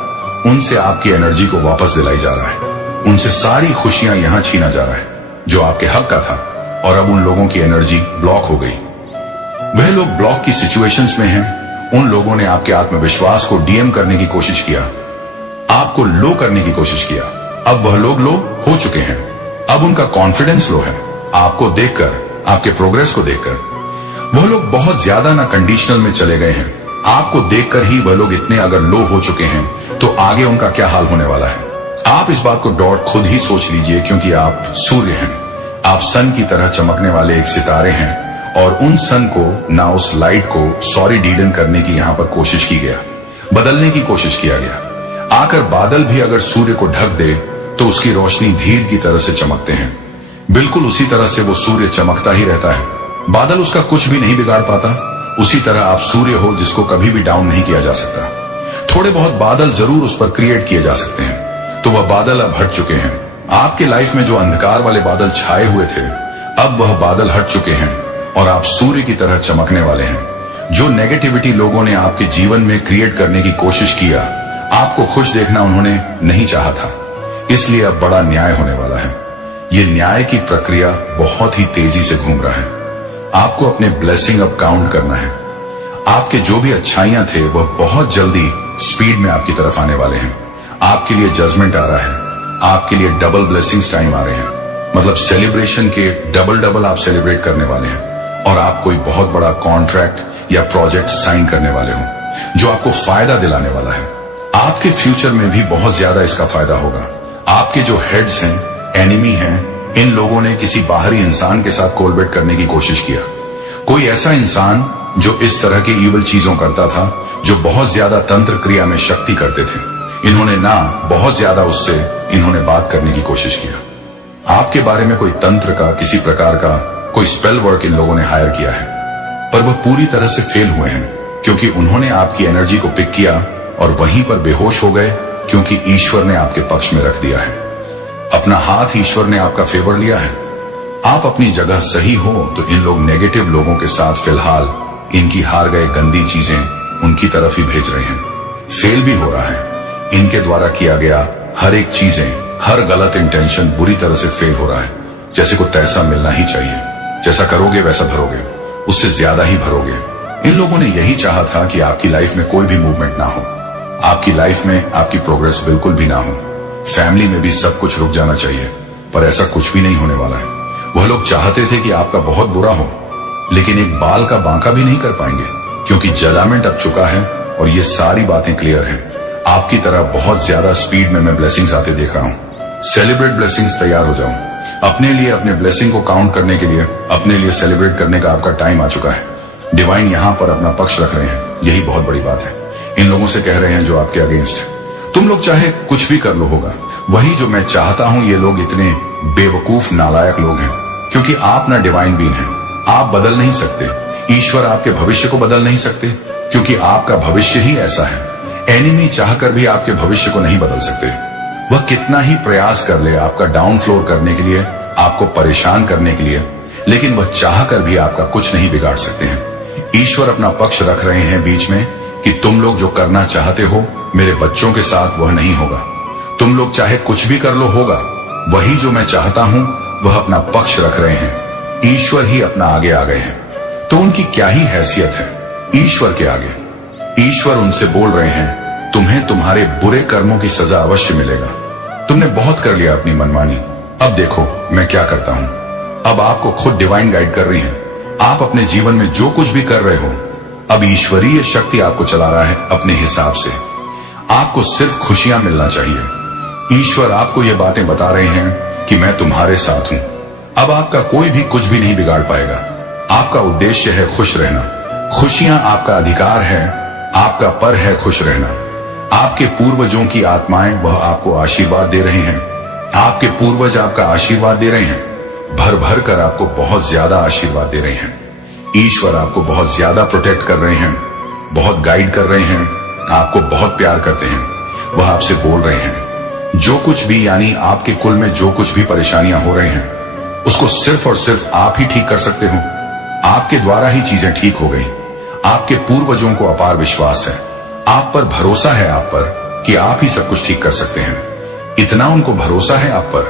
उनसे आपकी एनर्जी को वापस दिलाई जा रहा है। उनसे सारी खुशियां यहां छीना जा रहा है जो आपके हक का था, और अब उन लोगों की एनर्जी ब्लॉक हो गई। वह लोग ब्लॉक की सिचुएशंस में हैं। उन लोगों ने आपके आत्मविश्वास को डीएम करने की कोशिश किया, आपको लो करने की कोशिश किया। अब वह लोग लो हो चुके हैं। अब उनका कॉन्फिडेंस लो है। आपको देखकर, आपके प्रोग्रेस को देखकर वह लोग बहुत ज्यादा ना कंडीशनल में चले गए हैं। आपको देखकर ही वह लोग इतने अगर लो हो चुके हैं तो आगे उनका क्या हाल होने वाला है। आप इस बात को डॉट खुद ही सोच लीजिए, क्योंकि आप सूर्य हैं। आप सन की तरह चमकने वाले एक सितारे हैं, और उन सन को ना, उस लाइट को सॉरी डीडन करने की यहां पर कोशिश की गया, बदलने की कोशिश किया गया। आकर बादल भी अगर सूर्य को ढक दे तो उसकी रोशनी धीर की तरह से चमकते हैं। बिल्कुल उसी तरह से वो सूर्य चमकता ही रहता है, बादल उसका कुछ भी नहीं बिगाड़ पाता। उसी तरह आप सूर्य हो जिसको कभी भी डाउन नहीं किया जा सकता। थोड़े बहुत बादल जरूर उस पर क्रिएट किए जा सकते हैं। तो तो वह बादल अब हट चुके हैं। आपके लाइफ में जो अंधकार वाले बादल छाए हुए थे, अब वह बादल हट चुके हैं और आप सूर्य की तरह चमकने वाले हैं। जो नेगेटिविटी लोगों ने आपके जीवन में क्रिएट करने की कोशिश किया, आपको खुश देखना उन्होंने नहीं चाहा था, इसलिए अब बड़ा न्याय होने वाला है। ये न्याय की प्रक्रिया बहुत ही तेजी से घूम रहा है। आपको अपने ब्लेसिंग अब काउंट करना है। आपके जो भी अच्छाइयां थे वह बहुत जल्दी स्पीड में आपकी तरफ आने वाले हैं। आपके लिए जजमेंट आ रहा है, आपके लिए डबल ब्लेसिंग्स टाइम आ रहे हैं। मतलब सेलिब्रेशन के डबल आप सेलिब्रेट करने वाले हैं और आप कोई बहुत बड़ा कॉन्ट्रैक्ट या प्रोजेक्ट साइन करने वाले हो जो आपको फायदा दिलाने वाला है। आपके फ्यूचर में भी बहुत ज्यादा इसका फायदा होगा। आपके जो हेड्स हैं, एनिमी हैं, इन लोगों ने किसी बाहरी इंसान के साथ कोलबेट करने की कोशिश किया। कोई ऐसा इंसान जो इस तरह की इविल चीजों करता था, जो बहुत ज्यादा तंत्र क्रिया में शक्ति करते थे। इन्होंने ना बहुत ज्यादा उससे इन्होंने बात करने की कोशिश किया। आपके बारे में कोई तंत्र का, किसी प्रकार का कोई स्पेल वर्क इन लोगों ने हायर किया है, पर वह पूरी तरह से फेल हुए हैं, क्योंकि उन्होंने आपकी एनर्जी को पिक किया और वहीं पर बेहोश हो गए, क्योंकि ईश्वर ने आपके पक्ष में रख दिया है। अपना हाथ ईश्वर ने आपका फेवर लिया है। आप अपनी जगह सही हो तो इन लोग नेगेटिव लोगों के साथ फिलहाल इनकी हार गए गंदी चीजें उनकी तरफ ही भेज रहे हैं। फेल भी हो रहा है। इनके द्वारा किया गया हर एक चीजें, हर गलत इंटेंशन बुरी तरह से फेल हो रहा है। जैसे को तैसा मिलना ही चाहिए, जैसा करोगे वैसा भरोगे, उससे ज्यादा ही भरोगे। इन लोगों ने यही चाहा था कि आपकी लाइफ में कोई भी मूवमेंट ना हो, आपकी लाइफ में आपकी प्रोग्रेस बिल्कुल भी ना हो। फैमिली में भी सब कुछ रुक जाना चाहिए, पर ऐसा कुछ भी नहीं होने वाला है। वह लोग चाहते थे कि आपका बहुत बुरा हो, लेकिन एक बाल का बांका भी नहीं कर पाएंगे, क्योंकि जजमेंट अब चुका है और ये सारी बातें क्लियर हैं। आपकी तरह बहुत ज्यादा स्पीड में मैं ब्लेसिंग्स आते देख रहा हूं। सेलिब्रेट ब्लेसिंग्स, तैयार हो जाओ। अपने लिए, अपने ब्लेसिंग को काउंट करने के लिए, अपने लिए सेलिब्रेट करने का आपका टाइम आ चुका है। डिवाइन यहां पर अपना पक्ष रख रहे हैं, यही बहुत बड़ी बात है। इन लोगों से कह रहे हैं जो आपके अगेंस्ट है, तुम लोग चाहे कुछ भी कर लो, होगा वही जो मैं चाहता हूं। ये लोग इतने बेवकूफ नालायक लोग हैं, क्योंकि आप ना डिवाइन बीन हैं। आप बदल नहीं सकते। ईश्वर आपके भविष्य को बदल नहीं सकते, क्योंकि आपका भविष्य ही ऐसा है। एनिमी चाहकर भी आपके भविष्य को नहीं बदल सकते। वह कितना ही प्रयास कर ले आपका डाउन फ्लोर करने के लिए, आपको परेशान करने के लिए, लेकिन वह चाहकर भी आपका कुछ नहीं बिगाड़ सकते हैं। ईश्वर अपना पक्ष रख रहे हैं बीच में कि तुम लोग जो करना चाहते हो मेरे बच्चों के साथ, वह नहीं होगा। तुम लोग चाहे कुछ भी कर लो, होगा वही जो मैं चाहता हूं। वह अपना पक्ष रख रहे हैं। ईश्वर ही अपना आगे आ गए हैं, तो उनकी क्या ही हैसियत है ईश्वर के आगे। ईश्वर उनसे बोल रहे हैं, तुम्हें तुम्हारे बुरे कर्मों की सजा अवश्य मिलेगा। तुमने बहुत कर लिया अपनी मनमानी, अब देखो मैं क्या करता हूं। अब आपको खुद डिवाइन गाइड कर रही है। आप अपने जीवन में जो कुछ भी कर रहे हो, अब ईश्वरीय शक्ति आपको चला रहा है अपने हिसाब से। आपको सिर्फ खुशियां मिलना चाहिए। ईश्वर आपको ये बातें बता रहे हैं कि मैं तुम्हारे साथ हूं। अब आपका कोई भी कुछ भी नहीं बिगाड़ पाएगा। आपका उद्देश्य है खुश रहना। खुशियां आपका अधिकार है, आपका पर है खुश रहना। आपके पूर्वजों की आत्माएं वह आपको आशीर्वाद दे रहे हैं। आपके पूर्वज आपका आशीर्वाद दे रहे हैं, भर भर कर आपको बहुत ज्यादा आशीर्वाद दे रहे हैं। ईश्वर आपको बहुत ज्यादा प्रोटेक्ट कर रहे हैं, बहुत गाइड कर रहे हैं, आपको बहुत प्यार करते हैं। वह आपसे बोल रहे हैं जो कुछ भी, यानी आपके कुल में जो कुछ भी परेशानियां हो रही हैं, उसको सिर्फ और सिर्फ आप ही ठीक कर सकते हो। आपके द्वारा ही चीजें ठीक हो गई। आपके पूर्वजों को अपार विश्वास है, आप पर भरोसा है, आप पर कि आप ही सब कुछ ठीक कर सकते हैं। इतना उनको भरोसा है आप पर,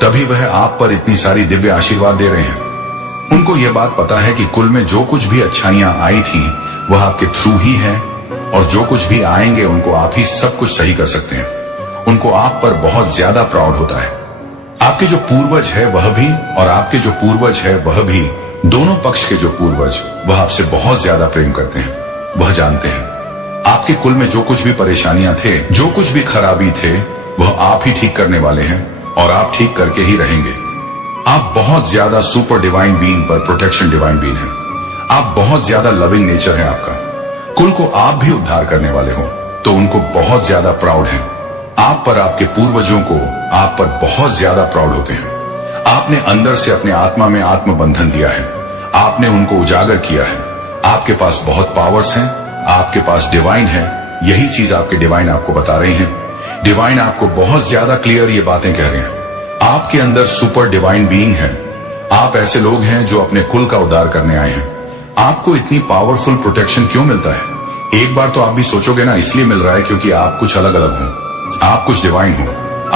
तभी वह आप पर इतनी सारी दिव्य आशीर्वाद दे रहे हैं। उनको यह बात पता है कि कुल में जो कुछ भी अच्छाइयां आई थी वह आपके थ्रू ही है, और जो कुछ भी आएंगे उनको आप ही सब कुछ सही कर सकते हैं। उनको आप पर बहुत ज्यादा प्राउड होता है। आपके जो पूर्वज है वह भी, और आपके जो पूर्वज है वह भी, दोनों पक्ष के जो पूर्वज, वह आपसे बहुत ज्यादा प्रेम करते हैं। वह जानते हैं आपके कुल में जो कुछ भी परेशानियां थे, जो कुछ भी खराबी थे, वह आप ही ठीक करने वाले हैं, और आप ठीक करके ही रहेंगे। आप बहुत ज्यादा सुपर डिवाइन बीइंग पर प्रोटेक्शन डिवाइन बीइंग है। आप बहुत ज्यादा लविंग नेचर है आपका। कुल को आप भी उद्धार करने वाले हो, तो उनको बहुत ज्यादा प्राउड है आप पर। आपके पूर्वजों को आप पर बहुत ज्यादा प्राउड होते हैं। आपने अंदर से अपने आत्मा में आत्मबंधन दिया है, आपने उनको उजागर किया है। आपके पास बहुत पावर्स हैं, आपके पास डिवाइन है। यही चीज आपके डिवाइन आपको बता रहे हैं। डिवाइन आपको बहुत ज्यादा क्लियर ये बातें कह रहे हैं। आपके अंदर सुपर डिवाइन बीइंग है। आप ऐसे लोग हैं जो अपने कुल का उद्धार करने आए हैं। आपको इतनी पावरफुल प्रोटेक्शन क्यों मिलता है? एक बार तो आप भी सोचोगे ना, इसलिए मिल रहा है क्योंकि आप कुछ अलग अलग हो, आप कुछ डिवाइन हो।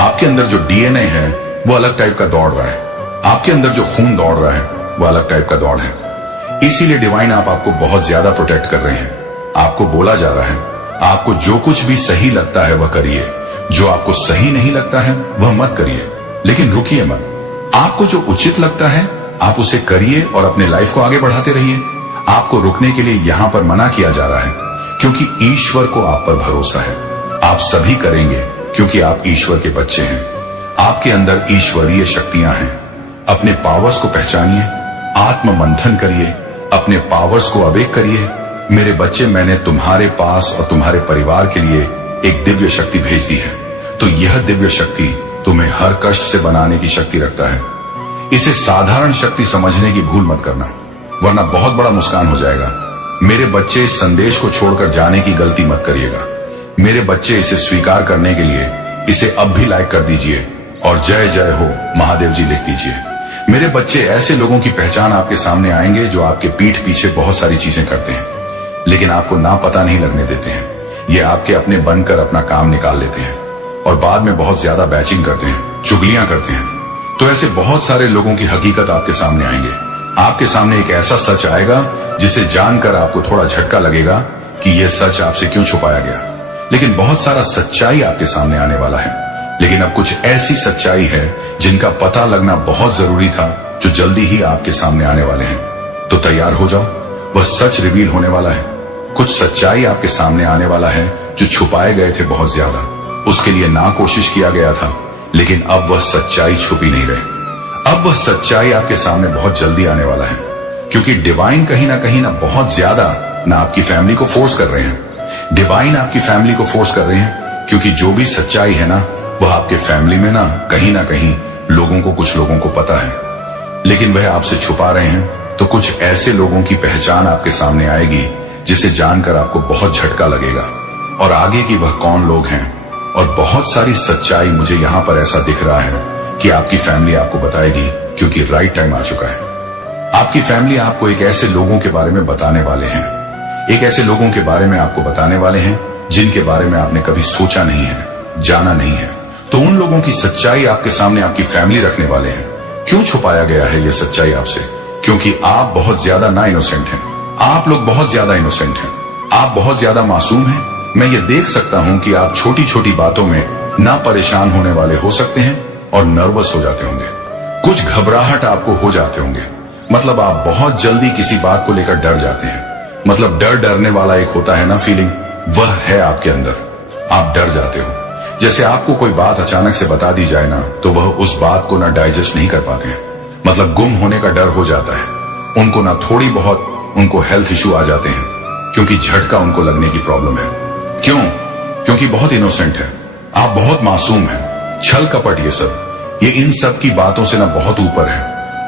आपके अंदर जो डीएनए है वो अलग टाइप का दौड़ रहा है। आपके अंदर जो खून दौड़ रहा है वो अलग टाइप का दौड़ है। इसीलिए डिवाइन आपको बहुत ज्यादा प्रोटेक्ट कर रहे हैं। आपको बोला जा रहा है, आपको जो कुछ भी सही लगता है वह करिए, जो आपको सही नहीं लगता है वह मत करिए। लेकिन रुकिए मत। आपको जो उचित लगता है आप उसे करिए और अपने लाइफ को आगे बढ़ाते रहिए। आपको रुकने के लिए यहां पर मना किया जा रहा है क्योंकि ईश्वर को आप पर भरोसा है। आप सभी करेंगे क्योंकि आप ईश्वर के बच्चे हैं। आपके अंदर ईश्वरीय शक्तियां हैं। अपने पावर्स को पहचानिए, आत्म मंथन करिए, अपने पावर्स को अवेक करिए। मेरे बच्चे, मैंने तुम्हारे पास और तुम्हारे परिवार के लिए एक दिव्य शक्ति भेज दी है। तो यह दिव्य शक्ति तुम्हें हर कष्ट से बनाने की शक्ति रखता है। इसे साधारण शक्ति समझने की भूल मत करना, वरना बहुत बड़ा नुकसान हो जाएगा। मेरे बच्चे, इस संदेश को छोड़कर जाने की गलती मत करिएगा। मेरे बच्चे, इसे स्वीकार करने के लिए इसे अब भी लाइक कर दीजिए और जय जय हो महादेव जी लिख दीजिए। मेरे बच्चे, ऐसे लोगों की पहचान आपके सामने आएंगे जो आपके पीठ पीछे बहुत सारी चीजें करते हैं लेकिन आपको ना पता नहीं लगने देते हैं। ये आपके अपने बनकर अपना काम निकाल लेते हैं और बाद में बहुत ज्यादा बैचिंग करते हैं, चुगलियां करते हैं। तो ऐसे बहुत सारे लोगों की हकीकत आपके सामने आएंगे। आपके सामने एक ऐसा सच आएगा जिसे जानकर आपको थोड़ा झटका लगेगा कि यह सच आपसे क्यों छुपाया गया। लेकिन बहुत सारा सच्चाई आपके सामने आने वाला है। लेकिन अब कुछ ऐसी सच्चाई है जिनका पता लगना बहुत जरूरी था, जो जल्दी ही आपके सामने आने वाले हैं। तो तैयार हो जाओ, वह सच रिवील होने वाला है। कुछ सच्चाई आपके सामने आने वाला है जो छुपाए गए थे बहुत ज्यादा। उसके लिए ना कोशिश किया गया था, लेकिन अब वह सच्चाई छुपी नहीं रही। अब वह सच्चाई आपके सामने बहुत जल्दी आने वाला है क्योंकि डिवाइन कहीं ना बहुत ज्यादा ना आपकी फैमिली को फोर्स कर रहे हैं। डिवाइन आपकी फैमिली को फोर्स कर रहे हैं क्योंकि जो भी सच्चाई है ना वह आपके फैमिली में ना कहीं कुछ लोगों को पता है, लेकिन वह आपसे छुपा रहे हैं। तो कुछ ऐसे लोगों की पहचान आपके सामने आएगी जिसे जानकर आपको बहुत झटका लगेगा और आगे की वह कौन लोग हैं। और बहुत सारी सच्चाई मुझे यहां पर ऐसा दिख रहा है कि आपकी फैमिली आपको बताएगी क्योंकि राइट टाइम आ चुका है। आपकी फैमिली आपको एक ऐसे लोगों के बारे में बताने वाले हैं, एक ऐसे लोगों के बारे में आपको बताने वाले हैं जिनके बारे में आपने कभी सोचा नहीं है, जाना नहीं है। तो उन लोगों की सच्चाई आपके सामने आपकी फैमिली रखने वाले हैं। क्यों छुपाया गया है यह सच्चाई आपसे? क्योंकि आप बहुत ज्यादा ना इनोसेंट हैं। आप लोग बहुत ज्यादा इनोसेंट हैं। आप बहुत ज्यादा मासूम हैं। मैं ये देख सकता हूं कि आप छोटी छोटी बातों में ना परेशान होने वाले हो सकते हैं और नर्वस हो जाते होंगे। कुछ घबराहट आपको हो जाते होंगे। मतलब आप बहुत जल्दी किसी बात को लेकर डर जाते हैं। मतलब डरने वाला एक होता है ना फीलिंग, वह है आपके अंदर। आप डर जाते हो। जैसे आपको कोई बात अचानक से बता दी जाए ना तो वह उस बात को ना डाइजेस्ट नहीं कर पाते हैं। मतलब गुम होने का डर हो जाता है उनको। ना थोड़ी बहुत उनको हेल्थ इश्यू आ जाते हैं क्योंकि झटका उनको लगने की प्रॉब्लम है। क्यों? क्योंकि बहुत इनोसेंट है, आप बहुत मासूम हैं। छल कपट ये इन सब की बातों से ना बहुत ऊपर है।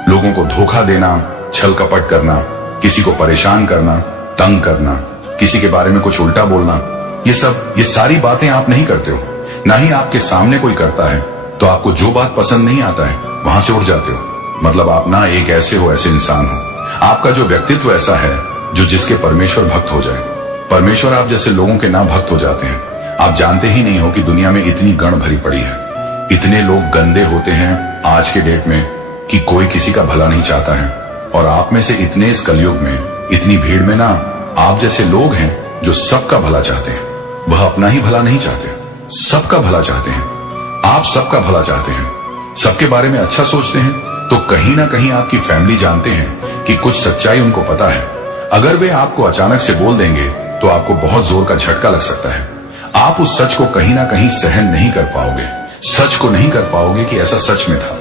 लोगों को धोखा देना, छल कपट करना, किसी को परेशान करना, तंग करना, किसी के बारे में कुछ उल्टा बोलना, ये सारी बातें आप नहीं करते हो। ना ही आपके सामने कोई करता है तो आपको जो बात पसंद नहीं आता है वहां से उठ जाते हो। मतलब आप ना एक ऐसे इंसान हो। आपका जो व्यक्तित्व ऐसा है जो जिसके परमेश्वर भक्त हो जाए। परमेश्वर आप जैसे लोगों के ना भक्त हो जाते हैं। आप जानते ही नहीं हो कि दुनिया में इतनी गण भरी पड़ी है। इतने लोग गंदे होते हैं आज के डेट में कि कोई किसी का भला नहीं चाहता है। और आप में से इतने इस कलयुग में, इतनी भीड़ में ना आप जैसे लोग हैं जो सबका भला चाहते हैं। वह अपना ही भला नहीं चाहते, सबका भला चाहते हैं। आप सबका भला चाहते हैं, सबके बारे में अच्छा सोचते हैं। तो कहीं ना कहीं आपकी फैमिली जानते हैं कि कुछ सच्चाई उनको पता है। अगर वे आपको अचानक से बोल देंगे तो आपको बहुत जोर का झटका लग सकता है। आप उस सच को कहीं ना कहीं सहन नहीं कर पाओगे, सच को नहीं कर पाओगे कि ऐसा सच में था।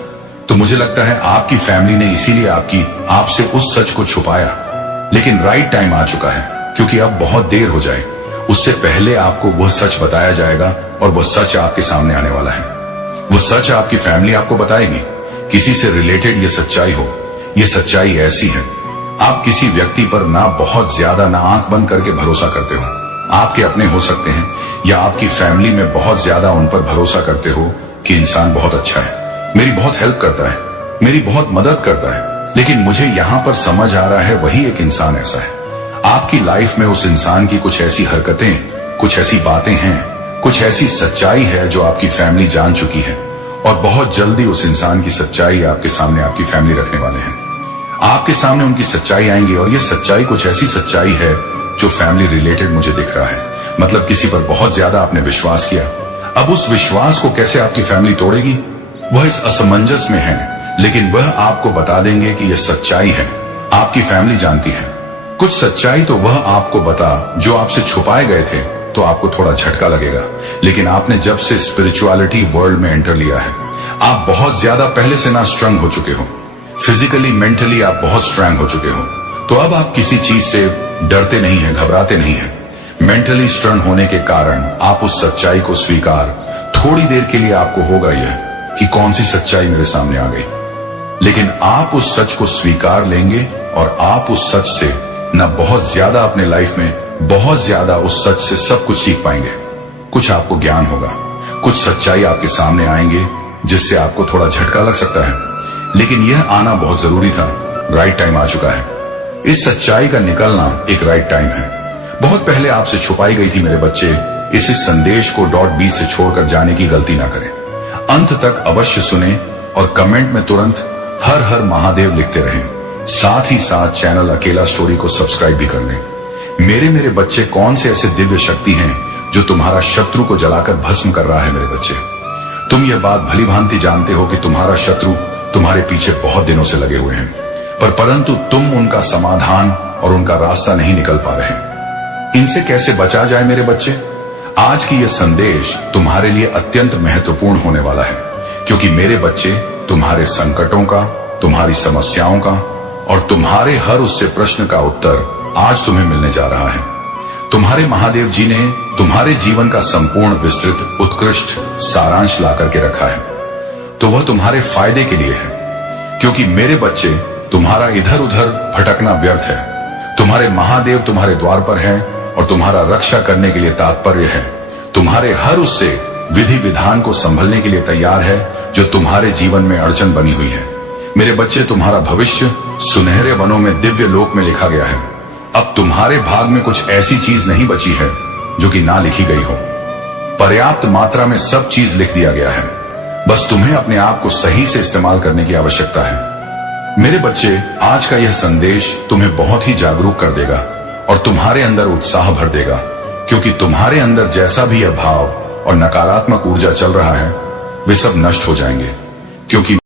तो मुझे लगता है आपकी फैमिली ने इसीलिए आपसे उस सच को छुपाया। लेकिन राइट टाइम आ चुका है क्योंकि अब बहुत देर हो जाए, उससे पहले आपको वह सच बताया जाएगा और वह सच आपके सामने आने वाला है। वह सच आपकी फैमिली आपको बताएगी। किसी से रिलेटेड ये सच्चाई हो, ये सच्चाई ऐसी है, आप किसी व्यक्ति पर ना बहुत ज्यादा ना आंख बंद करके भरोसा करते हो। आपके अपने हो सकते हैं, या आपकी फैमिली में बहुत ज्यादा उन पर भरोसा करते हो कि इंसान बहुत अच्छा है, मेरी बहुत हेल्प करता है, मेरी बहुत मदद करता है, लेकिन मुझे यहां पर समझ आ रहा है वही एक इंसान ऐसा है। आपकी लाइफ में उस इंसान की कुछ ऐसी हरकतें, कुछ ऐसी बातें हैं, कुछ ऐसी सच्चाई है जो आपकी फैमिली जान चुकी है, और बहुत जल्दी उस इंसान की सच्चाई आपके सामने आपकी फैमिली रखने वाले हैं। आपके सामने उनकी सच्चाई आएंगी, और ये सच्चाई कुछ ऐसी सच्चाई है जो फैमिली रिलेटेड मुझे दिख रहा है। मतलब किसी पर बहुत ज्यादा आपने विश्वास किया, अब उस विश्वास को कैसे आपकी फैमिली तोड़ेगी, वह इस असमंजस में है, लेकिन वह आपको बता देंगे कि यह सच्चाई है, आपकी फैमिली जानती है। कुछ सच्चाई तो वह आपको बता जो आपसे छुपाए गए थे, तो आपको थोड़ा झटका लगेगा, लेकिन आपने जब से स्पिरिचुअलिटी वर्ल्ड में एंटर लिया है, आप बहुत ज्यादा पहले से ना स्ट्रंग हो चुके हो, फिजिकली मेंटली आप बहुत स्ट्रांग हो चुके हो, तो अब आप किसी चीज से डरते नहीं है, घबराते नहीं है। मेंटली स्ट्रंग होने के कारण आप उस सच्चाई को स्वीकार, थोड़ी देर के लिए आपको होगा यह कि कौन सी सच्चाई मेरे सामने आ गई, लेकिन आप उस सच को स्वीकार लेंगे, और आप उस सच से ना बहुत ज्यादा अपने लाइफ में बहुत ज्यादा उस सच से सब कुछ सीख पाएंगे। कुछ आपको ज्ञान होगा, कुछ सच्चाई आपके सामने आएंगे जिससे आपको थोड़ा झटका लग सकता है, लेकिन यह आना बहुत जरूरी था। राइट टाइम आ चुका है, इस सच्चाई का निकलना एक राइट टाइम है। बहुत पहले आपसे छुपाई गई थी मेरे बच्चे, इस संदेश को .b से छोड़कर जाने की गलती ना करें। अंत तक अवश्य सुने और कमेंट में तुरंत हर हर महादेव लिखते रहें। साथ ही साथ चैनल अकेला स्टोरी को सब्सक्राइब भी कर लें। मेरे बच्चे, कौन से ऐसे दिव्य शक्ति हैं जो तुम्हारा शत्रु को जलाकर भस्म कर रहा है? मेरे बच्चे, तुम ये बात भली भांति जानते हो कि तुम्हारा शत्रु तुम्हारे पीछे बहुत दिनों से लगे हुए हैं, परंतु तुम उनका समाधान और उनका रास्ता नहीं निकल पा रहे। इनसे कैसे बचा जाए मेरे बच्चे? आज की यह संदेश तुम्हारे लिए अत्यंत महत्वपूर्ण होने वाला है, क्योंकि मेरे बच्चे, तुम्हारे संकटों का, तुम्हारी समस्याओं का और तुम्हारे हर उससे प्रश्न का उत्तर आज तुम्हें मिलने जा रहा है। तुम्हारे महादेव जी ने तुम्हारे जीवन का संपूर्ण, विस्तृत, उत्कृष्ट सारांश ला करके रखा है, तो वह तुम्हारे फायदे के लिए है, क्योंकि मेरे बच्चे, तुम्हारा इधर उधर भटकना व्यर्थ है। तुम्हारे महादेव तुम्हारे द्वार पर हैं और तुम्हारा रक्षा करने के लिए तात्पर्य है, तुम्हारे हर उससे विधि विधान को संभलने के लिए तैयार है जो तुम्हारे जीवन में अड़चन बनी हुई है। मेरे बच्चे, तुम्हारा भविष्य सुनहरे वनों में, दिव्य लोक में लिखा गया है। अब तुम्हारे भाग में कुछ ऐसी चीज नहीं बची है जो कि ना लिखी गई हो। पर्याप्त मात्रा में सब चीज लिख दिया गया है, बस तुम्हें अपने आप को सही से इस्तेमाल करने की आवश्यकता है। मेरे बच्चे, आज का यह संदेश तुम्हें बहुत ही जागरूक कर देगा और तुम्हारे अंदर उत्साह भर देगा, क्योंकि तुम्हारे अंदर जैसा भी अभाव और नकारात्मक ऊर्जा चल रहा है, वे सब नष्ट हो जाएंगे, क्योंकि